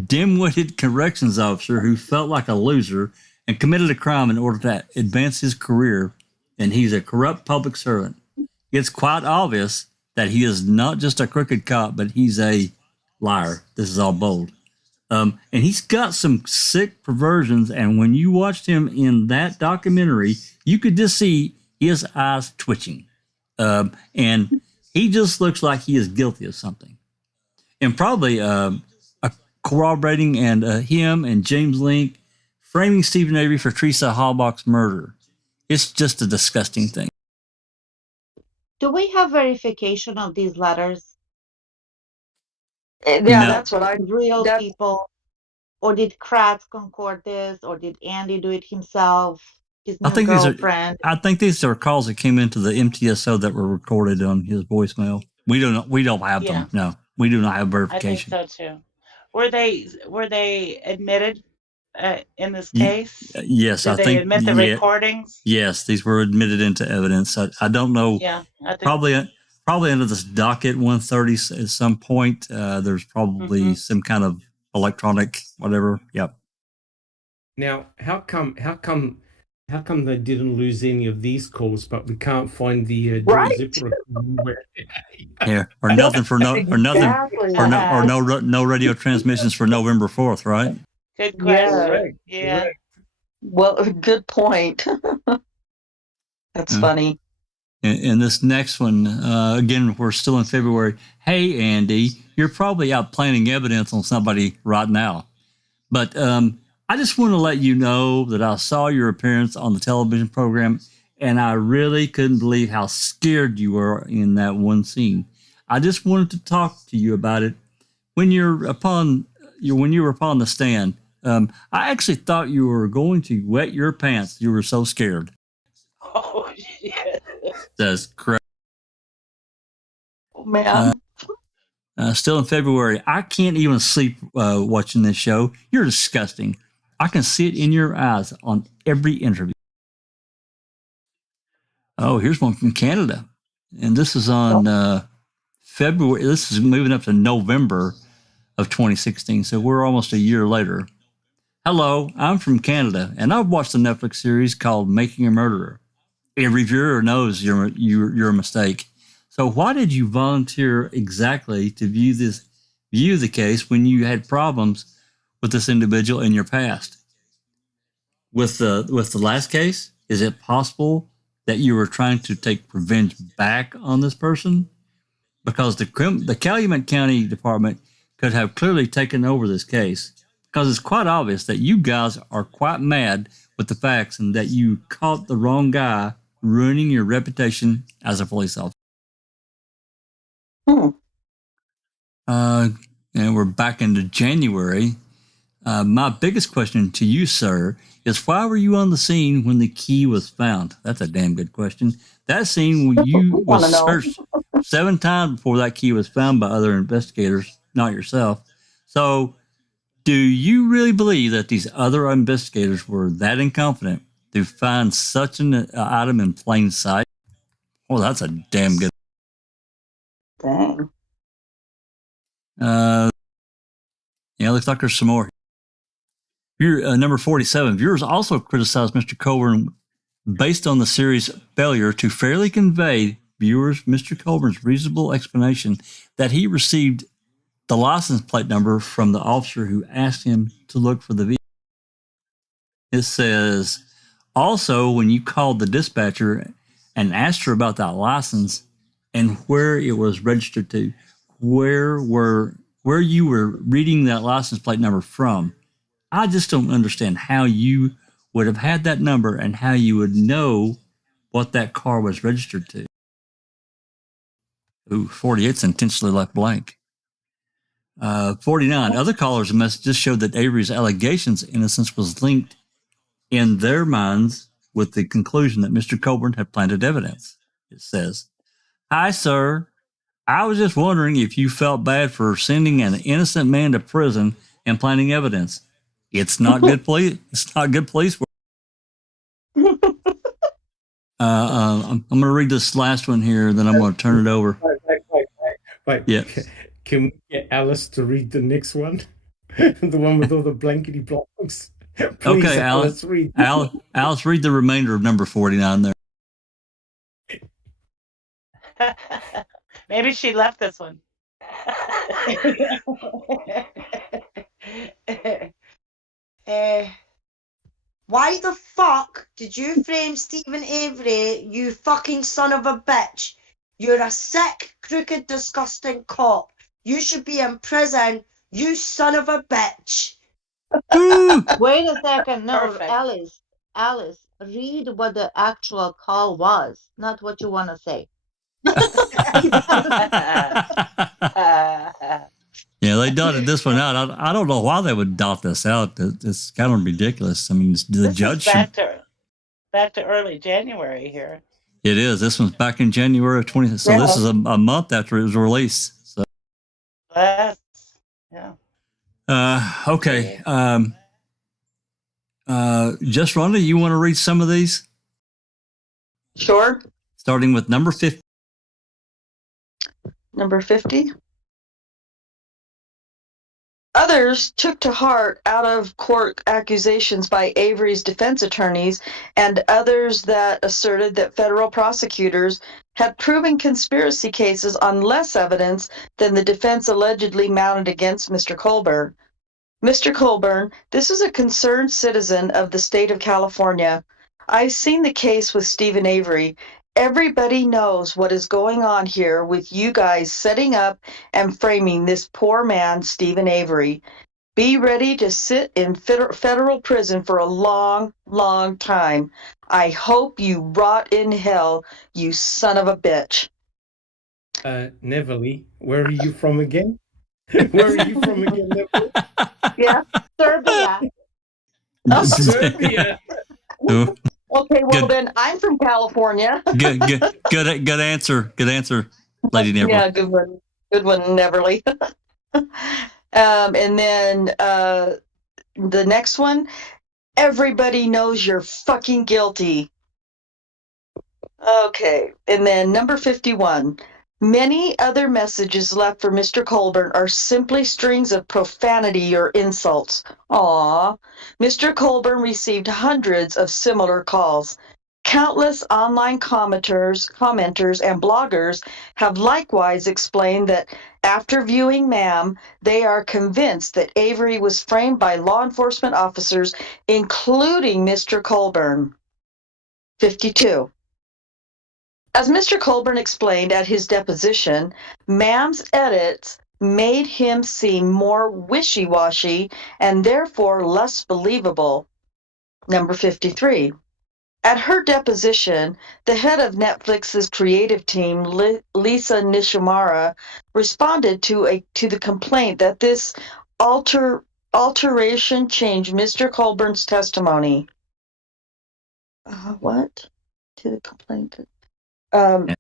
dim-witted corrections officer who felt like a loser and committed a crime in order to advance his career, and he's a corrupt public servant. It's quite obvious that he is not just a crooked cop, but he's a liar. This is all bold. And he's got some sick perversions, and when you watched him in that documentary, you could just see his eyes twitching. And he just looks like he is guilty of something. And probably corroborating and him and James Link framing Stephen Avery for Teresa Halbach's murder. It's just a disgusting thing. Do we have verification of these letters? Yeah, No. that's what I. Real people? Or did Kratz concord this? Or did Andy do it himself? His new girlfriend? I think these are calls that came into the MTSO that were recorded on his voicemail. We don't have them. No, we do not have verification. I think so too. Were they admitted in this case? Yes, Did they admit the recordings? Yes, these were admitted into evidence. I don't know. Yeah, I think probably under this docket 130 at some point. There's probably some kind of electronic whatever. Yep. Now, how come they didn't lose any of these calls, but we can't find the zipper? Yeah, or nothing for no radio transmissions for November 4th, right? Good question. Yeah. Well, good point. That's funny. And this next one, again, we're still in February. Hey, Andy, you're probably out planting evidence on somebody right now. But I just want to let you know that I saw your appearance on the television program, and I really couldn't believe how scared you were in that one scene. I just wanted to talk to you about it. When you were upon the stand, I actually thought you were going to wet your pants. You were so scared. Oh, shit. That's correct. Oh, man. Still in February. I can't even sleep watching this show. You're disgusting. I can see it in your eyes on every interview. Oh, here's one from Canada. And this is on February. This is moving up to November of 2016. So we're almost a year later. Hello, I'm from Canada, and I've watched a Netflix series called Making a Murderer. Every viewer knows you're a mistake. So why did you volunteer exactly to view the case when you had problems with this individual in your past? With the last case, is it possible that you were trying to take revenge back on this person? Because the Calumet County Department could have clearly taken over this case, because it's quite obvious that you guys are quite mad with the facts and that you caught the wrong guy, ruining your reputation as a police officer. And we're back into January. My biggest question to you, sir, is why were you on the scene when the key was found? That's a damn good question. That scene when you was searched 7 times before that key was found by other investigators, not yourself. So do you really believe that these other investigators were that incompetent to find such an item in plain sight? Well, that's a damn good. Dang. Yeah, looks like there's some more. Number 47. Viewers also criticized Mr. Colborn based on the series' failure to fairly convey viewers Mr. Colborn's reasonable explanation that he received the license plate number from the officer who asked him to look for the vehicle. It says, also, when you called the dispatcher and asked her about that license and where it was registered to, where you were reading that license plate number from, I just don't understand how you would have had that number and how you would know what that car was registered to. Ooh, 48's intentionally left blank. 49. Other callers' messages showed that Avery's allegations of innocence was linked in their minds with the conclusion that Mr. Colborn had planted evidence. It says, hi, sir. I was just wondering if you felt bad for sending an innocent man to prison and planting evidence. It's not good police. It's not good police work. I'm going to read this last one here, then I'm going to turn it over. Wait. Yeah. Can we get Alice to read the next one? The one with all the blankety blanks. Please, Okay, Alice, read. Alice, read the remainder of number 49 there. Maybe she left this one. Why the fuck did you frame Stephen Avery, you fucking son of a bitch? You're a sick, crooked, disgusting cop. You should be in prison, you son of a bitch. Wait a second. No, Perfect. Alice, read what the actual call was, not what you want to say. Yeah, they dotted this one out. I don't know why they would dot this out. It's kind of ridiculous. I mean, the judge should. Back to early January here. It is. This one's back in January of 20. So this is a month after it was released. So. Yeah. Okay. Just Rhonda, you want to read some of these? Sure. Starting with number 50. Number 50. Others took to heart out-of-court accusations by Avery's defense attorneys and others that asserted that federal prosecutors had proven conspiracy cases on less evidence than the defense allegedly mounted against Mr. Colborn. Mr. Colborn, this is a concerned citizen of the state of California. I've seen the case with Stephen Avery. Everybody knows what is going on here with you guys setting up and framing this poor man, Stephen Avery. Be ready to sit in federal prison for a long, long time. I hope you rot in hell, you son of a bitch. Neverly, where are you from again? Where are you from again, Neverly? Yeah. Serbia. Serbia. Okay, well Good. then I'm from California. Good answer. Good answer, Lady Neverly. Yeah, good one. Good one, Neverly. And then the next one, everybody knows you're fucking guilty. Okay, and then number 51. Many other messages left for Mr. Colborn are simply strings of profanity or insults. Aww. Mr. Colborn received hundreds of similar calls. Countless online commenters, and bloggers have likewise explained that after viewing Ma'am, they are convinced that Avery was framed by law enforcement officers, including Mr. Colborn. 52. As Mr. Colborn explained at his deposition, Ma'am's edits made him seem more wishy-washy and therefore less believable. Number 53. At her deposition, the head of Netflix's creative team, Lisa Nishimura, responded to the complaint that this alteration changed Mr. Colborn's testimony. What? To the complaint. I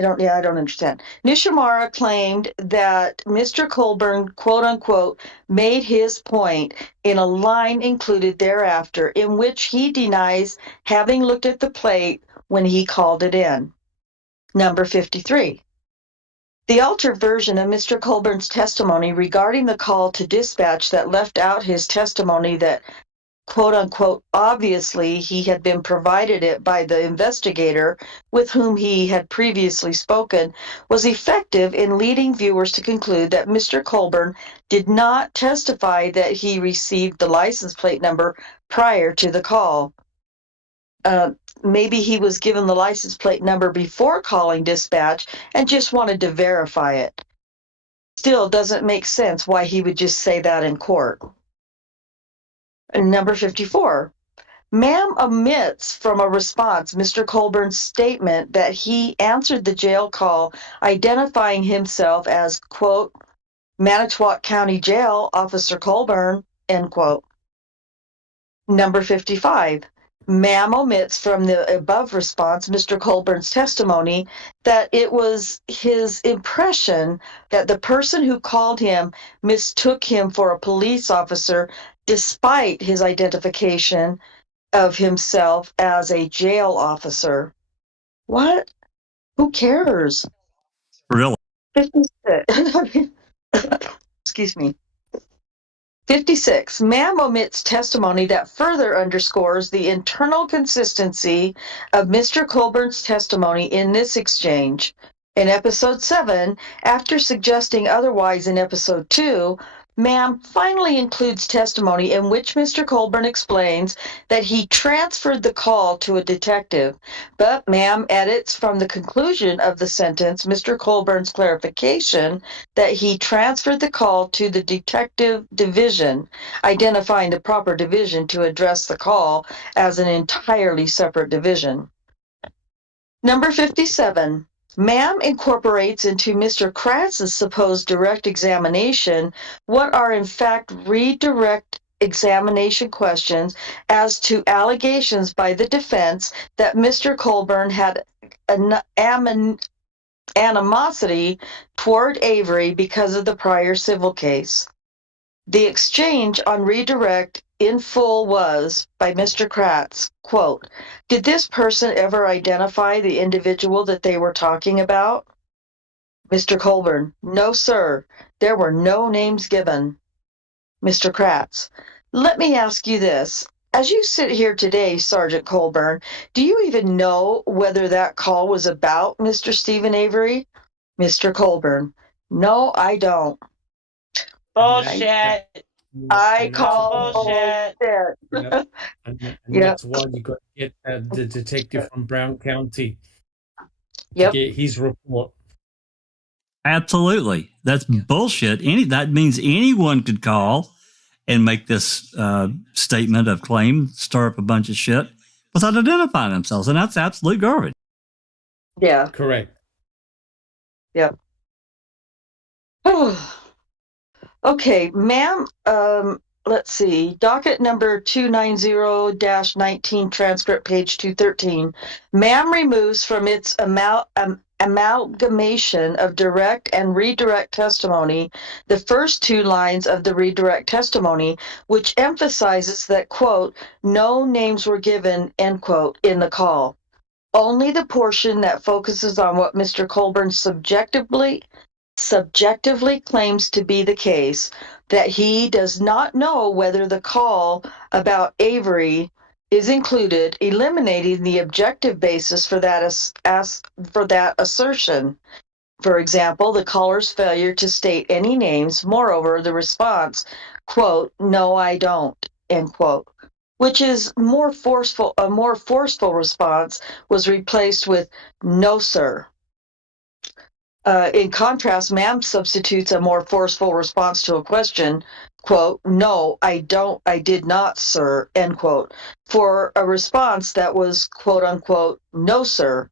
don't understand. Nishimura claimed that Mr. Colborn, quote unquote, made his point in a line included thereafter in which he denies having looked at the plate when he called it in. Number 53. The altered version of Mr. Colborn's testimony regarding the call to dispatch that left out his testimony that quote unquote, obviously he had been provided it by the investigator with whom he had previously spoken, was effective in leading viewers to conclude that Mr. Colborn did not testify that he received the license plate number prior to the call. Maybe he was given the license plate number before calling dispatch and just wanted to verify it. Still doesn't make sense why he would just say that in court. Number 54. Ma'am omits from a response Mr. Colborn's statement that he answered the jail call identifying himself as, quote, Manitowoc County Jail Officer Colborn, end quote. Number 55. Ma'am omits from the above response Mr. Colborn's testimony that it was his impression that the person who called him mistook him for a police officer despite his identification of himself as a jail officer. What? Who cares? Really? 56. Excuse me. 56. Ma'am omits testimony that further underscores the internal consistency of Mr. Colborn's testimony in this exchange. In episode 7, after suggesting otherwise in episode 2, Ma'am finally includes testimony in which Mr. Colborn explains that he transferred the call to a detective, but Ma'am edits from the conclusion of the sentence Mr. Colborn's clarification that he transferred the call to the detective division, identifying the proper division to address the call as an entirely separate division. Number 57. Ma'am incorporates into Mr. Kratz's supposed direct examination what are in fact redirect examination questions as to allegations by the defense that Mr. Colborn had an animosity toward Avery because of the prior civil case. The exchange on redirect in full was, by Mr. Kratz, quote, did this person ever identify the individual that they were talking about? Mr. Colborn, no, sir. There were no names given. Mr. Kratz, let me ask you this. As you sit here today, Sergeant Colborn, do you even know whether that call was about Mr. Stephen Avery? Mr. Colborn, no, I don't. Bullshit. I call bullshit. bullshit. And Yep. that's why you got to get the detective from Brown County to Yep. get his report. Absolutely. That's bullshit. That means anyone could call and make this statement of claim, stir up a bunch of shit without identifying themselves. And that's absolute garbage. Yeah. Correct. Yep. Okay, ma'am, let's see, docket number 290-19, transcript page 213. Ma'am removes from its amalgamation of direct and redirect testimony the first two lines of the redirect testimony, which emphasizes that, quote, no names were given, end quote, in the call. Only the portion that focuses on what Mr. Colborn subjectively claims to be the case, that he does not know whether the call about Avery is included, eliminating the objective basis for that assertion. For example, the caller's failure to state any names. Moreover, the response, quote, "No, I don't," end quote, which is a more forceful response was replaced with "No, sir." In contrast, ma'am substitutes a more forceful response to a question, quote, "No, I don't, I did not, sir," end quote, for a response that was, quote unquote, "No, sir."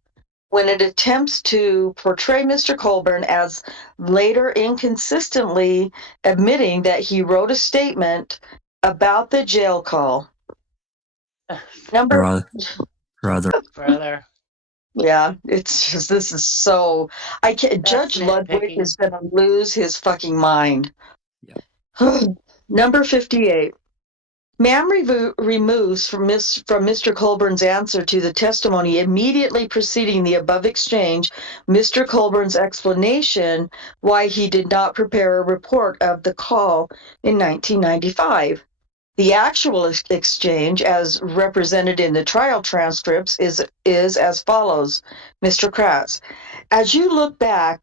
When it attempts to portray Mr. Colborn as later inconsistently admitting that he wrote a statement about the jail call. Brother. Brother. Yeah, it's just, this is so, Judge Ludwig nitpicking. is going to lose his fucking mind. Number 58. Ma'am removes from Mr. Colborn's answer to the testimony immediately preceding the above exchange Mr. Colborn's explanation why he did not prepare a report of the call in 1995. The actual exchange, as represented in the trial transcripts, is as follows. Mr. Kratz, as you look back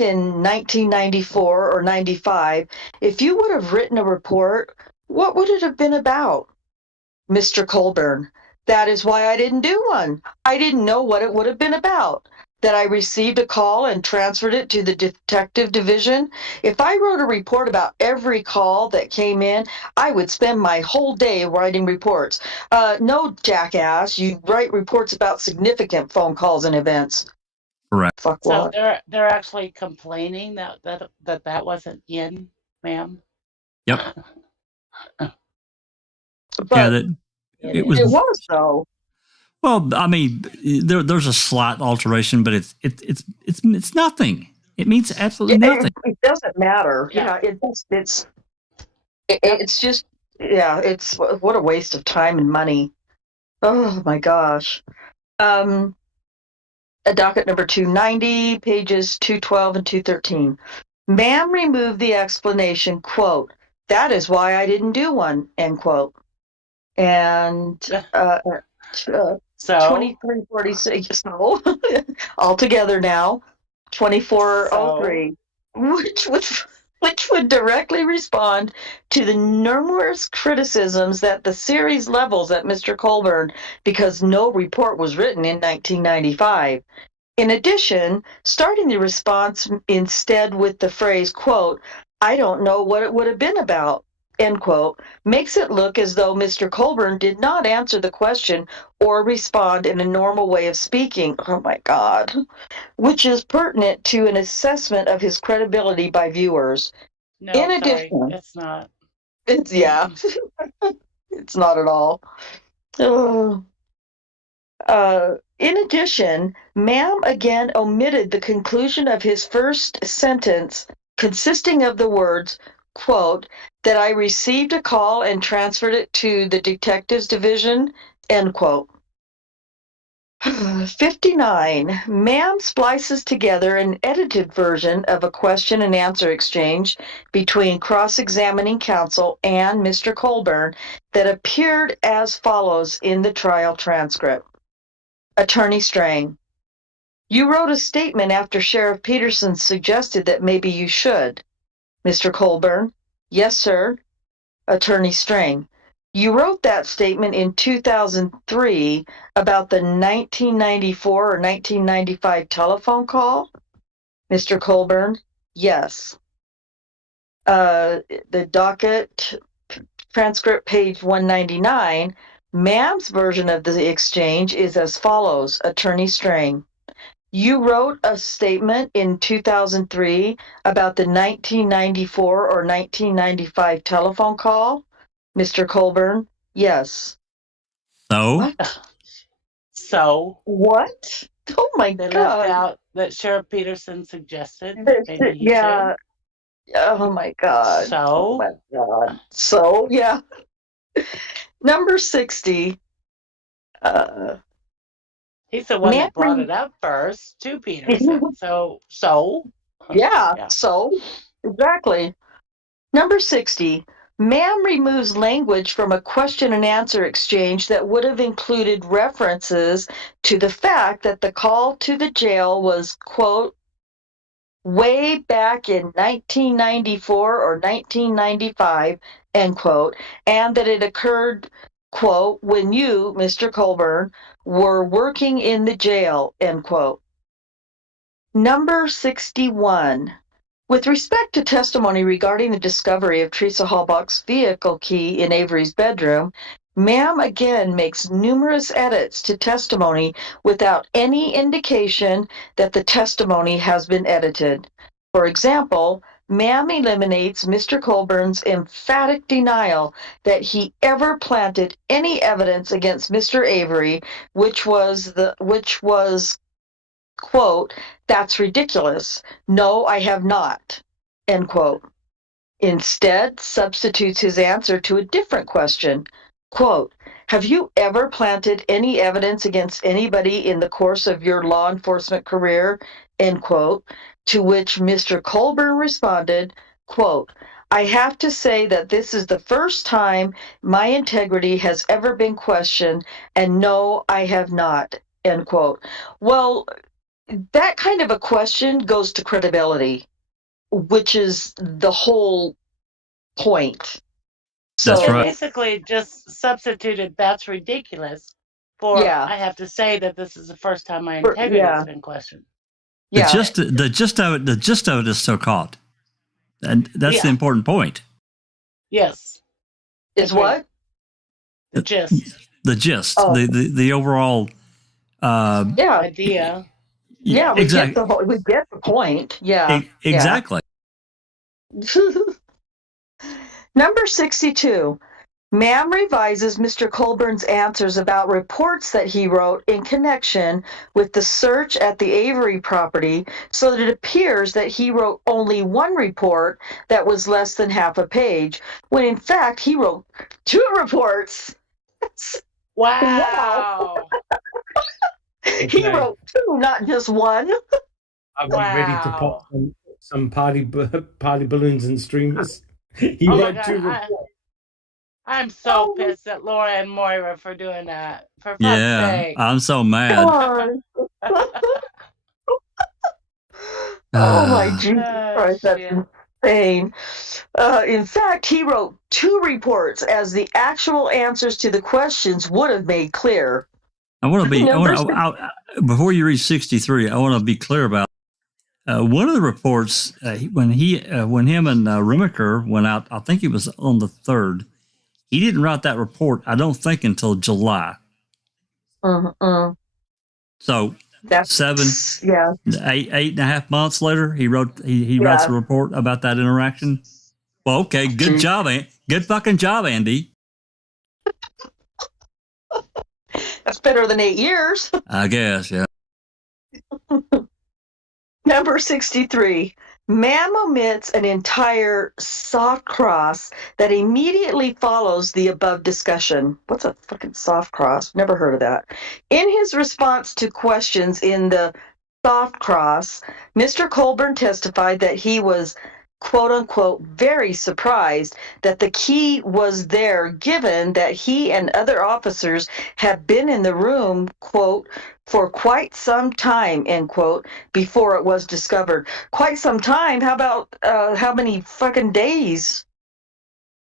in 1994 or 95, if you would have written a report, what would it have been about? Mr. Colborn, that is why I didn't do one. I didn't know what it would have been about. That I received a call and transferred it to the detective division. If I wrote a report about every call that came in, I would spend my whole day writing reports. No, jackass, you write reports about significant phone calls and events. Correct. Fuck So what? they're actually complaining that wasn't in, ma'am. Yep. But it was though. Well, I mean, there's a slight alteration, but it's nothing. It means absolutely nothing. It doesn't matter. Yeah. It's just, yeah, it's what a waste of time and money. Oh my gosh. Docket number 290, pages 212 and 213. Ma'am removed the explanation, quote, "That is why I didn't do one," end quote. And So 2346, so altogether now, 2403, which would directly respond to the numerous criticisms that the series levels at Mr. Colborn because no report was written in 1995. In addition, starting the response instead with the phrase, quote, "I don't know what it would have been about," end quote, makes it look as though Mr. Colborn did not answer the question or respond in a normal way of speaking. Oh my God. Which is pertinent to an assessment of his credibility by viewers. no, In sorry, addition, it's not. it's it's not at all. In addition, Ma'am again omitted the conclusion of his first sentence, consisting of the words, quote, "that I received a call and transferred it to the detectives division," end quote. 59. Ma'am splices together an edited version of a question and answer exchange between cross-examining counsel and Mr. Colborn that appeared as follows in the trial transcript. Attorney Strang, you wrote a statement after Sheriff Peterson suggested that maybe you should. Mr. Colborn, yes, sir. Attorney Strang, you wrote that statement in 2003 about the 1994 or 1995 telephone call? Mr. Colborn, yes. The docket transcript, page 199, Ma'am's version of the exchange is as follows. Attorney Strang, you wrote a statement in 2003 about the 1994 or 1995 telephone call? Mr. Colborn, yes. So? What? So What? Oh my they God. left out that Sheriff Peterson suggested that maybe you Yeah. Oh my God. should. Oh my God. So, yeah. Number 60. He's the one that brought Ma'am, it up first to Peterson. So, yeah, yeah. so exactly. Number 60. Ma'am removes language from a question and answer exchange that would have included references to the fact that the call to the jail was, quote, way back in 1994 or 1995, end quote, and that it occurred, quote, when you, Mr. Colborn, were working in the jail, end quote. Number 61. With respect to testimony regarding the discovery of Teresa Halbach's vehicle key in Avery's bedroom, Ma'am again makes numerous edits to testimony without any indication that the testimony has been edited. For example, Ma'am eliminates Mr. Colburn's emphatic denial that he ever planted any evidence against Mr. Avery, which was quote, that's ridiculous. No, I have not, end quote. Instead, substitutes his answer to a different question. Quote, have you ever planted any evidence against anybody in the course of your law enforcement career? End quote. To which Mr. Colburn responded, quote, I have to say that this is the first time my integrity has ever been questioned, and no, I have not, end quote. Well, that kind of a question goes to credibility, which is the whole point. So, That's They right. basically just substituted "that's ridiculous" for yeah, "I have to say that this is the first time my for- integrity yeah, has been questioned." The yeah, gist of it is so caught, and that's the Yeah. important point. Yes, is agreed. what? The gist, The gist, Oh, the overall. yeah, idea. yeah, Exactly. we get the point. Yeah, Exactly. yeah. Number 62. Ma'am revises Mr. Colburn's answers about reports that he wrote in connection with the search at the Avery property so that it appears that he wrote only one report that was less than half a page, when in fact he wrote 2 reports. Wow. Wow! He Okay. wrote 2, not just one. Are we ready to pop some party balloons and streamers? He Oh my wrote God, 2 reports. I'm so pissed at Laura and Moira for doing that. For fuck's Yeah, sake! I'm so mad. Oh my Jesus Oh, Christ, that's shit. insane. In fact, he wrote 2 reports as the actual answers to the questions would have made clear. I want to be. Number Before you reach 63, I want to be clear about one of the reports when him and Remaker went out. I think it was on the 3rd. He didn't write that report, I don't think, until July. So That's 7, yeah. 8.5 months later, he wrote. He writes a report about that interaction. Well, okay, good job, good fucking job, Andy. That's better than 8 years. I guess, yeah. Number 63. Ma'am omits an entire soft cross that immediately follows the above discussion. What's a fucking soft cross? Never heard of that. In his response to questions in the soft cross, Mr. Colburn testified that he was, quote unquote, very surprised that the key was there, given that he and other officers had been in the room, quote, for quite some time, end quote, before it was discovered. Quite some time? How about how many fucking days?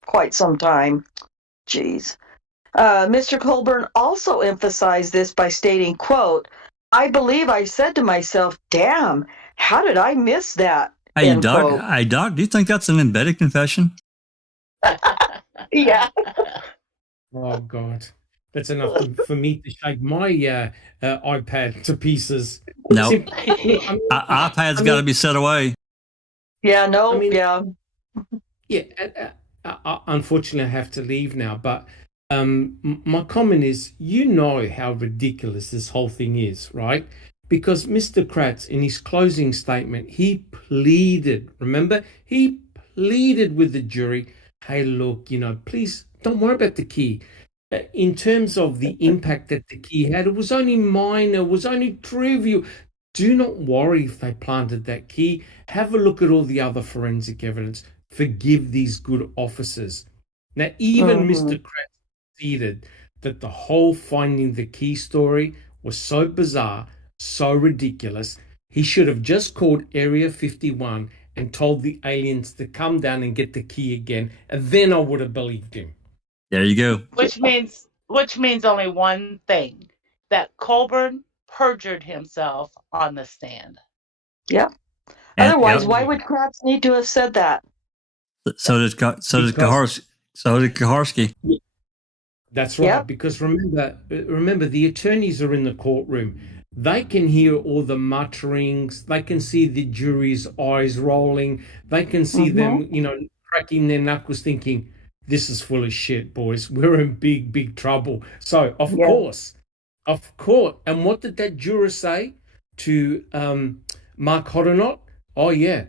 Quite some time. Jeez. Mr. Colburn also emphasized this by stating, quote, I believe I said to myself, damn, how did I miss that? Hey, Doug. Hey, Doug. Do you think that's an embedded confession? Yeah. Oh God, that's enough for me to shake my iPad to pieces. No, See, iPad's got to be set away. Yeah. No. I mean, yeah. Yeah. Unfortunately, I have to leave now. But my comment is, you know how ridiculous this whole thing is, right? Because Mr. Kratz, in his closing statement, he pleaded. Remember, he pleaded with the jury. Hey, look, please don't worry about the key. in terms of the impact that the key had, it was only minor, it was only trivial. Do not worry if they planted that key. Have a look at all the other forensic evidence. Forgive these good officers. Now, even Mr. Kratz conceded that the whole finding the key story was so bizarre, so ridiculous, he should have just called Area 51 and told the aliens to come down and get the key again, and then I would have believed him. There you go. Which means only one thing, that Colborn perjured himself on the stand. Yep. And- Otherwise, yep. why would Kratz need to have said that? So did Kaharski. That's right, Yep. because remember, the attorneys are in the courtroom. They can hear all the mutterings. They can see the jury's eyes rolling. They can see them, cracking their knuckles, thinking, "This is full of shit, boys. We're in big, big trouble." So, of course. And what did that juror say to Mark Hoddenot? Oh, yeah.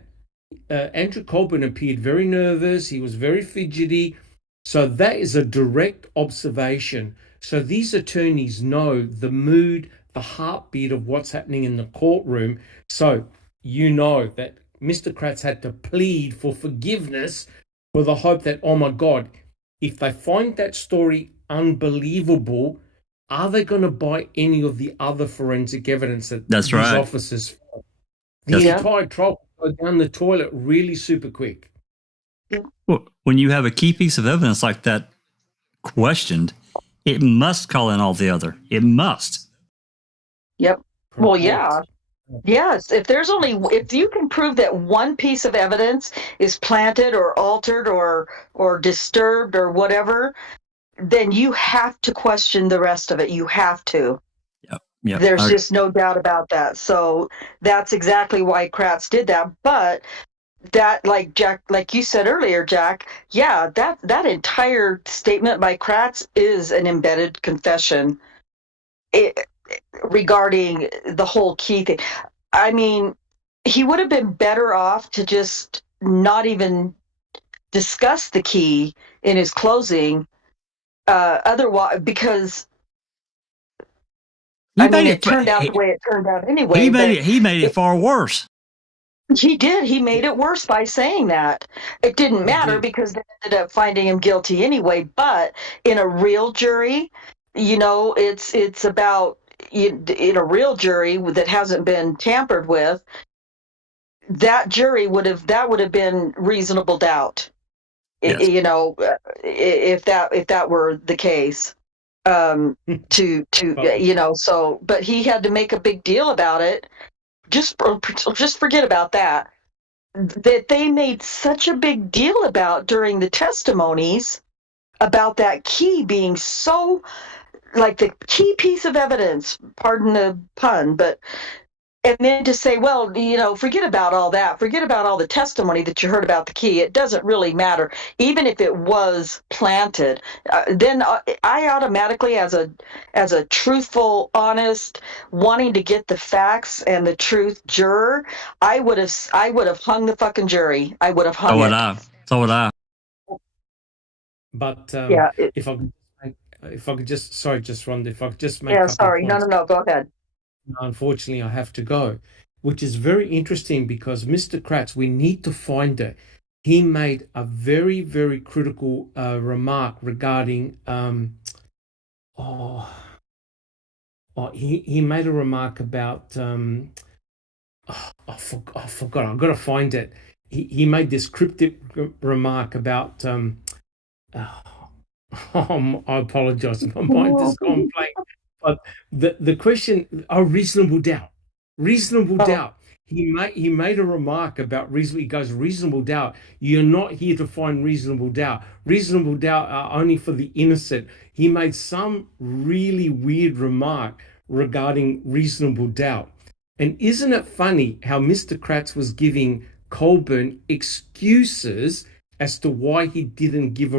Andrew Colborn appeared very nervous. He was very fidgety. So that is a direct observation. So these attorneys know the mood, the heartbeat of what's happening in the courtroom. So you know that Mr. Kratz had to plead for forgiveness for the hope that, oh my God, if they find that story unbelievable, are they going to buy any of the other forensic evidence that That's these right. officers found? The entire trial go down the toilet really super quick. Well, when you have a key piece of evidence like that questioned, it must call in all the other. It must. Yep. Well, yeah. Yes. If you can prove that one piece of evidence is planted or altered or disturbed or whatever, then you have to question the rest of it. You have to. Yep. There's just no doubt about that. So that's exactly why Kratz did that. But that, like Jack, like you said earlier, Jack, yeah, that entire statement by Kratz is an embedded confession regarding the whole key thing. I mean, he would have been better off to just not even discuss the key in his closing. Otherwise, because it turned out the way it turned out anyway. He made it far worse. He did. He made it worse by saying that. It didn't matter because they ended up finding him guilty anyway. But in a real jury, it's about, in a real jury that hasn't been tampered with, that jury would have been reasonable doubt. Yes. If that were the case. So, but he had to make a big deal about it. Just forget about that. That they made such a big deal about during the testimonies about that key being so, like, the key piece of evidence, pardon the pun, and then to say, well, forget about all that. Forget about all the testimony that you heard about the key. It doesn't really matter. Even if it was planted, then I automatically, as a truthful, honest, wanting to get the facts and the truth juror, I would have hung the fucking jury. I would have hung it. So would I. But Yeah. if I could just, sorry, just Rhonda, if I could just make Yeah. a couple Sorry. of points. No. Go ahead. Unfortunately, I have to go, which is very interesting because Mr. Kratz, we need to find it. He made a very, very critical remark regarding, he made a remark about, I forgot, I've got to find it. He made this cryptic remark about, I apologize, my mind has gone blank. But the question, reasonable doubt. He made a remark about reasonable. He goes, reasonable doubt. You're not here to find reasonable doubt. Reasonable doubt are only for the innocent. He made some really weird remark regarding reasonable doubt. And isn't it funny how Mr. Kratz was giving Colborn excuses as to why he didn't write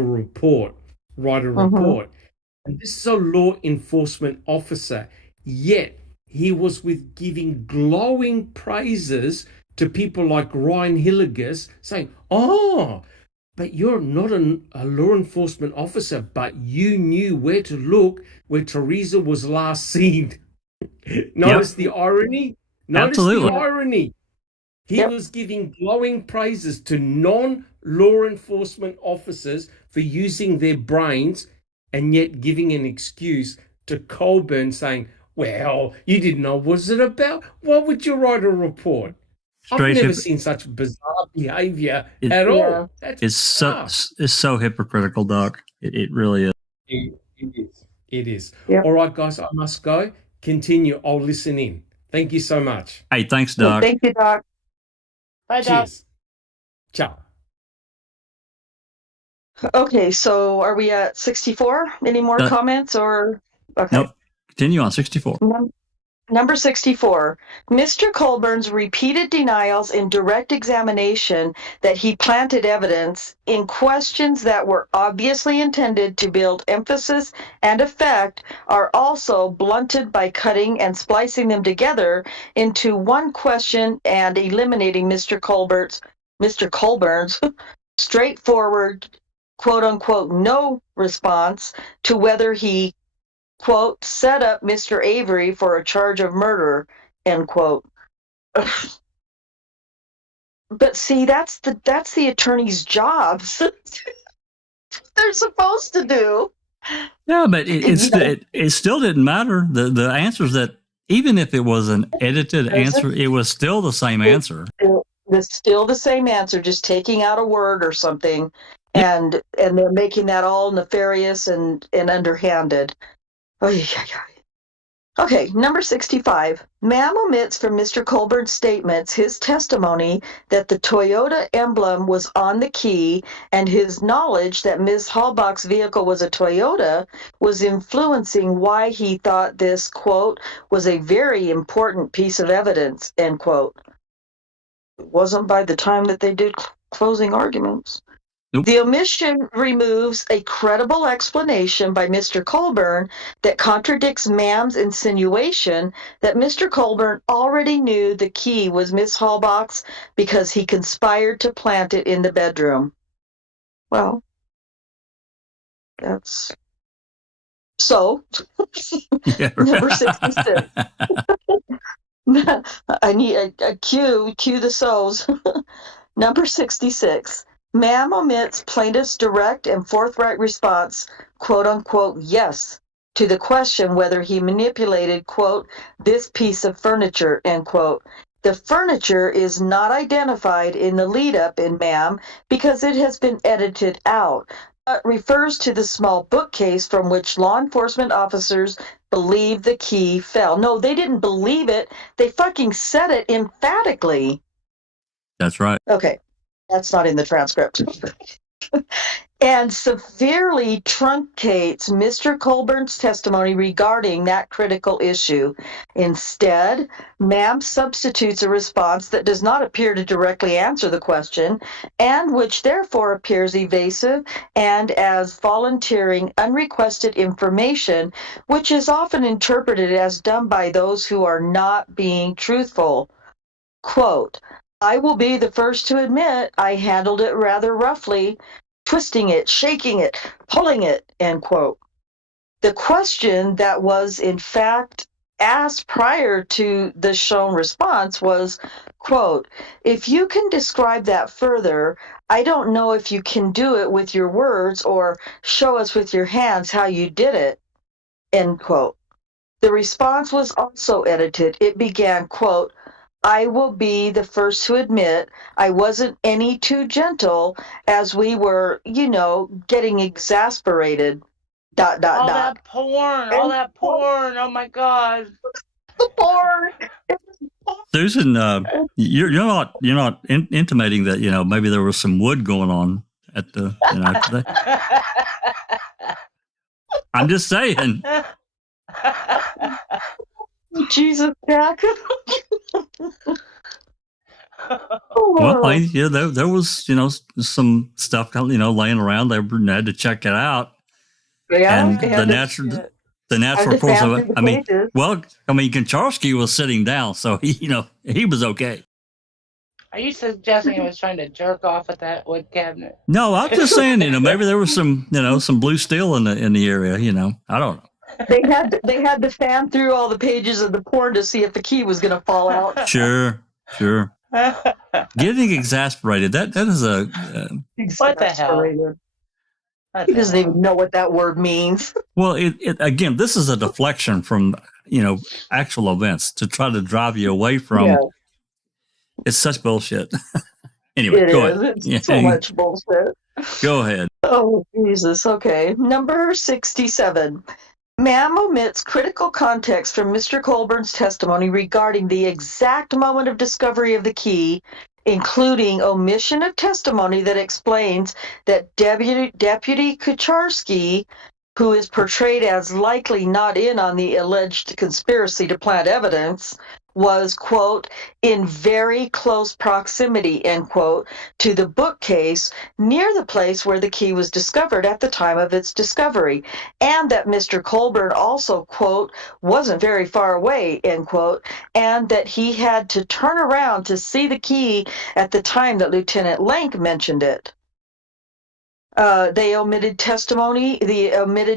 a report. And this is a law enforcement officer, yet he was giving glowing praises to people like Ryan Hilligus, saying, but you're not a law enforcement officer, but you knew where to look where Teresa was last seen. Notice the irony? Notice Absolutely. the irony. He was giving glowing praises to non-law enforcement officers for using their brains, and yet giving an excuse to Colborn saying, well, you didn't know what was it about. Why would you write a report? I've never seen such bizarre behavior at all. It's so hypocritical, Doc. It really is. It is. Yep. All right, guys, I must go. Continue. I'll listen in. Thank you so much. Hey, thanks, Doc. Thank you, Doc. Bye, Doc. Cheers. Ciao. Okay, so are we at 64? Any more comments or? Okay. Nope. Continue on 64. Number 64, Mr. Colborn's repeated denials in direct examination that he planted evidence in questions that were obviously intended to build emphasis and effect are also blunted by cutting and splicing them together into one question and eliminating Mr. Colborn's straightforward, quote unquote, no response to whether he quote, set up Mr. Avery for a charge of murder, end quote. But see, that's the attorney's job. They're supposed to do. Yeah, but it still didn't matter. The answers that, even if it was an edited answer, it was still the same answer. It's still the same answer, just taking out a word or something, and they're making that all nefarious and underhanded. Okay, number 65. Ma'am omits from Mr. Colborn's statements his testimony that the Toyota emblem was on the key and his knowledge that Ms. Halbach's vehicle was a Toyota was influencing why he thought this, quote, was a very important piece of evidence, end quote. It wasn't by the time that they did closing arguments. Nope. The omission removes a credible explanation by Mr. Colborn that contradicts Ma'am's insinuation that Mr. Colborn already knew the key was Miss Halbach's because he conspired to plant it in the bedroom. Well, that's so. Yeah, Number 66. I need a cue the so's. Number 66. Ma'am omits plaintiff's direct and forthright response, quote unquote, yes, to the question whether he manipulated, quote, this piece of furniture, end quote. The furniture is not identified in the lead up in Ma'am because it has been edited out, but refers to the small bookcase from which law enforcement officers believe the key fell. No, they didn't believe it. They fucking said it emphatically. That's right. Okay. That's not in the transcript. And severely truncates Mr. Colborn's testimony regarding that critical issue. Instead, Ma'am substitutes a response that does not appear to directly answer the question, and which therefore appears evasive and as volunteering unrequested information, which is often interpreted as done by those who are not being truthful. Quote, I will be the first to admit I handled it rather roughly, twisting it, shaking it, pulling it, end quote. The question that was in fact asked prior to the shown response was, quote, if you can describe that further, I don't know if you can do it with your words or show us with your hands how you did it, end quote. The response was also edited. It began, quote, I will be the first to admit I wasn't any too gentle as we were, getting exasperated. ... All that porn. Oh my God. The porn. Susan, you're not intimating that maybe there was some wood going on at the. I'm just saying. Jesus, Jack. Well, there was some stuff laying around. They had to check it out. Yeah, and the natural course of it. Koncharsky was sitting down, so he was okay. Are you suggesting he was trying to jerk off at that wood cabinet? No, I'm just saying, maybe there was some blue steel in the area. I don't know. They had to fan through all the pages of the porn to see if the key was going to fall out. Sure. Getting exasperated. That is a. What the hell? He doesn't even know what that word means. Well, it again, this is a deflection from actual events to try to drive you away from. Yeah. It's such bullshit. Anyway, go ahead. It's so much bullshit. Go ahead. Oh, Jesus. Okay. Number 67. Ma'am omits critical context from Mr. Colborn's testimony regarding the exact moment of discovery of the key, including omission of testimony that explains that Deputy Kucharski, who is portrayed as likely not in on the alleged conspiracy to plant evidence, was, quote, in very close proximity, end quote, to the bookcase near the place where the key was discovered at the time of its discovery, and that Mr. Colborn also, quote, wasn't very far away, end quote, and that he had to turn around to see the key at the time that Lieutenant Lank mentioned it. The omitted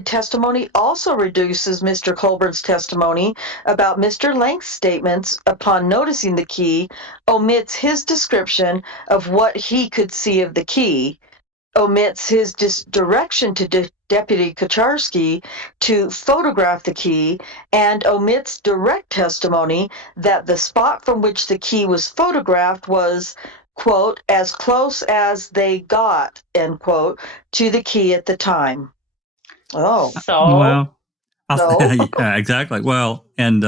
testimony also reduces Mr. Colborn's testimony about Mr. Lank's statements upon noticing the key, omits his description of what he could see of the key, omits his direction to Deputy Kucharski to photograph the key, and omits direct testimony that the spot from which the key was photographed was, quote, as close as they got, end quote, to the key at the time. Oh. So? Well, No. Yeah, exactly. Well, and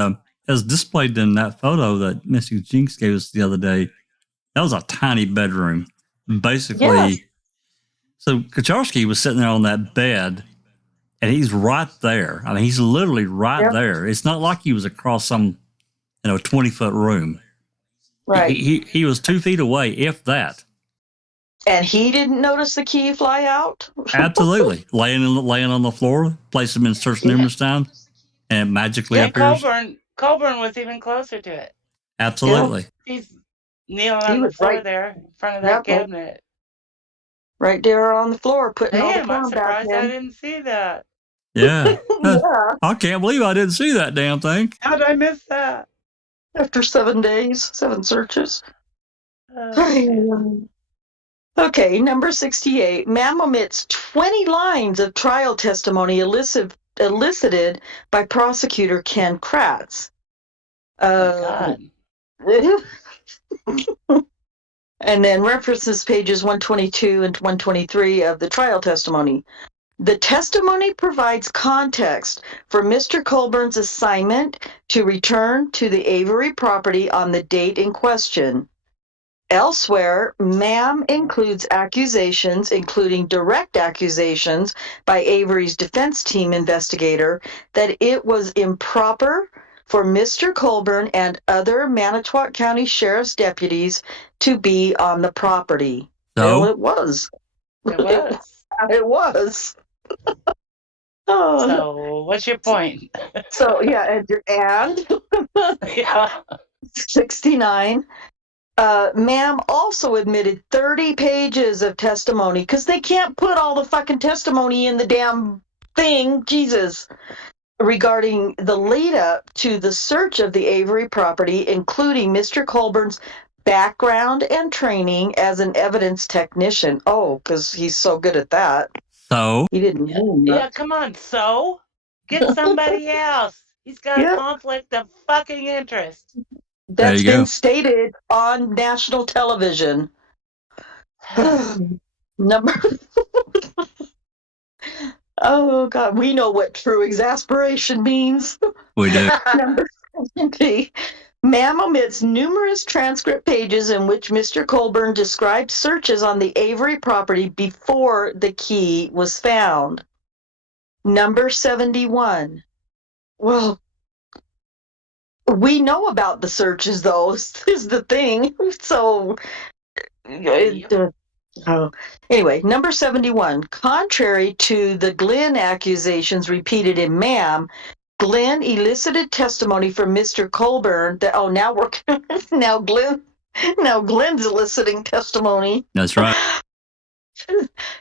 as displayed in that photo that Missy Jinx gave us the other day, that was a tiny bedroom. Basically, Yes. So Kucharski was sitting there on that bed, and he's right there. I mean, he's literally right there. It's not like he was across some, 20-foot room. Right. He was 2 feet away, if that. And he didn't notice the key fly out? Absolutely. laying on the floor, place him in search numerous times, and it magically appears. Colborn was even closer to it. Absolutely. He's kneeling on the floor there in front of that cabinet. Right there on the floor, putting all the Damn, porn I'm back surprised I in. didn't see that. Yeah. Yeah. I can't believe I didn't see that damn thing. How did I miss that? After 7 days, 7 searches. Oh, Okay, number 68. Ma'am omits 20 lines of trial testimony elicited by prosecutor Ken Kratz. God. And then references pages 122 and 123 of the trial testimony. The testimony provides context for Mr. Colborn's assignment to return to the Avery property on the date in question. Elsewhere, Ma'am includes accusations, including direct accusations by Avery's defense team investigator, that it was improper for Mr. Colborn and other Manitowoc County Sheriff's deputies to be on the property. So? Well, it was. It was. It was. Oh. So, what's your point? So, yeah, and Yeah. 69. Ma'am also admitted 30 pages of testimony because they can't put all the fucking testimony in the damn thing, Jesus, regarding the lead up to the search of the Avery property, including Mr. Colborn's background and training as an evidence technician. Oh, because he's so good at that. So? He didn't know Yeah, come on. So? Get somebody else. He's got a conflict of fucking interest. That's been stated on national television. Number. Oh, God. We know what true exasperation means. We do. Number 70. Ma'am omits numerous transcript pages in which Mr. Colborn described searches on the Avery property before the key was found. Number 71. Well, we know about the searches, though, is the thing. So, anyway, number 71. Contrary to the Glenn accusations repeated in Ma'am, Glenn elicited testimony from Mr. Colborn that, now Glenn Now Glenn's eliciting testimony That's right.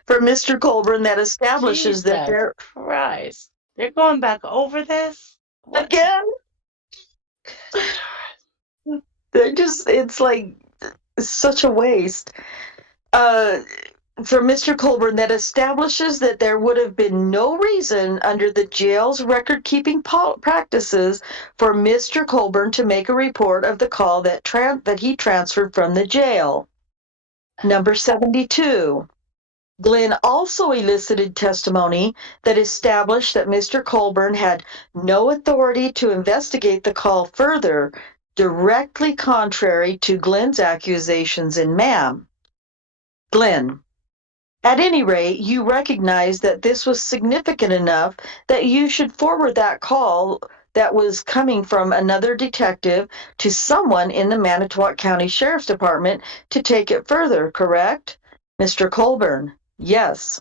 for Mr. Colborn that establishes that Jesus there Christ. They're going back over this? What? again. They're just, it's like such a waste. For Mr. Colborn that establishes that there would have been no reason under the jail's record-keeping practices for Mr. Colborn to make a report of the call that he transferred from the jail. Number 72. Glenn also elicited testimony that established that Mr. Colborn had no authority to investigate the call further, directly contrary to Glenn's accusations in MAM. Glenn, at any rate, you recognize that this was significant enough that you should forward that call that was coming from another detective to someone in the Manitowoc County Sheriff's Department to take it further, correct? Mr. Colborn, yes.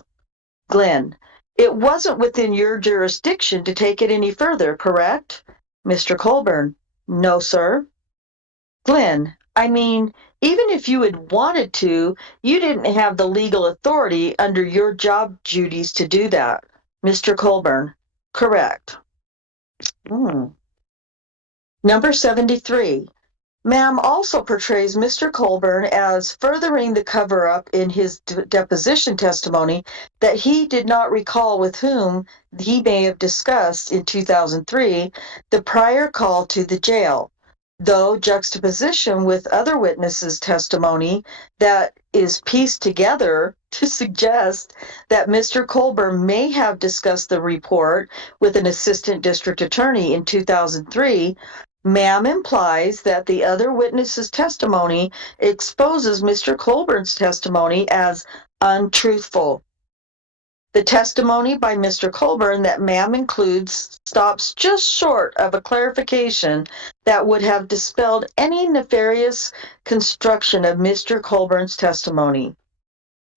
Glenn, it wasn't within your jurisdiction to take it any further, correct? Mr. Colborn, no, sir. Glenn, I mean, even if you had wanted to, you didn't have the legal authority under your job duties to do that. Mr. Colborn, correct. Number 73. Ma'am also portrays Mr. Colborn as furthering the cover-up in his deposition testimony that he did not recall with whom he may have discussed in 2003 the prior call to the jail, though juxtaposition with other witnesses' testimony that is pieced together to suggest that Mr. Colborn may have discussed the report with an assistant district attorney in 2003, Ma'am implies that the other witness's testimony exposes Mr. Colborn's testimony as untruthful. The testimony by Mr. Colborn that Ma'am includes stops just short of a clarification that would have dispelled any nefarious construction of Mr. Colborn's testimony.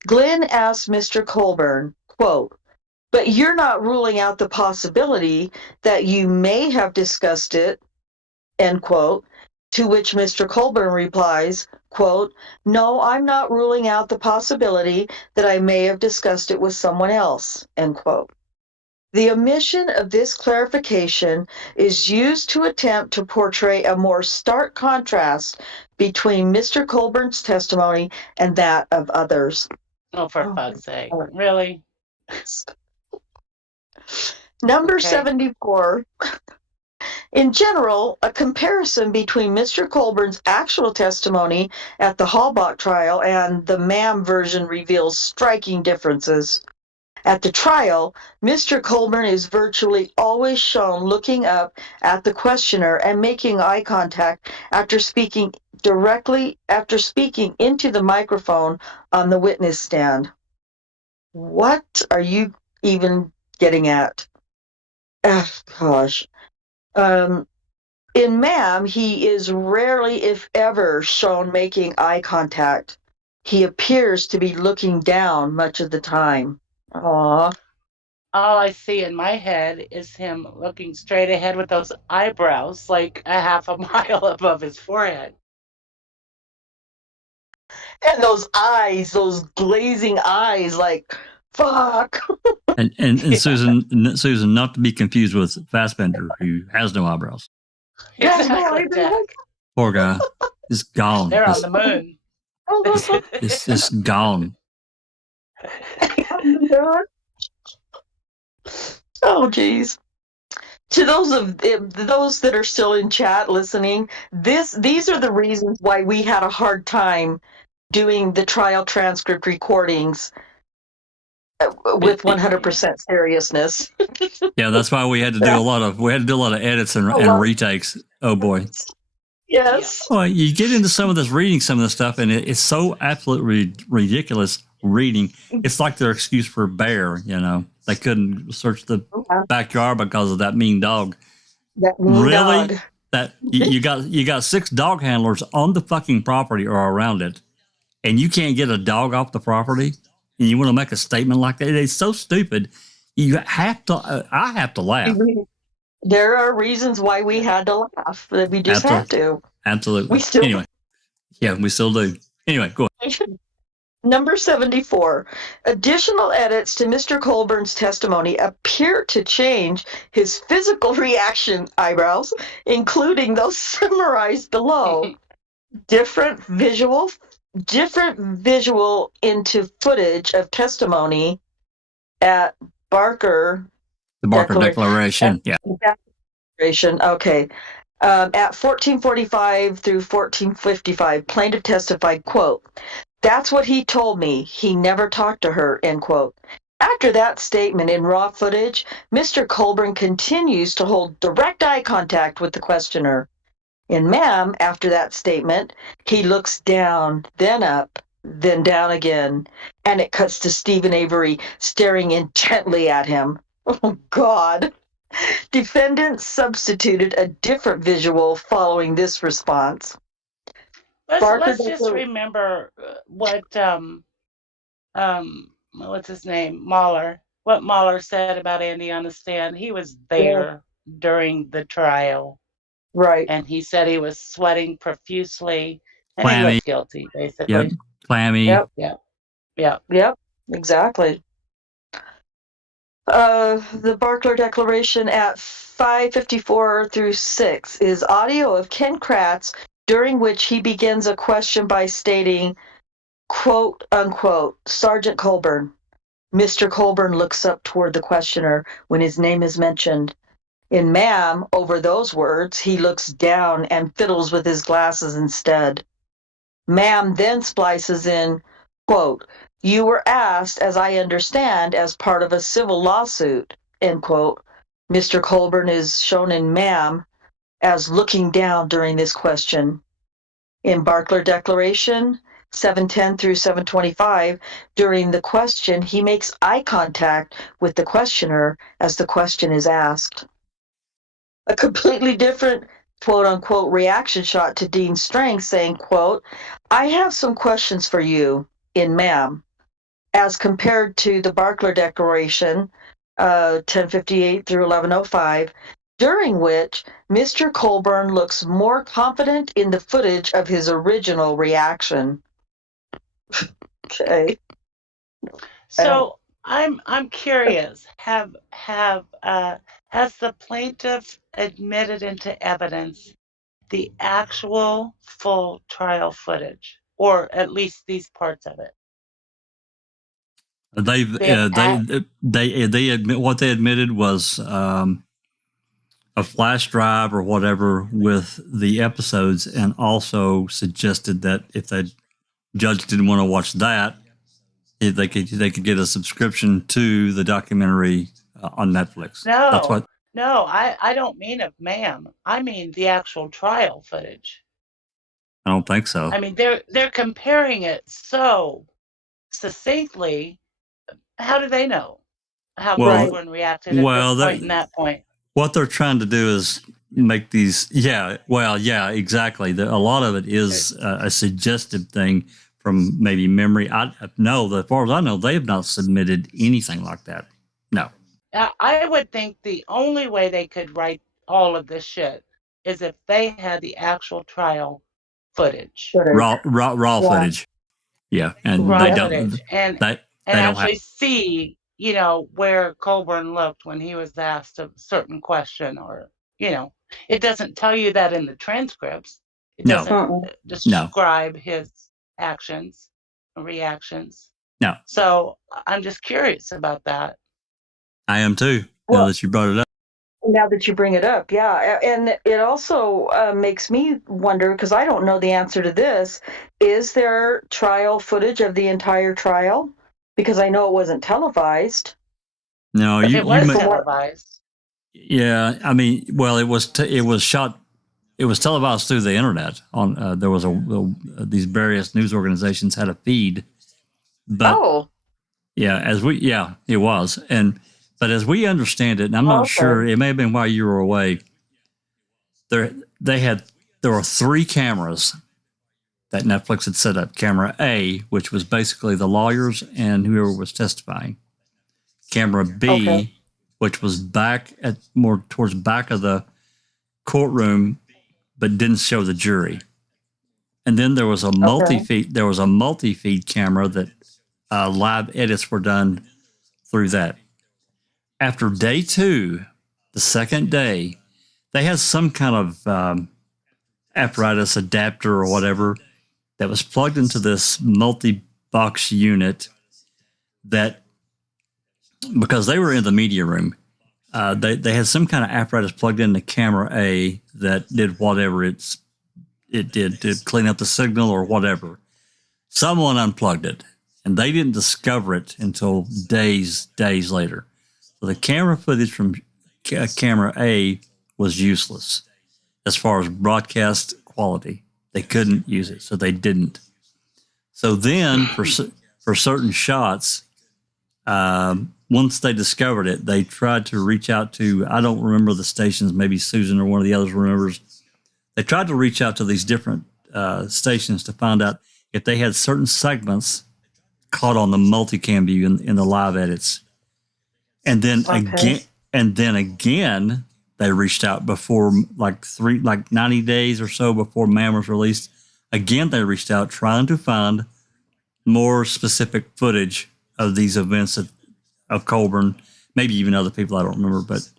Glenn asked Mr. Colborn, quote, "But you're not ruling out the possibility that you may have discussed it," end quote, to which Mr. Colborn replies, quote, "No, I'm not ruling out the possibility that I may have discussed it with someone else," end quote. The omission of this clarification is used to attempt to portray a more stark contrast between Mr. Colborn's testimony and that of others. Oh, for fuck's sake. Really? Number Okay. 74. In general, a comparison between Mr. Colborn's actual testimony at the Halbach trial and the Ma'am version reveals striking differences. At the trial, Mr. Colborn is virtually always shown looking up at the questioner and making eye contact after speaking into the microphone on the witness stand. What are you even getting at? Gosh. In Ma'am, he is rarely, if ever, shown making eye contact. He appears to be looking down much of the time. Aww. All I see in my head is him looking straight ahead with those eyebrows like a half a mile above his forehead. And those eyes, those glazing eyes, like, fuck. And Yeah. Susan, not to be confused with Fassbender, who has no eyebrows. Exactly, Jack. Poor guy. It's gone. They're on the moon. It's gone. Oh, geez. To those that are still in chat listening, these are the reasons why we had a hard time doing the trial transcript recordings with 100% seriousness. Yeah, that's why we had to do a lot of edits and retakes. Oh boy. Yes. Well, you get into some of this reading, some of this stuff, and it's so absolutely ridiculous reading. It's like their excuse for bear. You know, they couldn't search the backyard because of that mean dog. That mean really? dog. That you got 6 dog handlers on the fucking property or around it, and you can't get a dog off the property, and you want to make a statement like that? It's so stupid. You have to. I have to laugh. There are reasons why we had to laugh. We just had to. Absolutely. We still. Anyway, Yeah, we still do. Anyway, go ahead. Number 74. Additional edits to Mr. Colborn's testimony appear to change his physical reaction eyebrows, including those summarized below. Different visual into footage of testimony at Barker. The Barker Declaration. Yeah. Declaration. Okay. At 1445 through 1455, plaintiff testified, quote, "That's what he told me. He never talked to her," end quote. After that statement in raw footage, Mr. Colborn continues to hold direct eye contact with the questioner. In ma'am, after that statement, he looks down, then up, then down again, and it cuts to Stephen Avery staring intently at him. Oh, God. Defendant substituted a different visual following this response. Let's just remember what what's his name, Mahler. What Mahler said about Andy on the stand. He was there during the trial, right? And he said he was sweating profusely, and Clammy. he looked guilty, basically. Yep. Clammy. Yep. Exactly. The Barker Declaration at 5:54 through 6 is audio of Ken Kratz, during which he begins a question by stating, quote, unquote, "Sergeant Colborn." Mr. Colborn looks up toward the questioner when his name is mentioned. In ma'am, over those words, he looks down and fiddles with his glasses instead. Ma'am then splices in, quote, "You were asked, as I understand, as part of a civil lawsuit," end quote. Mr. Colborn is shown in ma'am as looking down during this question. In Barker Declaration, 710 through 725, during the question, he makes eye contact with the questioner as the question is asked. A completely different quote unquote reaction shot to Dean Strang saying, quote, "I have some questions for you," in ma'am, as compared to the Barker Declaration, 1058 through 1105, during which Mr. Colborn looks more confident in the footage of his original reaction. Okay. So I'm curious. Has the plaintiff admitted into evidence the actual full trial footage, or at least these parts of it? They admit what they admitted was a flash drive or whatever with the episodes, and also suggested that if the judge didn't want to watch that, they could get a subscription to the documentary on Netflix. No, I don't mean of ma'am. I mean the actual trial footage. I don't think so. I mean they're comparing it so succinctly. How do they know how Colborn reacted at this point and that point? What they're trying to do is make these, exactly. A lot of it is a suggestive thing from maybe memory. As far as I know, they have not submitted anything like that. No. I would think the only way they could write all of this shit is if they had the actual trial footage. Raw footage. Yeah, and raw they footage. don't. And actually see, where Colborn looked when he was asked a certain question, or, it doesn't tell you that in the transcripts. It doesn't describe his actions and reactions. No. So I'm just curious about that. I am too, now that you brought it up. Now that you bring it up, yeah. And it also makes me wonder, because I don't know the answer to this, is there trial footage of the entire trial? Because I know it wasn't televised. No, it was televised. Yeah, I mean, well, it was shot. It was televised through the internet. On there was these various news organizations had a feed. But it was, but as we understand it, and I'm not sure, it may have been while you were away. There were 3 cameras that Netflix had set up. Camera A, which was basically the lawyers and whoever was testifying. Camera B, which was more towards back of the courtroom, but didn't show the jury. And then there was a multi-feed. There was a multi-feed camera that live edits were done through that. After day 2, the second day, they had some kind of apparatus adapter or whatever that was plugged into this multi-box unit that, because they were in the media room, they had some kind of apparatus plugged into camera A that did whatever it did to clean up the signal or whatever. Someone unplugged it, and they didn't discover it until days later. So the camera footage from camera A was useless as far as broadcast quality. They couldn't use it, so they didn't. So then for certain shots, once they discovered it, they tried to reach out to, I don't remember the stations, maybe Susan or one of the others remembers. They tried to reach out to these different stations to find out if they had certain segments caught on the multicam view in the live edits. And then again, they reached out before like 90 days or so before MAM was released. Again, they reached out trying to find more specific footage of these events of Colborn, maybe even other people, I don't remember. But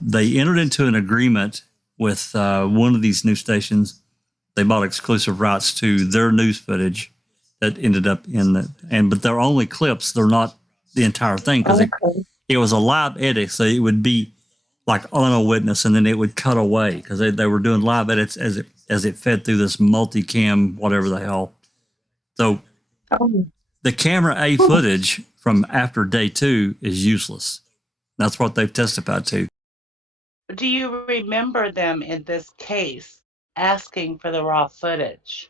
they entered into an agreement with one of these news stations. They bought exclusive rights to their news footage that ended up but they're only clips. They're not the entire thing, because it was a live edit, so it would be like on a witness, and then it would cut away because they were doing live edits as it fed through this multicam, whatever the hell. So the camera A footage from after day 2 is useless. That's what they've testified to. Do you remember them in this case asking for the raw footage?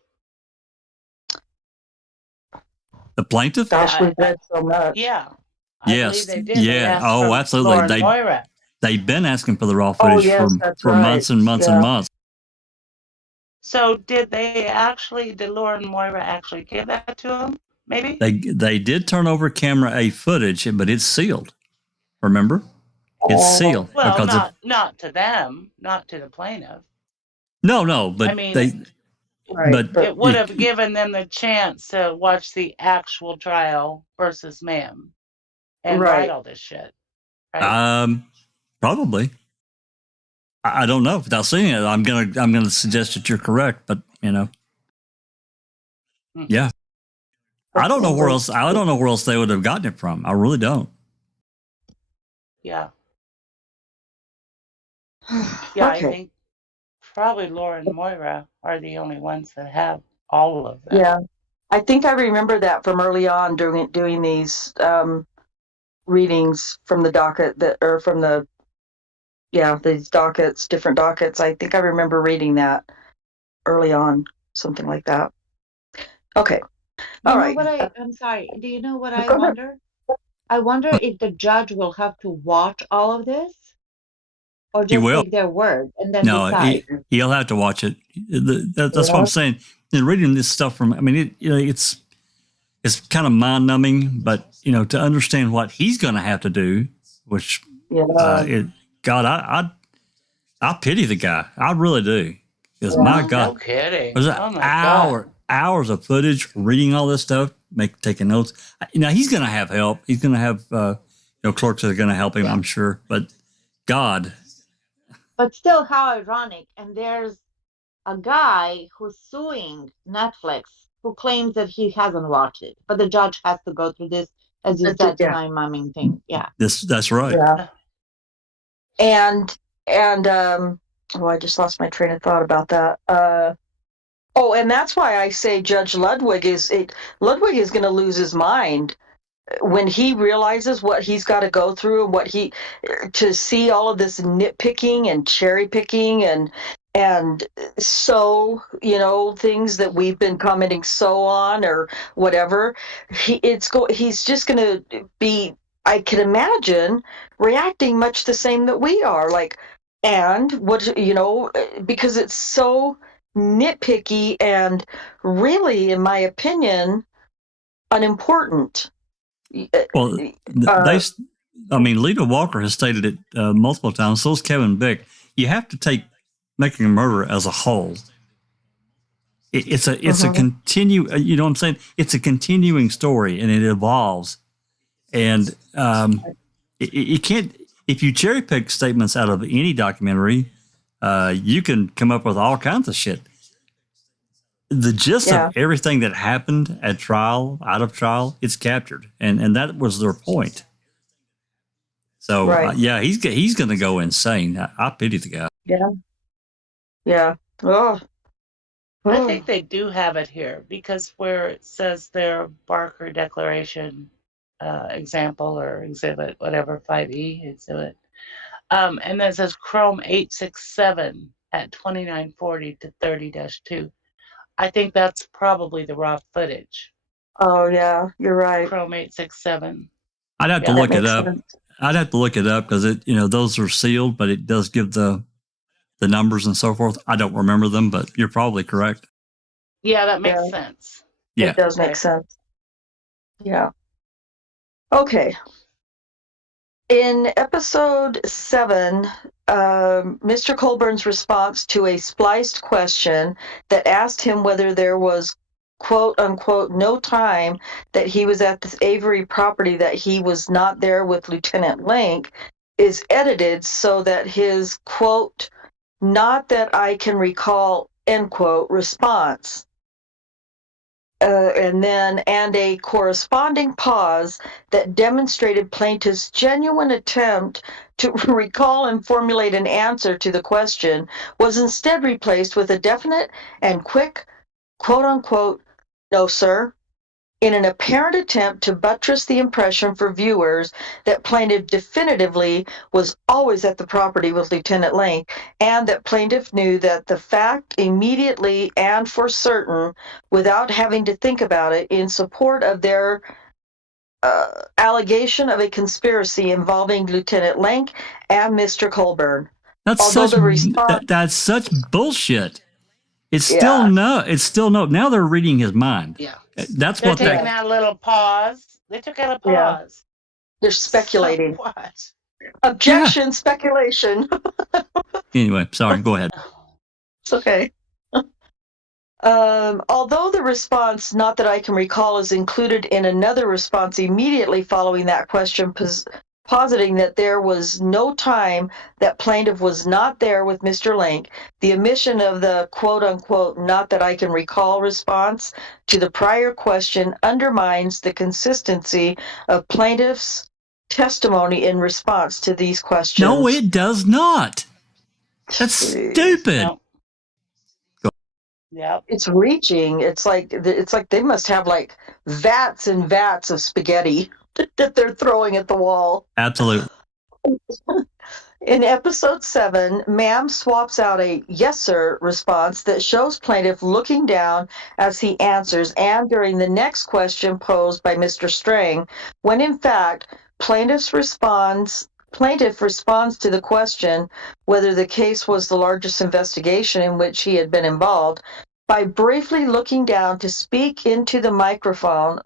The plaintiff? Gosh, we've read so much. Yeah. Yes. I believe they did. Yeah. Oh, absolutely. Moira. They've been asking for the raw footage for right. months and months and months. So did Laura and Moira actually give that to them? Maybe? They did turn over camera A footage, but it's sealed. Remember? It's sealed. Well, because not to them, not to the plaintiff. No, but I mean, but it would have given them the chance to watch the actual trial versus MAM and write all this shit. Right? Probably. I don't know. Without seeing it, I'm gonna suggest that you're correct, but yeah. I don't know where else. I don't know where else they would have gotten it from. I really don't. Yeah. Yeah, I think probably Laura and Moira are the only ones that have all of them. Yeah, I think I remember that from early on doing these readings from the docket these dockets, different dockets. I think I remember reading that early on, something like that. Okay. All right. I'm sorry. Do you know what I wonder? I wonder if the judge will have to watch all of this, or just take their word and then decide. He'll have to watch it. That's what I'm saying. And reading this stuff from, it's kind of mind numbing, but to understand what he's going to have to do, which God, I pity the guy. I really do. Because my God, no kidding. There's hours of footage, reading all this stuff, taking notes. He's going to have help. He's going to have clerks that are going to help him, I'm sure. But God. But still, how ironic. And there's a guy who's suing Netflix who claims that he hasn't watched it, but the judge has to go through this, as you said, time mumming thing. Yeah. That's right. Yeah. And I just lost my train of thought about that. And that's why I say Judge Ludwig is going to lose his mind when he realizes what he's got to go through and to see all of this nitpicking and cherry picking and so things that we've been commenting on or whatever. He's just going to be, I can imagine, reacting much the same that we are, because it's so nitpicky and really, in my opinion, unimportant. Well, Lita Walker has stated it multiple times. So has Kevin Bick. You have to take Making a Murder as a whole. It's a continue. You know what I'm saying? It's a continuing story, and it evolves. And you can't, if you cherry pick statements out of any documentary, you can come up with all kinds of shit. The gist of everything that happened at trial, out of trial, it's captured, and that was their point. So he's going to go insane. I pity the guy. Yeah. Oh. I think they do have it here because where it says their Barker Declaration example or exhibit, whatever, 5E exhibit, and then it says Chrome 867 at 2940 to 30-2. I think that's probably the raw footage. Oh, yeah, you're right. Chrome 867. I'd have to look it up. I'd have to look it up because those are sealed, but it does give the numbers and so forth. I don't remember them, but you're probably correct. Yeah, that makes sense. Yeah, it does make sense. Yeah. Okay. In episode 7, Mr. Colborn's response to a spliced question that asked him whether there was, quote unquote, no time that he was at the Avery property that he was not there with Lieutenant Link is edited so that his, quote, not that I can recall, end quote, response. And a corresponding pause that demonstrated plaintiff's genuine attempt to recall and formulate an answer to the question was instead replaced with a definite and quick, quote unquote, no, sir, in an apparent attempt to buttress the impression for viewers that plaintiff definitively was always at the property with Lieutenant Link, and that plaintiff knew that the fact immediately and for certain without having to think about it in support of their allegation of a conspiracy involving Lieutenant Link and Mr. Colborn. That's such bullshit. It's still no. It's still no. Now they're reading his mind. Yeah. That's They're what taking out a little pause. They took out a pause. They're speculating. So what? Objection, speculation. Anyway, sorry. Go ahead. It's okay. Although the response, not that I can recall, is included in another response immediately following that question, positing that there was no time that plaintiff was not there with Mr. Link, the omission of the quote-unquote not that I can recall response to the prior question undermines the consistency of plaintiff's testimony in response to these questions. No, it does not. That's stupid. No. Yep. It's reaching. It's like they must have like vats and vats of spaghetti that they're throwing at the wall. Absolutely. In episode 7, Ma'am swaps out a yes, sir response that shows plaintiff looking down as he answers, and during the next question posed by Mr. Strang, when in fact, plaintiff responds to the question whether the case was the largest investigation in which he had been involved by briefly looking down to speak into the microphone,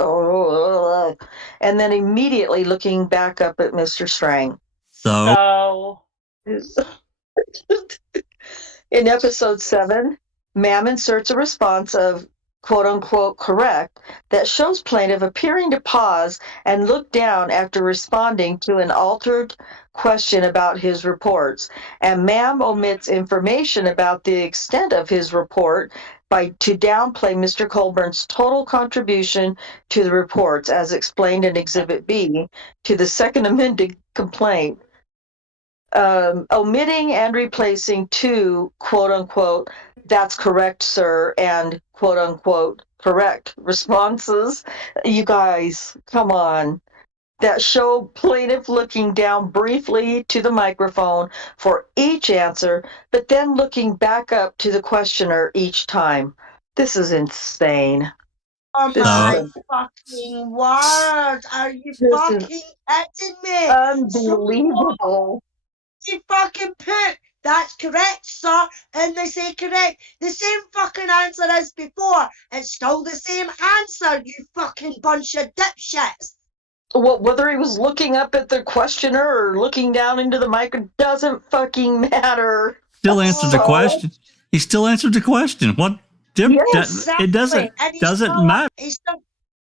and then immediately looking back up at Mr. Strang. So in episode 7, Ma'am inserts a response of quote unquote correct that shows plaintiff appearing to pause and look down after responding to an altered question about his reports, and Ma'am omits information about the extent of his report to downplay Mr. Colborn's total contribution to the reports as explained in Exhibit B to the second amended complaint. Omitting and replacing two, quote unquote, that's correct, sir, and quote unquote, correct responses. You guys, come on. That show plaintiff looking down briefly to the microphone for each answer, but then looking back up to the questioner each time. This is insane. Oh my fucking word! Are you fucking kidding me? Unbelievable. You fucking put that's correct, sir, and they say correct. The same fucking answer as before. It's still the same answer, you fucking bunch of dipshits. Well, whether he was looking up at the questioner or looking down into the mic, it doesn't fucking matter. Still answered the question. He still answered the question. What Yes. It doesn't And he doesn't still, matter. he still,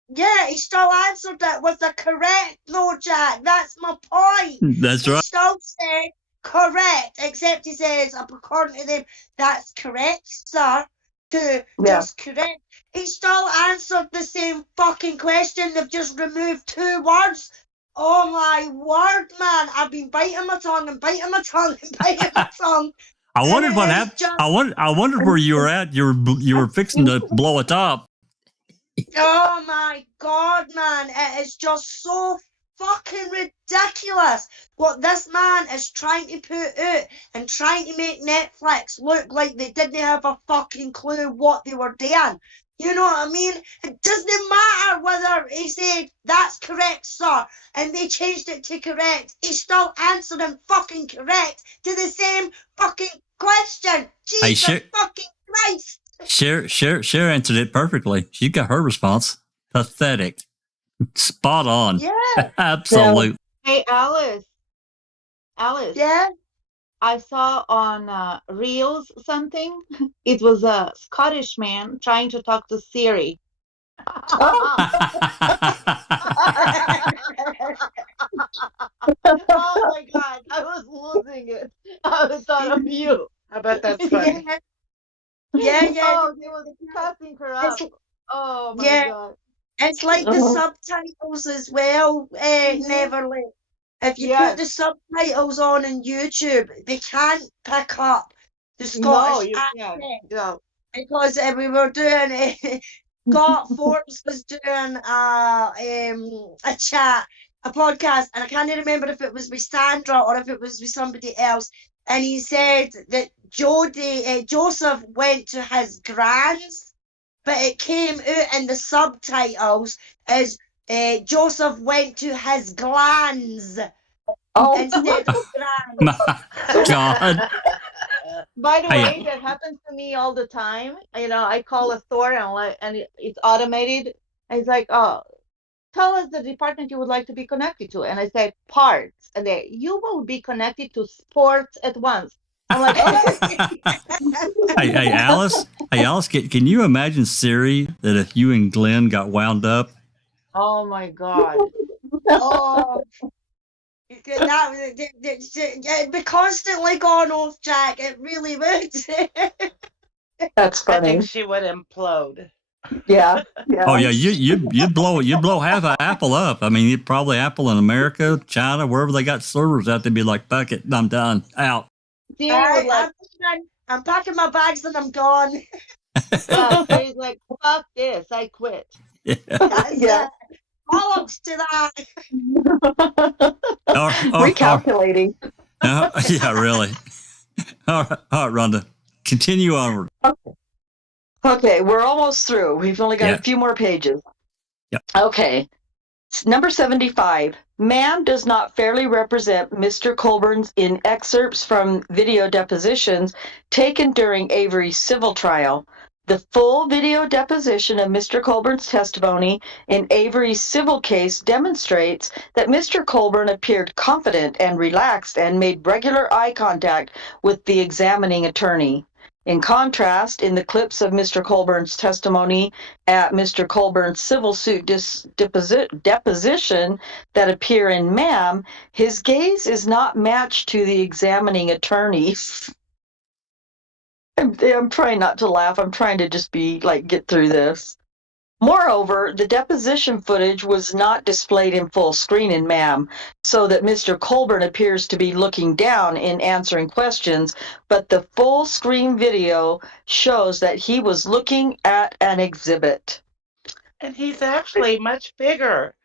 yeah, he still answered it with the correct, though, Jack. That's my point. That's He right. still said correct, except he says, according to them, that's correct, sir. To just correct. He still answered the same fucking question. They've just removed 2 words. Oh my word, man. I've been biting my tongue and biting my tongue and biting my tongue. I wondered And what it is happened. just- I wondered where you were at. You were fixing to blow a top. Oh my god, man. It is just so fucking ridiculous what this man is trying to put out and trying to make Netflix look like they didn't have a fucking clue what they were doing. You know what I mean? It doesn't matter whether he said, that's correct, sir, and they changed it to correct. He still answered him fucking correct to the same fucking question. Jesus fucking Christ. Cher answered it perfectly. She got her response. Pathetic. Spot on. Yeah. Absolute. Hey, Alice. Alice. Yeah. I saw on Reels something. It was a Scottish man trying to talk to Siri. Oh my god, I was losing it. I thought of you. I bet that's funny. Yeah. Oh, they were cussing her up. Oh my god. It's like the subtitles as well, Neverly. If you put the subtitles on YouTube, they can't pick up the Scottish accent. Yeah. Because we were doing, Scott Forbes was doing a chat, a podcast, and I can't remember if it was with Sandra or if it was with somebody else. And he said that Joseph went to his grand's, but it came out in the subtitles as Joseph went to his glands instead of grands. My God. By the way, that happens to me all the time. You know, I call a store and it's automated. And it's like, oh, tell us the department you would like to be connected to. And I said, parts. And you will be connected to sports at once. I'm like, okay. Hey, Alice. Hey, Alice, can you imagine Siri that if you and Glenn got wound up? Oh my God. Oh, it'd be constantly going off, Jack. It really would. That's I funny. think she would implode. Yeah. Oh yeah, you blow half of Apple up. I mean, you probably Apple in America, China, wherever they got servers out, they'd be like, "Fuck it, I'm done, out." I'm packing my bags and I'm gone. So he's like, fuck this, I quit. Yeah. Bollocks to that. Recalculating. Yeah, really. All right, Rhonda, continue onward. Okay, we're almost through. We've only got a few more pages. Yep. Okay. Number 75. Man does not fairly represent Mr. Colborn's in excerpts from video depositions taken during Avery's civil trial. The full video deposition of Mr. Colborn's testimony in Avery's civil case demonstrates that Mr. Colborn appeared confident and relaxed and made regular eye contact with the examining attorney. In contrast, in the clips of Mr. Colborn's testimony at Mr. Colborn's civil suit deposition that appear in MAM, his gaze is not matched to the examining attorney's. I'm trying not to laugh. I'm trying to just get through this. Moreover, the deposition footage was not displayed in full screen in MAM, so that Mr. Colborn appears to be looking down in answering questions, but the full screen video shows that he was looking at an exhibit. And he's actually much bigger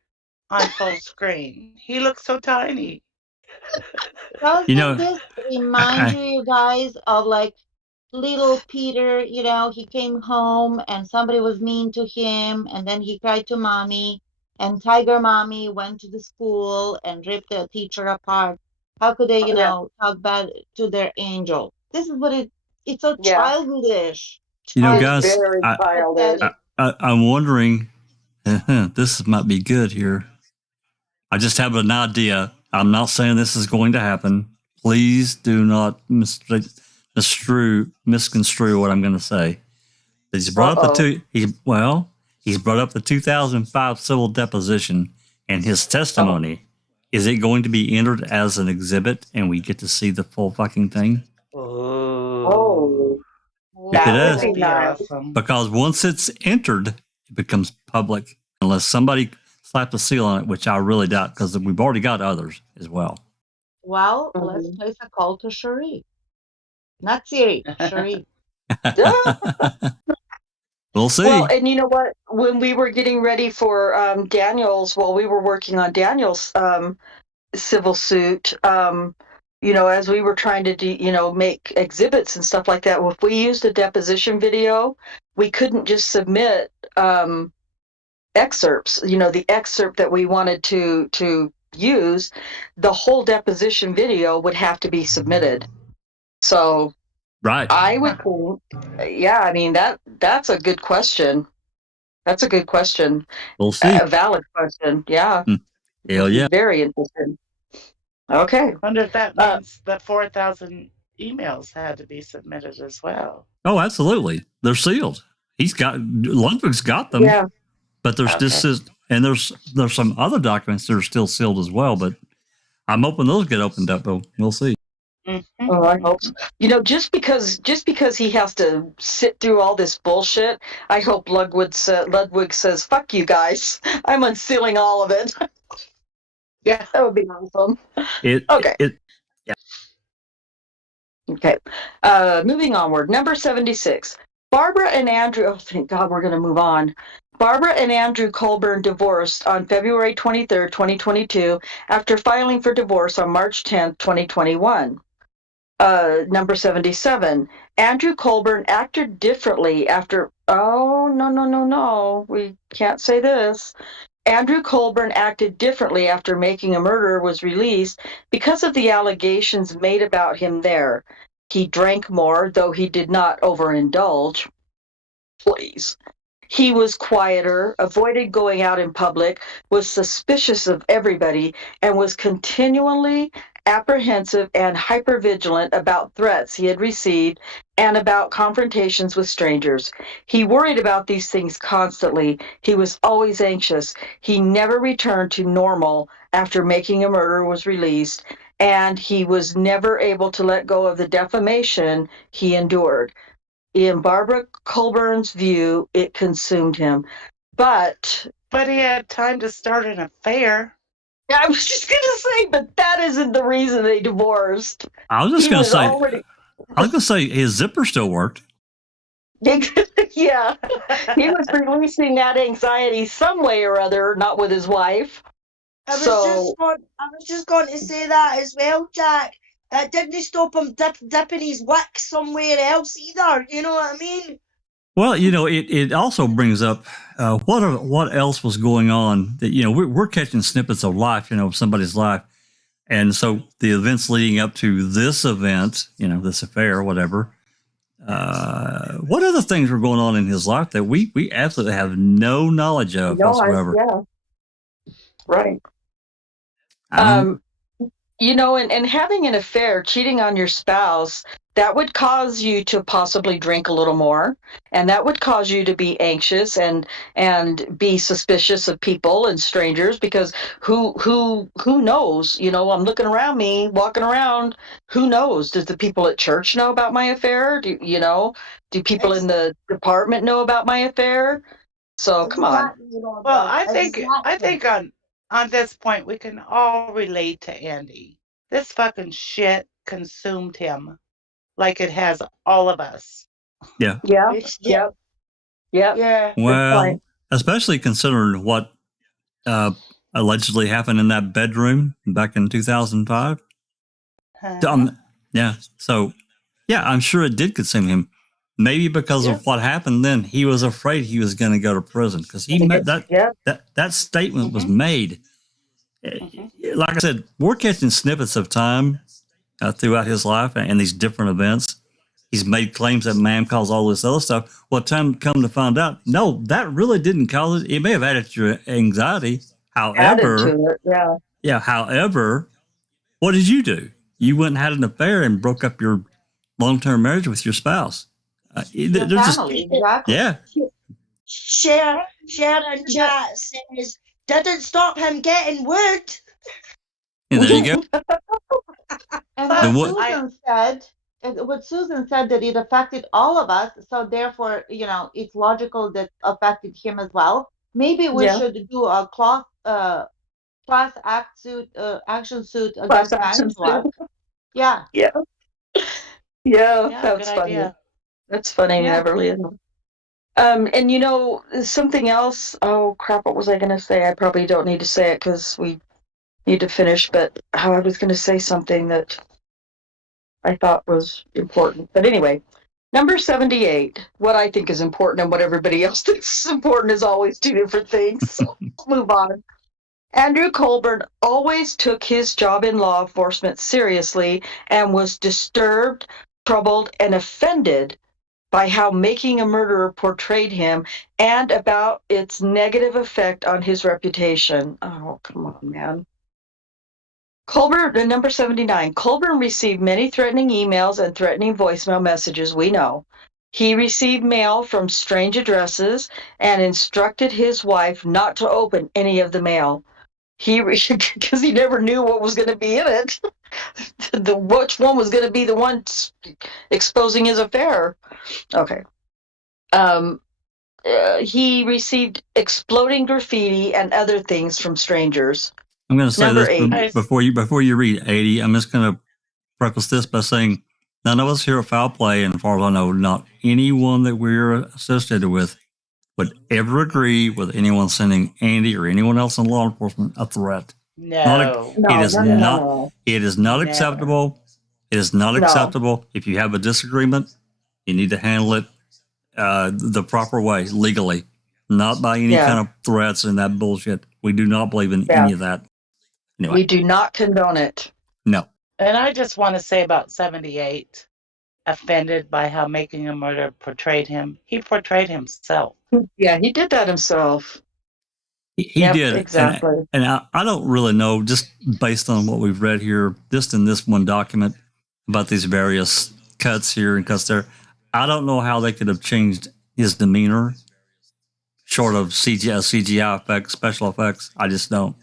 on full screen. He looks so tiny. Doesn't this remind you guys of like little Peter? You know, he came home and somebody was mean to him, and then he cried to mommy, and Tiger Mommy went to the school and ripped the teacher apart. How could they, talk bad to their angel? This is what it's so childish. Guys, very childish. I'm wondering, this might be good here. I just have an idea. I'm not saying this is going to happen. Please do not misconstrue what I'm going to say. He's brought up he's brought up the 2005 civil deposition and his testimony. Is it going to be entered as an exhibit and we get to see the full fucking thing? Oh, If that it would is, be That'd be nice. awesome. because once it's entered, it becomes public unless somebody slaps a seal on it, which I really doubt because we've already got others as well. Well, let's place a call to Cherie. Not Siri, Cherie. We'll see. Well, and you know what? When we were getting ready for Daniel's, while we were working on Daniel's civil suit, you know, as we were trying to make exhibits and stuff like that, if we used a deposition video, we couldn't just submit excerpts. You know, the excerpt that we wanted to use, the whole deposition video would have to be submitted. So, right. I would think, yeah, I mean that's a good question. That's a good question. We'll see. A valid question. Yeah. Hell yeah. Very interesting. Okay. I wonder if that means the 4,000 emails had to be submitted as well. Oh, absolutely. They're sealed. Ludwig's got them. Yeah. But there's there's some other documents that are still sealed as well. But I'm hoping those get opened up. But we'll see. Mm-hmm. Oh, I hope so. You know, just because he has to sit through all this bullshit, I hope Ludwig says, "Fuck you guys, I'm unsealing all of it." Yeah, that would be awesome. Okay. Moving onward. Number 76. Barbara and Andrew. Oh, thank God, we're going to move on. Barbara and Andrew Colborn divorced on February 23rd, 2022, after filing for divorce on March 10th, 2021. Number 77. Andrew Colborn acted differently after. Oh, no. We can't say this. Andrew Colborn acted differently after Making a Murderer was released because of the allegations made about him there. He drank more, though he did not overindulge. Please. He was quieter, avoided going out in public, was suspicious of everybody, and was continually apprehensive and hypervigilant about threats he had received and about confrontations with strangers. He worried about these things constantly. He was always anxious. He never returned to normal after Making a Murderer was released, and he was never able to let go of the defamation he endured. In Barbara Colburn's view, it consumed him. But he had time to start an affair. I was just going to say, but that isn't the reason they divorced. I was just going to say his zipper still worked. Yeah. He was releasing that anxiety some way or other, not with his wife. I was just going to say that as well, Jack. It didn't stop him dipping his wick somewhere else either. You know what I mean? Well, you know, it also brings up what else was going on. That, you know, we're catching snippets of life, you know, of somebody's life, and so the events leading up to this event, you know, this affair, whatever. What other things were going on in his life that we absolutely have no knowledge of whatsoever? Yeah. Right. You know, and having an affair, cheating on your spouse, that would cause you to possibly drink a little more, and that would cause you to be anxious and be suspicious of people and strangers, because who knows? You know, I'm looking around me, walking around. Who knows? Does the people at church know about my affair? Do people in the department know about my affair? So come on. Well, I think on this point, we can all relate to Andy. This fucking shit consumed him like it has all of us. Yeah. Yeah. Well, especially considering what allegedly happened in that bedroom back in 2005. Yeah. So, yeah, I'm sure it did consume him. Maybe because of what happened then, he was afraid he was going to go to prison because he met that statement was made. Like I said, we're catching snippets of time throughout his life and these different events. He's made claims that man caused all this other stuff. Well, come to find out, no, that really didn't cause it. It may have added to your anxiety. However, however, what did you do? You went and had an affair and broke up your long-term marriage with your spouse. Your they're just, family, exactly. yeah. Share in chat says, didn't stop him getting wood. And there you go. And But what Susan said that it affected all of us, so therefore, it's logical that affected him as well. Maybe we Yeah. should do a class action suit Class against action Angela. suit. Yeah. Yeah. Yeah, yeah, that's good funny. idea. That's funny, Yeah. Everly. And something else. Oh crap! What was I going to say? I probably don't need to say it because we need to finish. But I was going to say something that I thought was important. But anyway, number 78. What I think is important and what everybody else thinks is important is always two different things. So let's move on. Andrew Colborn always took his job in law enforcement seriously and was disturbed, troubled, and offended by how Making a Murderer portrayed him and about its negative effect on his reputation. Oh, come on, man. Colborn, number 79. Colborn received many threatening emails and threatening voicemail messages, we know. He received mail from strange addresses and instructed his wife not to open any of the mail. Because he never knew what was going to be in it. Which one was going to be the one exposing his affair. Okay. He received exploding graffiti and other things from strangers. I'm going to say Number this 8. before you read 80. I'm just going to preface this by saying none of us here at Foul Play, and as far as I know, not anyone that we're associated with would ever agree with anyone sending Andy or anyone else in law enforcement a threat. No. It is not. No. It is not Never. acceptable. It is not No. acceptable. If you have a disagreement, you need to handle it the proper way, legally, not by any Yeah. kind of threats and that bullshit. We do not believe in Yeah. any of that. Anyway, We do not condone it. no. And I just want to say about 78, offended by how Making a Murderer portrayed him. He portrayed himself. Yeah, he did that himself. He Yep, did. exactly. And I don't really know, just based on what we've read here, just in this one document about these various cuts here and cuts there, I don't know how they could have changed his demeanor short of CGI effects, special effects. I just don't.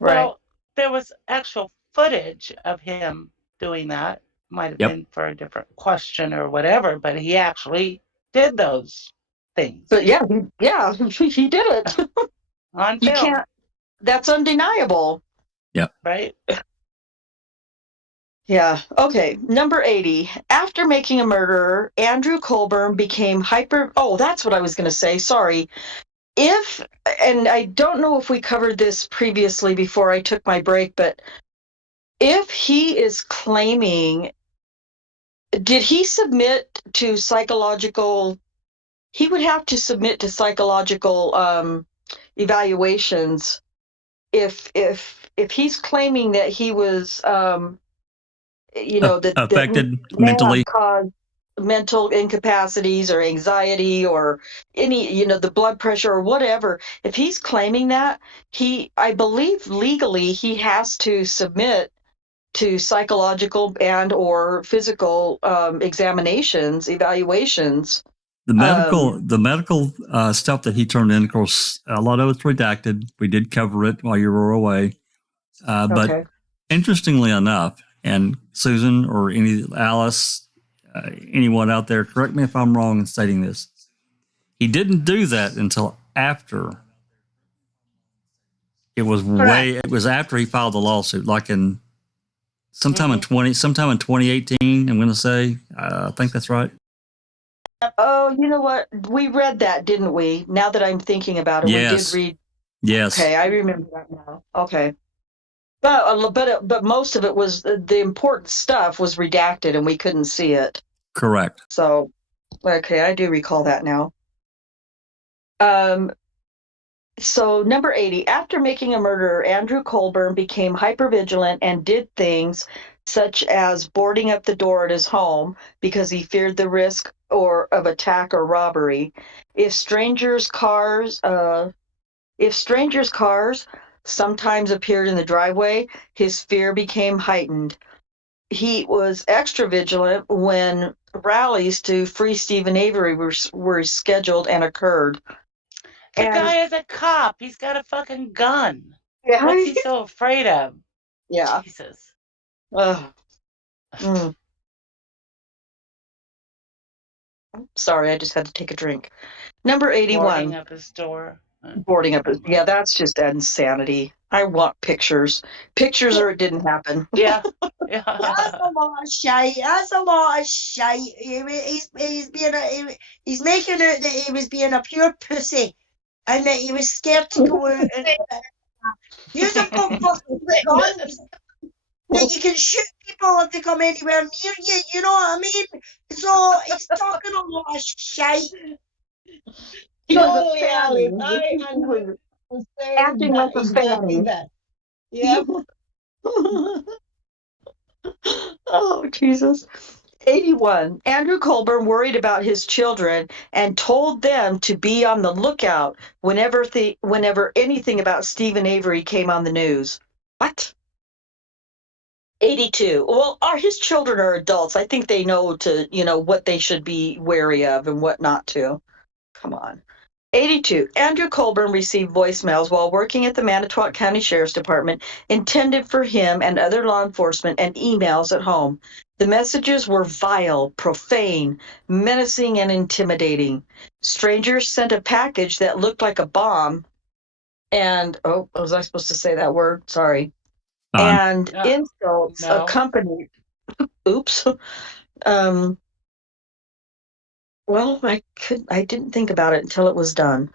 Right. Well, there was actual footage of him doing that. Might have Yep. been for a different question or whatever, but he actually did those things But yeah, he did it. on You film, can't. That's undeniable. right? Yeah. Okay. Number 80. After Making a Murderer, Andrew Colborn became hyper. Oh, that's what I was going to say. Sorry. And I don't know if we covered this previously before I took my break, but if he is claiming, did he submit to psychological? He would have to submit to psychological evaluations if he's claiming that he was that affected that mentally. caused mental incapacities or anxiety or any the blood pressure or whatever. If he's claiming that, I believe legally he has to submit to psychological and or physical evaluations. The medical stuff that he turned in, of course, a lot of it's redacted. We did cover it while you were away. But Okay. interestingly enough, and Susan or Alice, anyone out there, correct me if I'm wrong in stating this. He didn't do that until after. It was Correct. it was after he filed the lawsuit, like in sometime in 2018. I'm going to say, I think that's right. Oh, you know what? We read that, didn't we? Now that I'm thinking about it, Yes. we did read. Yes. Okay, I remember that now. Okay. But most of it was the important stuff was redacted and we couldn't see it. Correct. So, okay, I do recall that now. So number 80, after Making a Murderer, Andrew Colborn became hypervigilant and did things such as boarding up the door at his home because he feared the risk of attack or robbery. If strangers' cars sometimes appeared in the driveway, his fear became heightened. He was extra vigilant when rallies to free Stephen Avery were scheduled and occurred. The And guy is a cop. He's got a fucking gun. yeah, What's he so afraid of? yeah. Jesus. Sorry, I just had to take a drink. Number Boarding 81. up his door. Boarding up. Yeah, that's just insanity. I want pictures. Pictures or it didn't happen. Yeah. That's Yeah. a lot of shite. That's a lot of shite. He's making out that he was being a pure pussy, and that he was scared to go out. And use a fucking guns that you can shoot people if they come anywhere near you. You know what I mean? So he's talking a lot of shite. Totally, Alice. I agree. Acting like a exactly fan. that. Yep. Oh, Jesus. 81. Andrew Colborn worried about his children and told them to be on the lookout whenever anything about Stephen Avery came on the news. What? 82. Well, his children are adults. I think they know what they should be wary of and what not to. Come on. 82. Andrew Colborn received voicemails while working at the Manitowoc County Sheriff's Department intended for him and other law enforcement and emails at home. The messages were vile, profane, menacing, and intimidating. Strangers sent a package that looked like a bomb and, was I supposed to say that word? Sorry. And insults No. accompanied. Oops. Well, I didn't think about it until it was done.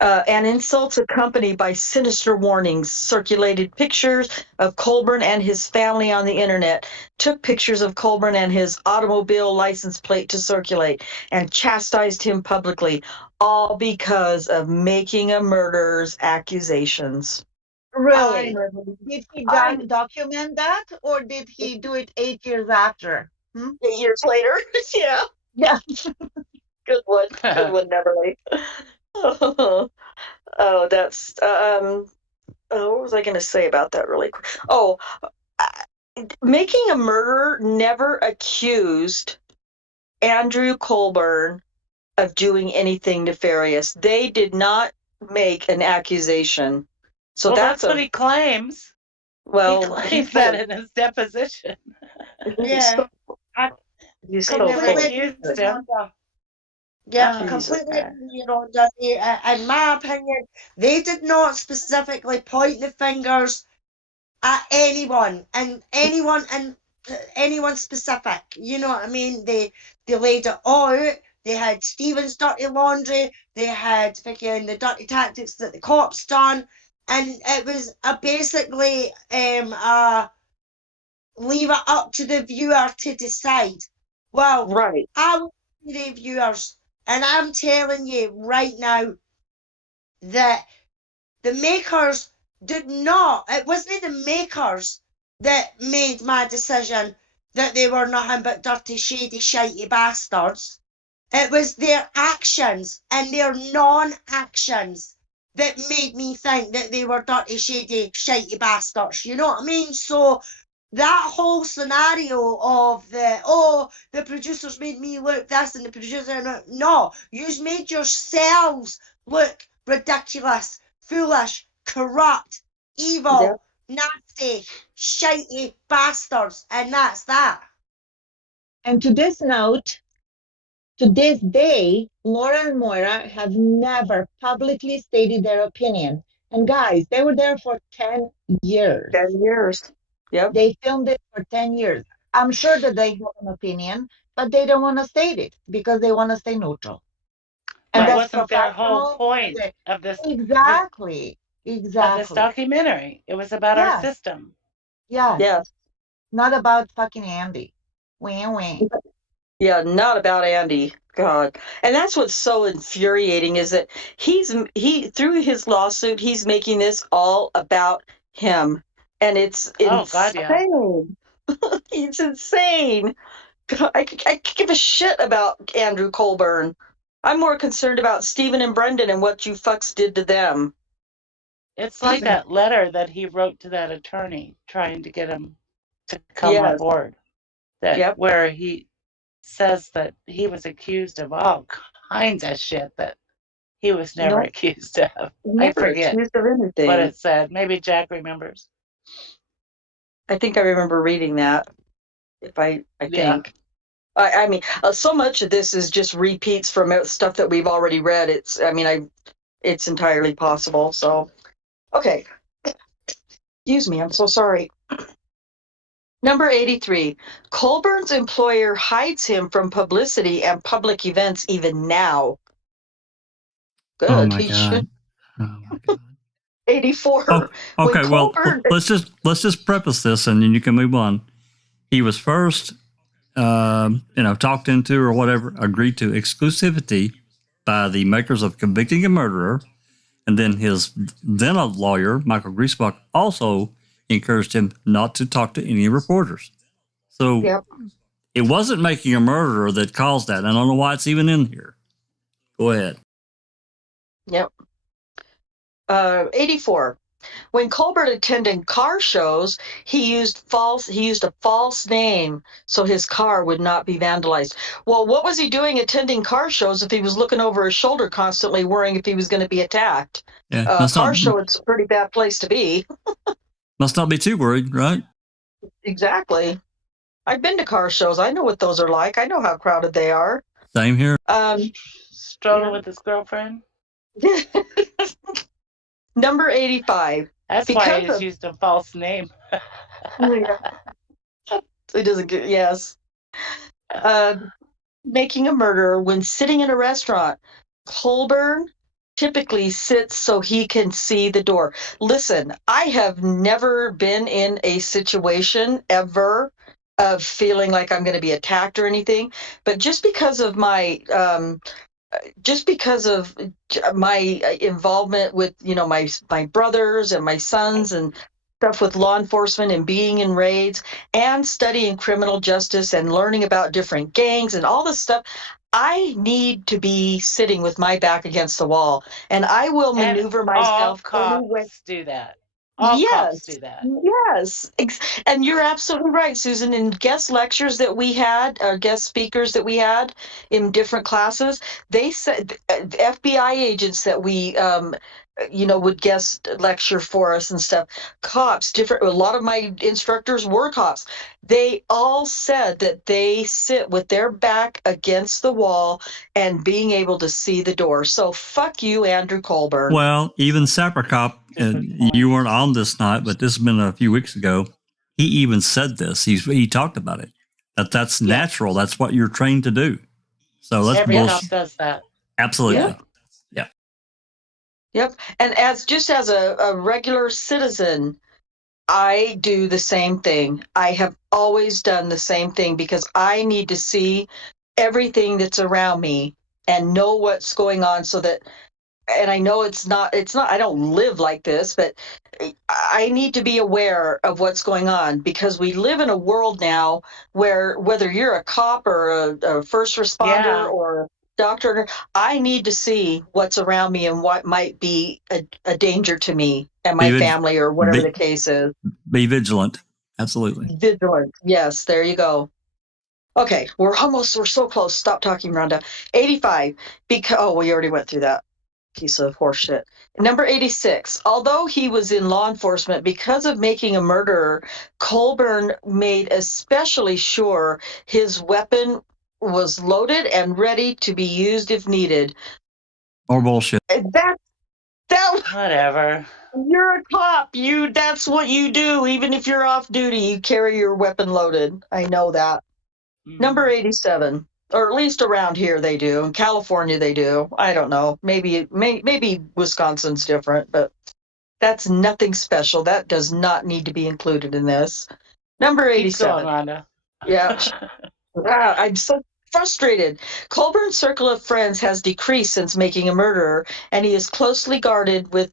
And insults accompanied by sinister warnings, circulated pictures of Colborn and his family on the internet, took pictures of Colborn and his automobile license plate to circulate, and chastised him publicly, all because of making a murderer's accusations. Really? Did he document that, or did he do it 8 years after? 8 years later? Yeah. Yeah. Good one. Good one, Neverly. Oh, that's what was I going to say about that really quick? Making a Murderer never accused Andrew Colborn of doing anything nefarious. They did not make an accusation. So that's what he claims. Well, he claims that in his deposition. Yeah. He's completely accused him. Yeah, completely agree, Rhonda. In my opinion, they did not specifically point the fingers at anyone and anyone specific. You know what I mean? They laid it all out. They had Stephen's dirty laundry. They had the dirty tactics that the cops done, and it was basically leave it up to the viewer to decide. Well, right. I will be the viewers. And I'm telling you right now that the makers did not, it wasn't the makers that made my decision that they were nothing but dirty, shady, shitey bastards. It was their actions and their non-actions that made me think that they were dirty, shady, shitey bastards. You know what I mean? So that whole scenario of the producers made me look this and the producer no, you made yourselves look ridiculous, foolish, corrupt, evil, nasty, shitey bastards, and that's that. And to this note, to this day, Laura and Moira have never publicly stated their opinion. And guys, they were there for 10 years. 10 years. Yep. They filmed it for 10 years. I'm sure that they have an opinion, but they don't want to state it because they want to stay neutral. And that wasn't their whole point of this. Exactly. Of this documentary. It was about our system. Yes. Yes. Not about fucking Andy. Wah. Yeah, not about Andy. God. And that's what's so infuriating is that he through his lawsuit, he's making this all about him. And it's insane. It's insane. God, I give a shit about Andrew Colborn. I'm more concerned about Stephen and Brendan and what you fucks did to them. It's like that letter that he wrote to that attorney trying to get him to come on board. Where he says that he was accused of all kinds of shit that he was never accused of. I forget accused of anything. what it said. Maybe Jack remembers. I think I remember reading that. I think. I mean, so much of this is just repeats from stuff that we've already read. It's entirely possible. So, okay. Excuse me. I'm so sorry. Number 83. Colborn's employer hides him from publicity and public events even now. Good. Oh my God. Oh my God. 84. Oh, okay, well, Colborn, let's just preface this, and then you can move on. He was first, talked into or whatever, agreed to exclusivity by the makers of Convicting a Murderer, and then his then a lawyer, Michael Griesbach, also encouraged him not to talk to any reporters. So Yep. It wasn't Making a Murderer that caused that. I don't know why it's even in here. Go ahead. Yep. 84. When Colbert attended car shows, he used a false name so his car would not be vandalized. Well, what was he doing attending car shows if he was looking over his shoulder constantly, worrying if he was going to be attacked? Yeah, Show, it's a pretty bad place to be. Must not be too worried, right? Exactly. I've been to car shows. I know what those are like. I know how crowded they are. Same here. Struggle with his girlfriend. Number 85. That's why he's used a false name. He doesn't get, yes. Making a Murderer. When sitting in a restaurant, Colborn typically sits so he can see the door. Listen, I have never been in a situation ever of feeling like I'm going to be attacked or anything, but just because of my involvement with my brothers and my sons and stuff with law enforcement and being in raids and studying criminal justice and learning about different gangs and all this stuff, I need to be sitting with my back against the wall, and I will maneuver myself. All cops do that. All cops do that. Yes. And you're absolutely right, Susan. In guest lectures that we had, guest speakers that we had in different classes, they said FBI agents that we, would guest lecture for us and stuff, cops, a lot of my instructors were cops. They all said that they sit with their back against the wall and being able to see the door. So fuck you, Andrew Colborn. Well, even Sapper Cop, you weren't on this night, but this has been a few weeks ago. He even said this. He talked about it. That's natural. That's what you're trained to do. So let's every cop does that. Absolutely. Yep. And as a regular citizen, I do the same thing. I have always done the same thing because I need to see everything that's around me and know what's going on and I know it's not, I don't live like this, but I need to be aware of what's going on because we live in a world now where whether you're a cop or a first responder or doctor, I need to see what's around me and what might be a danger to me and my family or whatever the case is. Be vigilant. Absolutely. Vigilant. Yes, there you go. Okay, we're so close. Stop talking, Rhonda. 85. We already went through that piece of horseshit. Number 86. Although he was in law enforcement, because of Making a Murderer, Colborn made especially sure his weapon was loaded and ready to be used if needed. More bullshit. Whatever. You're a cop. That's what you do. Even if you're off duty, you carry your weapon loaded. I know that. Number 87. Or at least around here they do. In California they do. I don't know. Maybe Wisconsin's different, but that's nothing special. That does not need to be included in this. Number 87. Keep going, Rhonda. Yeah. I'm so frustrated. Colburn's circle of friends has decreased since Making a Murderer, and he is closely guarded with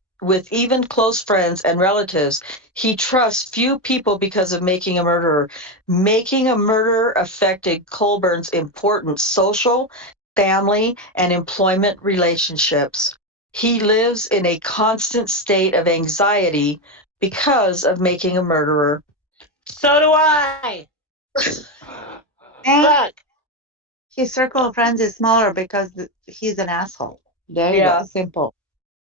even close friends and relatives. He trusts few people because of Making a Murderer. Making a Murderer affected Colburn's important social, family, and employment relationships. He lives in a constant state of anxiety because of Making a Murderer. So do I. Fuck. His circle of friends is smaller because he's an asshole. There you Yeah. go. Simple.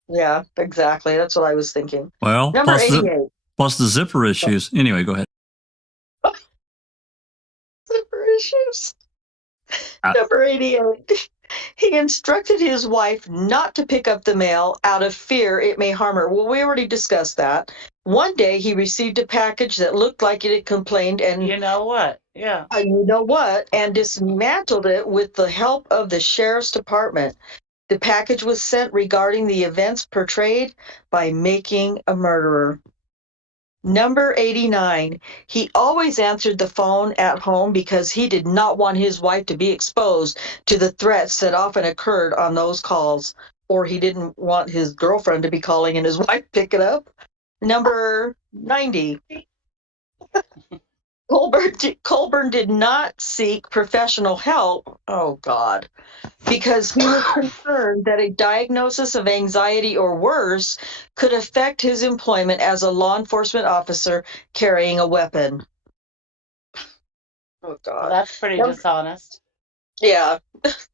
Yeah, exactly. That's what I was thinking. Well, Number 88. plus the zipper issues. Anyway, go ahead. Zipper issues. Uh, Number 88. He instructed his wife not to pick up the mail out of fear it may harm her. Well, we already discussed that. One day he received a package that looked like it had complained and You know what? Yeah. you know what, and dismantled it with the help of the sheriff's department. The package was sent regarding the events portrayed by making a murderer. Number 89. He always answered the phone at home because he did not want his wife to be exposed to the threats that often occurred on those calls, or he didn't want his girlfriend to be calling and his wife pick it up. Number 90. Colborn did not seek professional help. Oh, God. Because he was concerned that a diagnosis of anxiety or worse could affect his employment as a law enforcement officer carrying a weapon. Oh, Well, God. that's pretty dishonest. Yeah.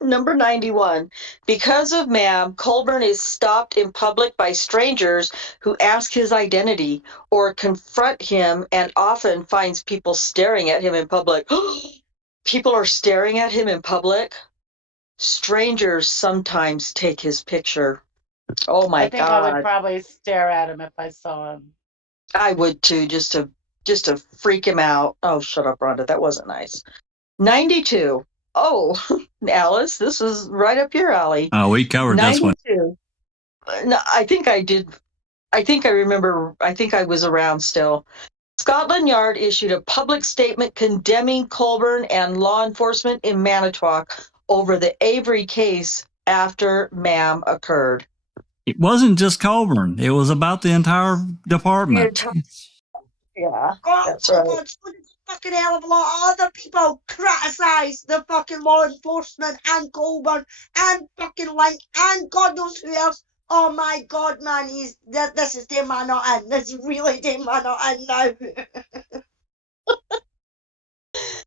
Number 91. Because of Ma'am, Colborn is stopped in public by strangers who ask his identity or confront him and often finds people staring at him in public. People are staring at him in public? Strangers sometimes take his picture. Oh my I think I would God. probably stare at him if I saw him. I would too, just to freak him out. Oh, shut up, Rhonda. That wasn't nice. 92. Oh, Alice, this is right up your alley. We covered this one. 92. No, I think I did. I think I remember. I think I was around still. Scotland Yard issued a public statement condemning Colborn and law enforcement in Manitowoc over the Avery case after Ma'am occurred. It wasn't just Colborn. It was about the entire department. Yeah, God, that's oh right. God, so did a fucking hell of a lot of other people criticise the fucking law enforcement and Colborn and fucking Link and God knows who else. Oh my God, man, this is doing my not in. This is really doing my not in now.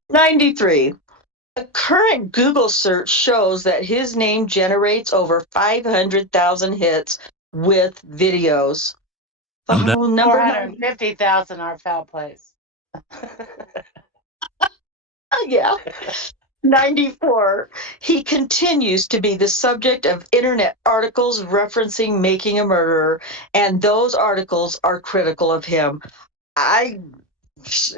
93. A current Google search shows that his name generates over 500,000 hits with videos. No doubt. Oh, number 450,000 are foul plays. yeah. 94. He continues to be the subject of internet articles referencing making a murderer, and those articles are critical of him. That's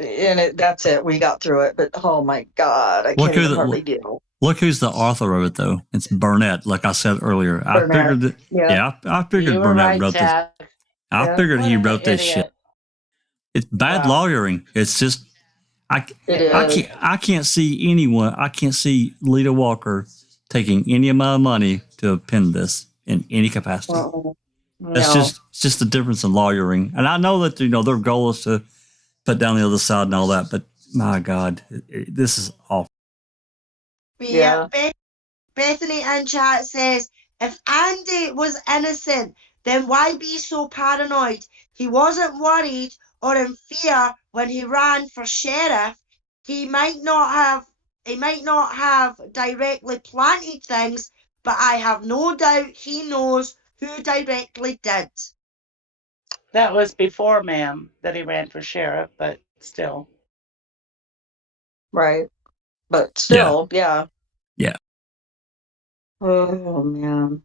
it. We got through it, but oh my God, I can't even hardly deal. Look who's the author of it, though. It's Burnett, like I said earlier. I figured that. Yeah, I figured You were Burnett right, wrote Jack. this. I figured What he an wrote this idiot. shit. It's bad Wow. lawyering. It's just I is. can't see anyone. I can't see Lita Walker taking any amount of money to pin this in any capacity. It's just the difference in lawyering. And I know that their goal is to put down the other side and all that, but my God, this is awful. Yeah. Bethany in chat says, if Andy was innocent, then why be so paranoid? He wasn't worried or in fear when he ran for sheriff. He might not have directly planted things, but I have no doubt he knows who directly did. That was before Ma'am that he ran for sheriff, but still. Right. But still, yeah. Yeah. Oh, man.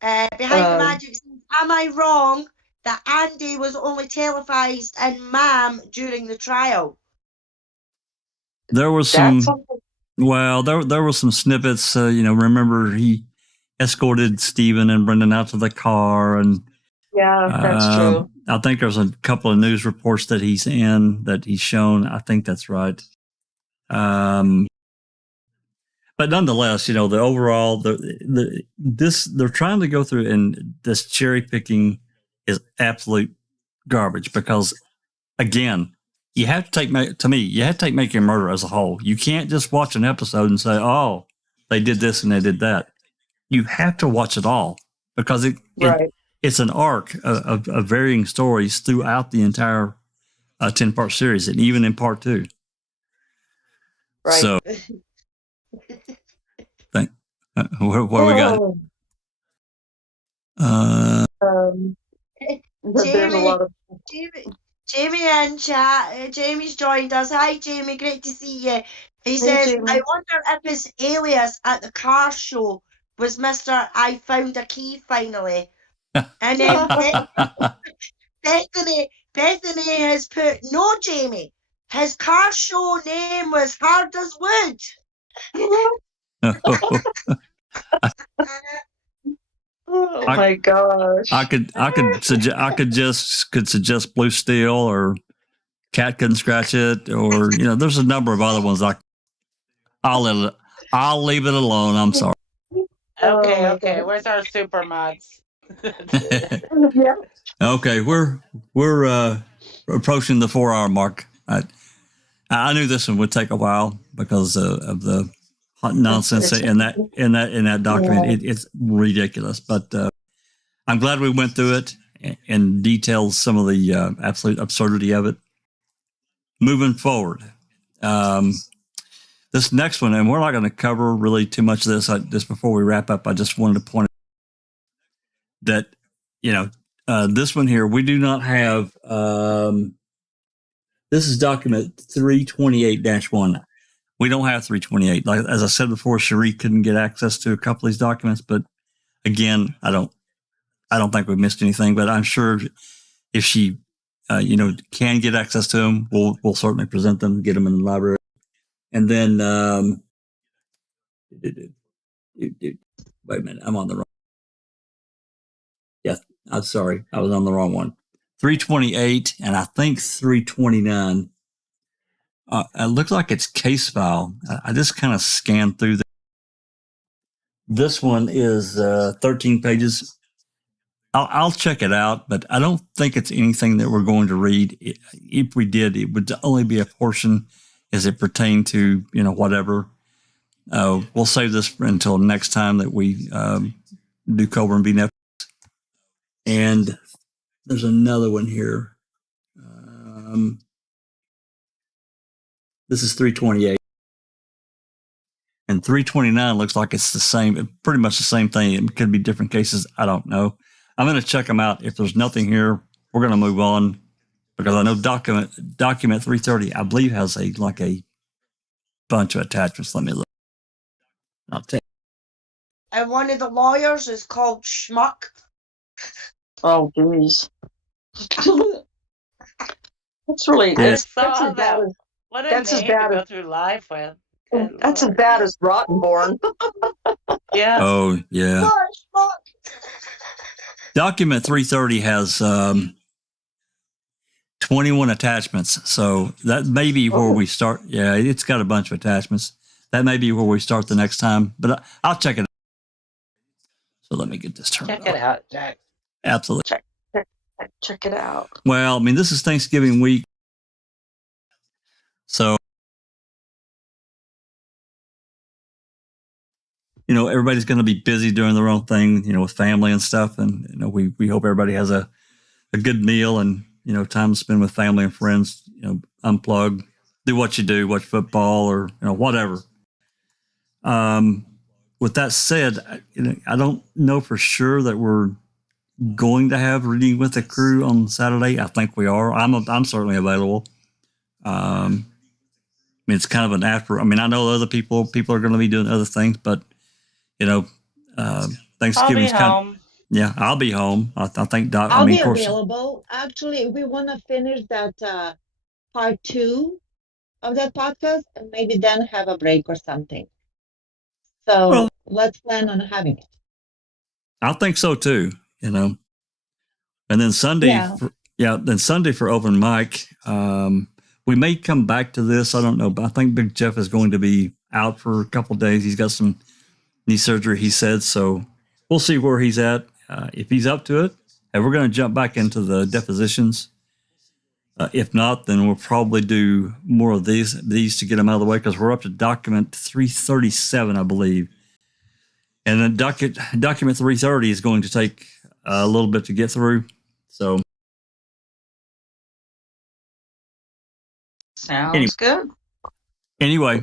Behind the Magic says, am I wrong that Andy was only televised in Ma'am during the trial? There was some. Well, there were some snippets. Remember he escorted Stephen and Brendan out to the car, and yeah, that's true. I think there's a couple of news reports that he's shown. I think that's right. But nonetheless, the overall, they're trying to go through, and this cherry picking is absolute garbage because, again, you have to take Making a Murder as a whole. You can't just watch an episode and say, oh, they did this and they did that. You have to watch it all because it's an arc of varying stories throughout the entire 10-part series and even in part 2. Right. So, What do we got? But there's a lot of Jamie in chat. Jamie's joined us. Hi, Jamie. Great to see you. He says, Jamie. I wonder if his alias at the car show was Mr. I found a key finally. And then Bethany has put, no, Jamie. His car show name was Hard as Wood. Oh my gosh. I could suggest Blue Steel, or Cat Couldn't Scratch It, or there's a number of other ones. I'll leave it alone. I'm sorry. Okay. Where's our super mods? Yeah. Okay, we're approaching the 4-hour mark. I knew this one would take a while because of the nonsense in that document. It's ridiculous, but I'm glad we went through it and detailed some of the absolute absurdity of it. Moving forward, this next one, and we're not going to cover really too much of this. Just before we wrap up, I just wanted to point out that this one here, we do not have. This is document 328-1. We don't have 328. Like, as I said before, Cherie couldn't get access to a couple of these documents, but again, I don't think we missed anything. But I'm sure if she, can get access to them, we'll certainly present them, get them in the library, and then wait a minute, I'm on the wrong. Yeah, I'm sorry, I was on the wrong one. 328 and I think 329. It looks like it's case file. I just kind of scanned through this one is 13 pages. I'll check it out, but I don't think it's anything that we're going to read. If we did, it would only be a portion as it pertained to, whatever. We'll save this until next time that we do Colborn v. Netflix. And there's another one here. This is 328. And 329 looks like it's the same, pretty much the same thing. It could be different cases. I don't know. I'm going to check them out. If there's nothing here, we're going to move on, because I know document 330, I believe, has a bunch of attachments. Let me look. I'll take. And one of the lawyers is called Schmuck. Oh, geez. That's really Yes. that's as bad as What a that's as name bad to as- go through life with. that's as bad as Rottenborn. Yeah. Oh, yeah. Schmuck. Document 330 has 21 attachments. So that may be where we start. Yeah, it's got a bunch of attachments. That may be where we start the next time, but I'll check it out. So let me get this turned Check off. it out, Jack. Absolutely. Check it out. Well, I mean, this is Thanksgiving week. So, everybody's going to be busy doing their own thing, with family and stuff. And, we hope everybody has a good meal and, time to spend with family and friends, unplug, do what you do, watch football or, whatever. With that said, I don't know for sure that we're going to have reading with the crew on Saturday. I think we are. I'm certainly available. I mean, it's kind of an after. I mean, I know other people are going to be doing other things, but Thanksgiving's I'll be home. Yeah, I'll be home. I think Doc. I'll be of course, available. Actually, we want to finish that part 2 of that podcast and maybe then have a break or something. So Well- let's plan on having it. I think so too. And then Sunday, then Sunday for open mic. We may come back to this. I don't know, but I think Big Jeff is going to be out for a couple of days. He's got some knee surgery, he said. So we'll see where he's at. If he's up to it, and we're going to jump back into the depositions. If not, then we'll probably do more of these to get them out of the way, because we're up to document 337, I believe. And then document 330 is going to take a little bit to get through. So Sounds good. anyway,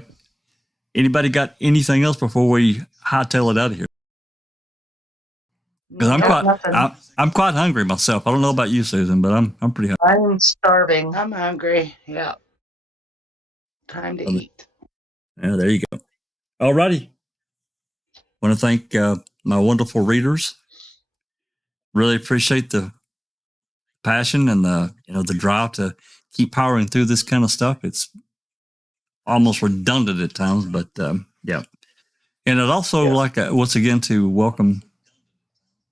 Anybody got anything else before we hightail it out of here? Because I'm quite hungry myself. I don't know about you, Susan, but I'm pretty hungry. I'm starving. I'm hungry. Yeah. Time to eat. Yeah, there you go. All righty. Want to thank my wonderful readers. Really appreciate the passion and the drive to keep powering through this kind of stuff. It's almost redundant at times, but yeah. And I'd also like once again to welcome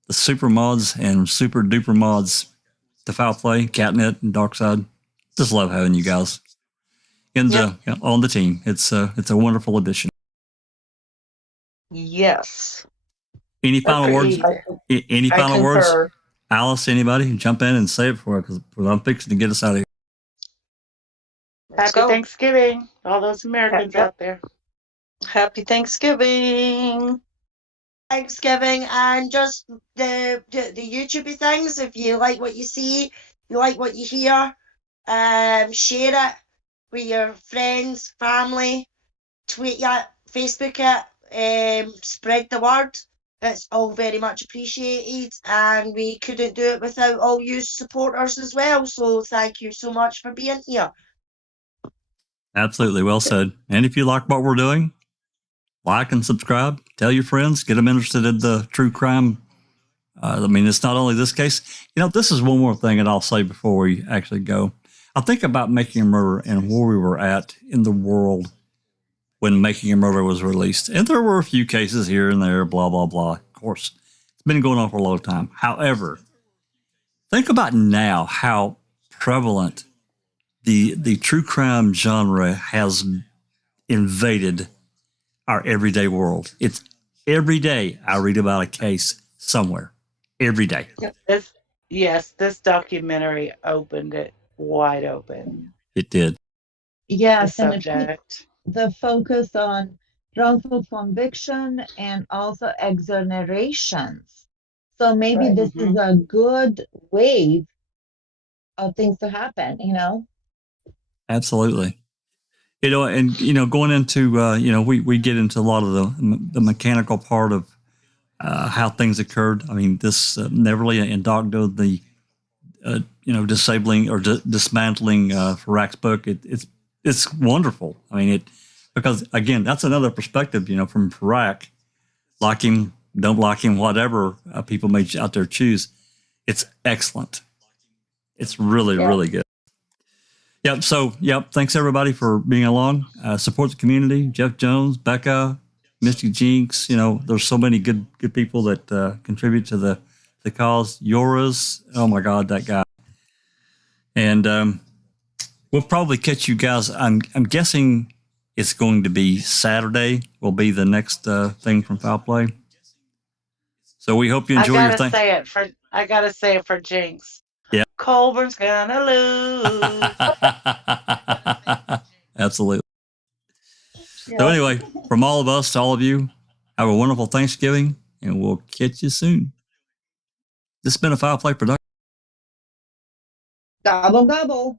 the super mods and super duper mods to Foul Play, Catnet, and Darkside. Just love having you guys on the team. It's a wonderful addition. Yes. Any final words? Any final words? concur. Alice, anybody? Jump in and say it for it because I'm fixing to get us out of here. Let's Happy go. Thanksgiving, all those Americans out there. Happy Thanksgiving. Thanksgiving, and just the YouTubey things. If you like what you see, you like what you hear, share it with your friends, family, tweet it, Facebook it, spread the word. It's all very much appreciated, and we couldn't do it without all you supporters as well. So thank you so much for being here. Absolutely. Well said. And if you like what we're doing, like and subscribe, tell your friends, get them interested in the true crime. I mean, it's not only this case. This is one more thing that I'll say before we actually go. I think about Making a Murder and where we were at in the world when Making a Murder was released. And there were a few cases here and there, blah, blah, blah. Of course, it's been going on for a long time. However, think about now how prevalent the true crime genre has invaded our everyday world. It's every day I read about a case somewhere. Every day. This documentary opened it wide open. It did. Yes, The and subject. the focus on wrongful conviction and also exonerations. So maybe Right. this is a good wave of things to happen, Absolutely. And going into we get into a lot of the mechanical part of how things occurred. I mean, this Neverly and Doc did the disabling or dismantling Farak's book. It's wonderful. I mean, because again, that's another perspective, from Farak. Like him, don't like him, whatever people may out there choose. It's excellent. It's really, really good. Yep. So, thanks everybody for being along. Support the community. Jeff Jones, Becca, Misty Jinx. There's so many good people that contribute to the cause. Yours, oh my God, that guy. And we'll probably catch you guys. I'm guessing it's going to be Saturday. Will be the next thing from Foul Play. So we hope you enjoy your thing. I gotta say it for Jinx. Yeah. Colborn's gonna lose. Absolutely. So anyway, from all of us to all of you, have a wonderful Thanksgiving, and we'll catch you soon. This has been a Foul Play production. Gobble, gobble.